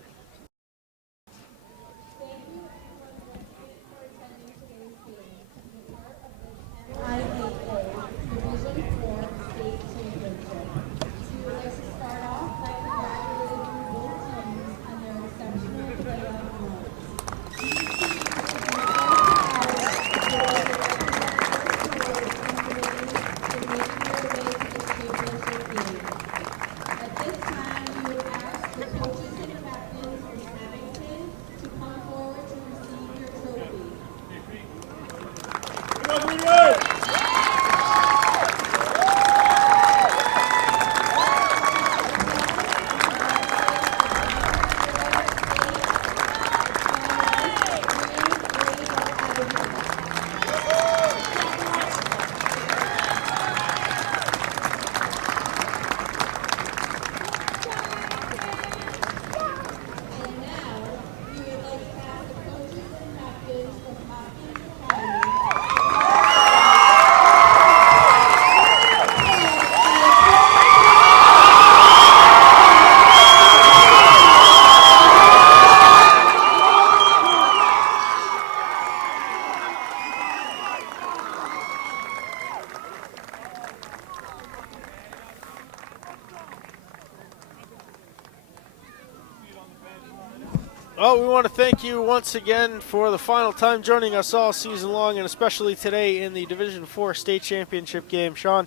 Well, we want to thank you once again for the final time joining us all season long, and especially today in the Division IV state championship game. Sean,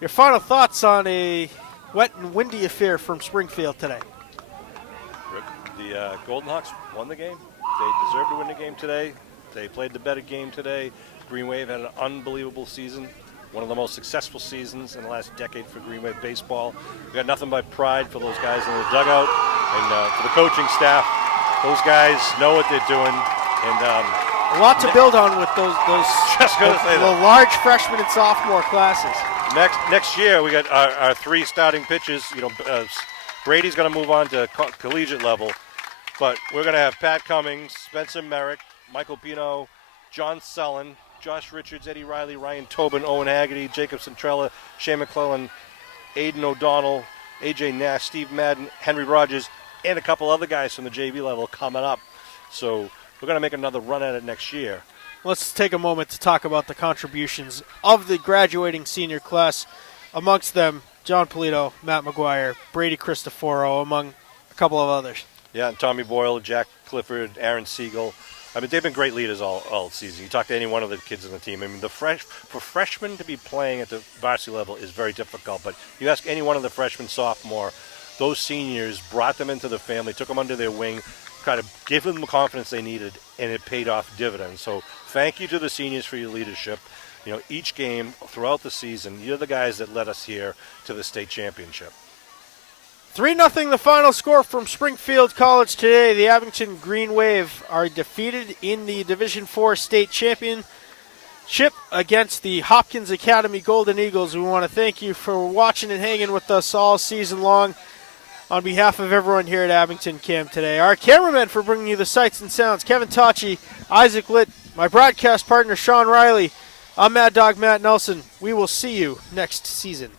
your final thoughts on a wet and windy affair from Springfield today? The Golden Hawks won the game. They deserved to win the game today. They played the better game today. Green Wave had an unbelievable season. one of the most successful seasons in the last decade for Green Wave baseball. We've got nothing but pride for those guys in the dugout and for the coaching staff. Those guys know what they're doing. And a lot to build on with those just gonna say the that. large freshman and sophomore classes. Next year, we got our 3 starting pitchers. Brady's going to move on to collegiate level, but we're going to have Pat Cummings, Spencer Merrick, Michael Pino, John Sullen, Josh Richards, Eddie Riley, Ryan Tobin, Owen Haggerty, Jacob Centrella, Shane McClellan, Aiden O'Donnell, AJ Nash, Steve Madden, Henry Rogers, and a couple other guys from the JV level coming up. So we're going to make another run at it next year. Let's take a moment to talk about the contributions of the graduating senior class. Amongst them, John Polito, Matt McGuire, Brady Cristoforo, among a couple of others. Yeah, and Tommy Boyle, Jack Clifford, Aaron Siegel. I mean, they've been great leaders all season. You talk to any one of the kids on the team. I mean, for freshmen to be playing at the varsity level is very difficult. But you ask any one of the freshmen, sophomore, those seniors brought them into the family, took them under their wing, kind of gave them the confidence they needed, and it paid off dividends. So thank you to the seniors for your leadership. Each game throughout the season, you're the guys that led us here to the state championship. 3-0 the final score from Springfield College today. The Abington Green Wave are defeated in the Division IV state championship against the Hopkins Academy Golden Eagles. We want to thank you for watching and hanging with us all season long. On behalf of everyone here at Abington Cam today, our cameramen for bringing you the sights and sounds, Kevin Tachi, Isaac Litt, my broadcast partner, Sean Riley. I'm Mad Dog Matt Nelson. We will see you next season.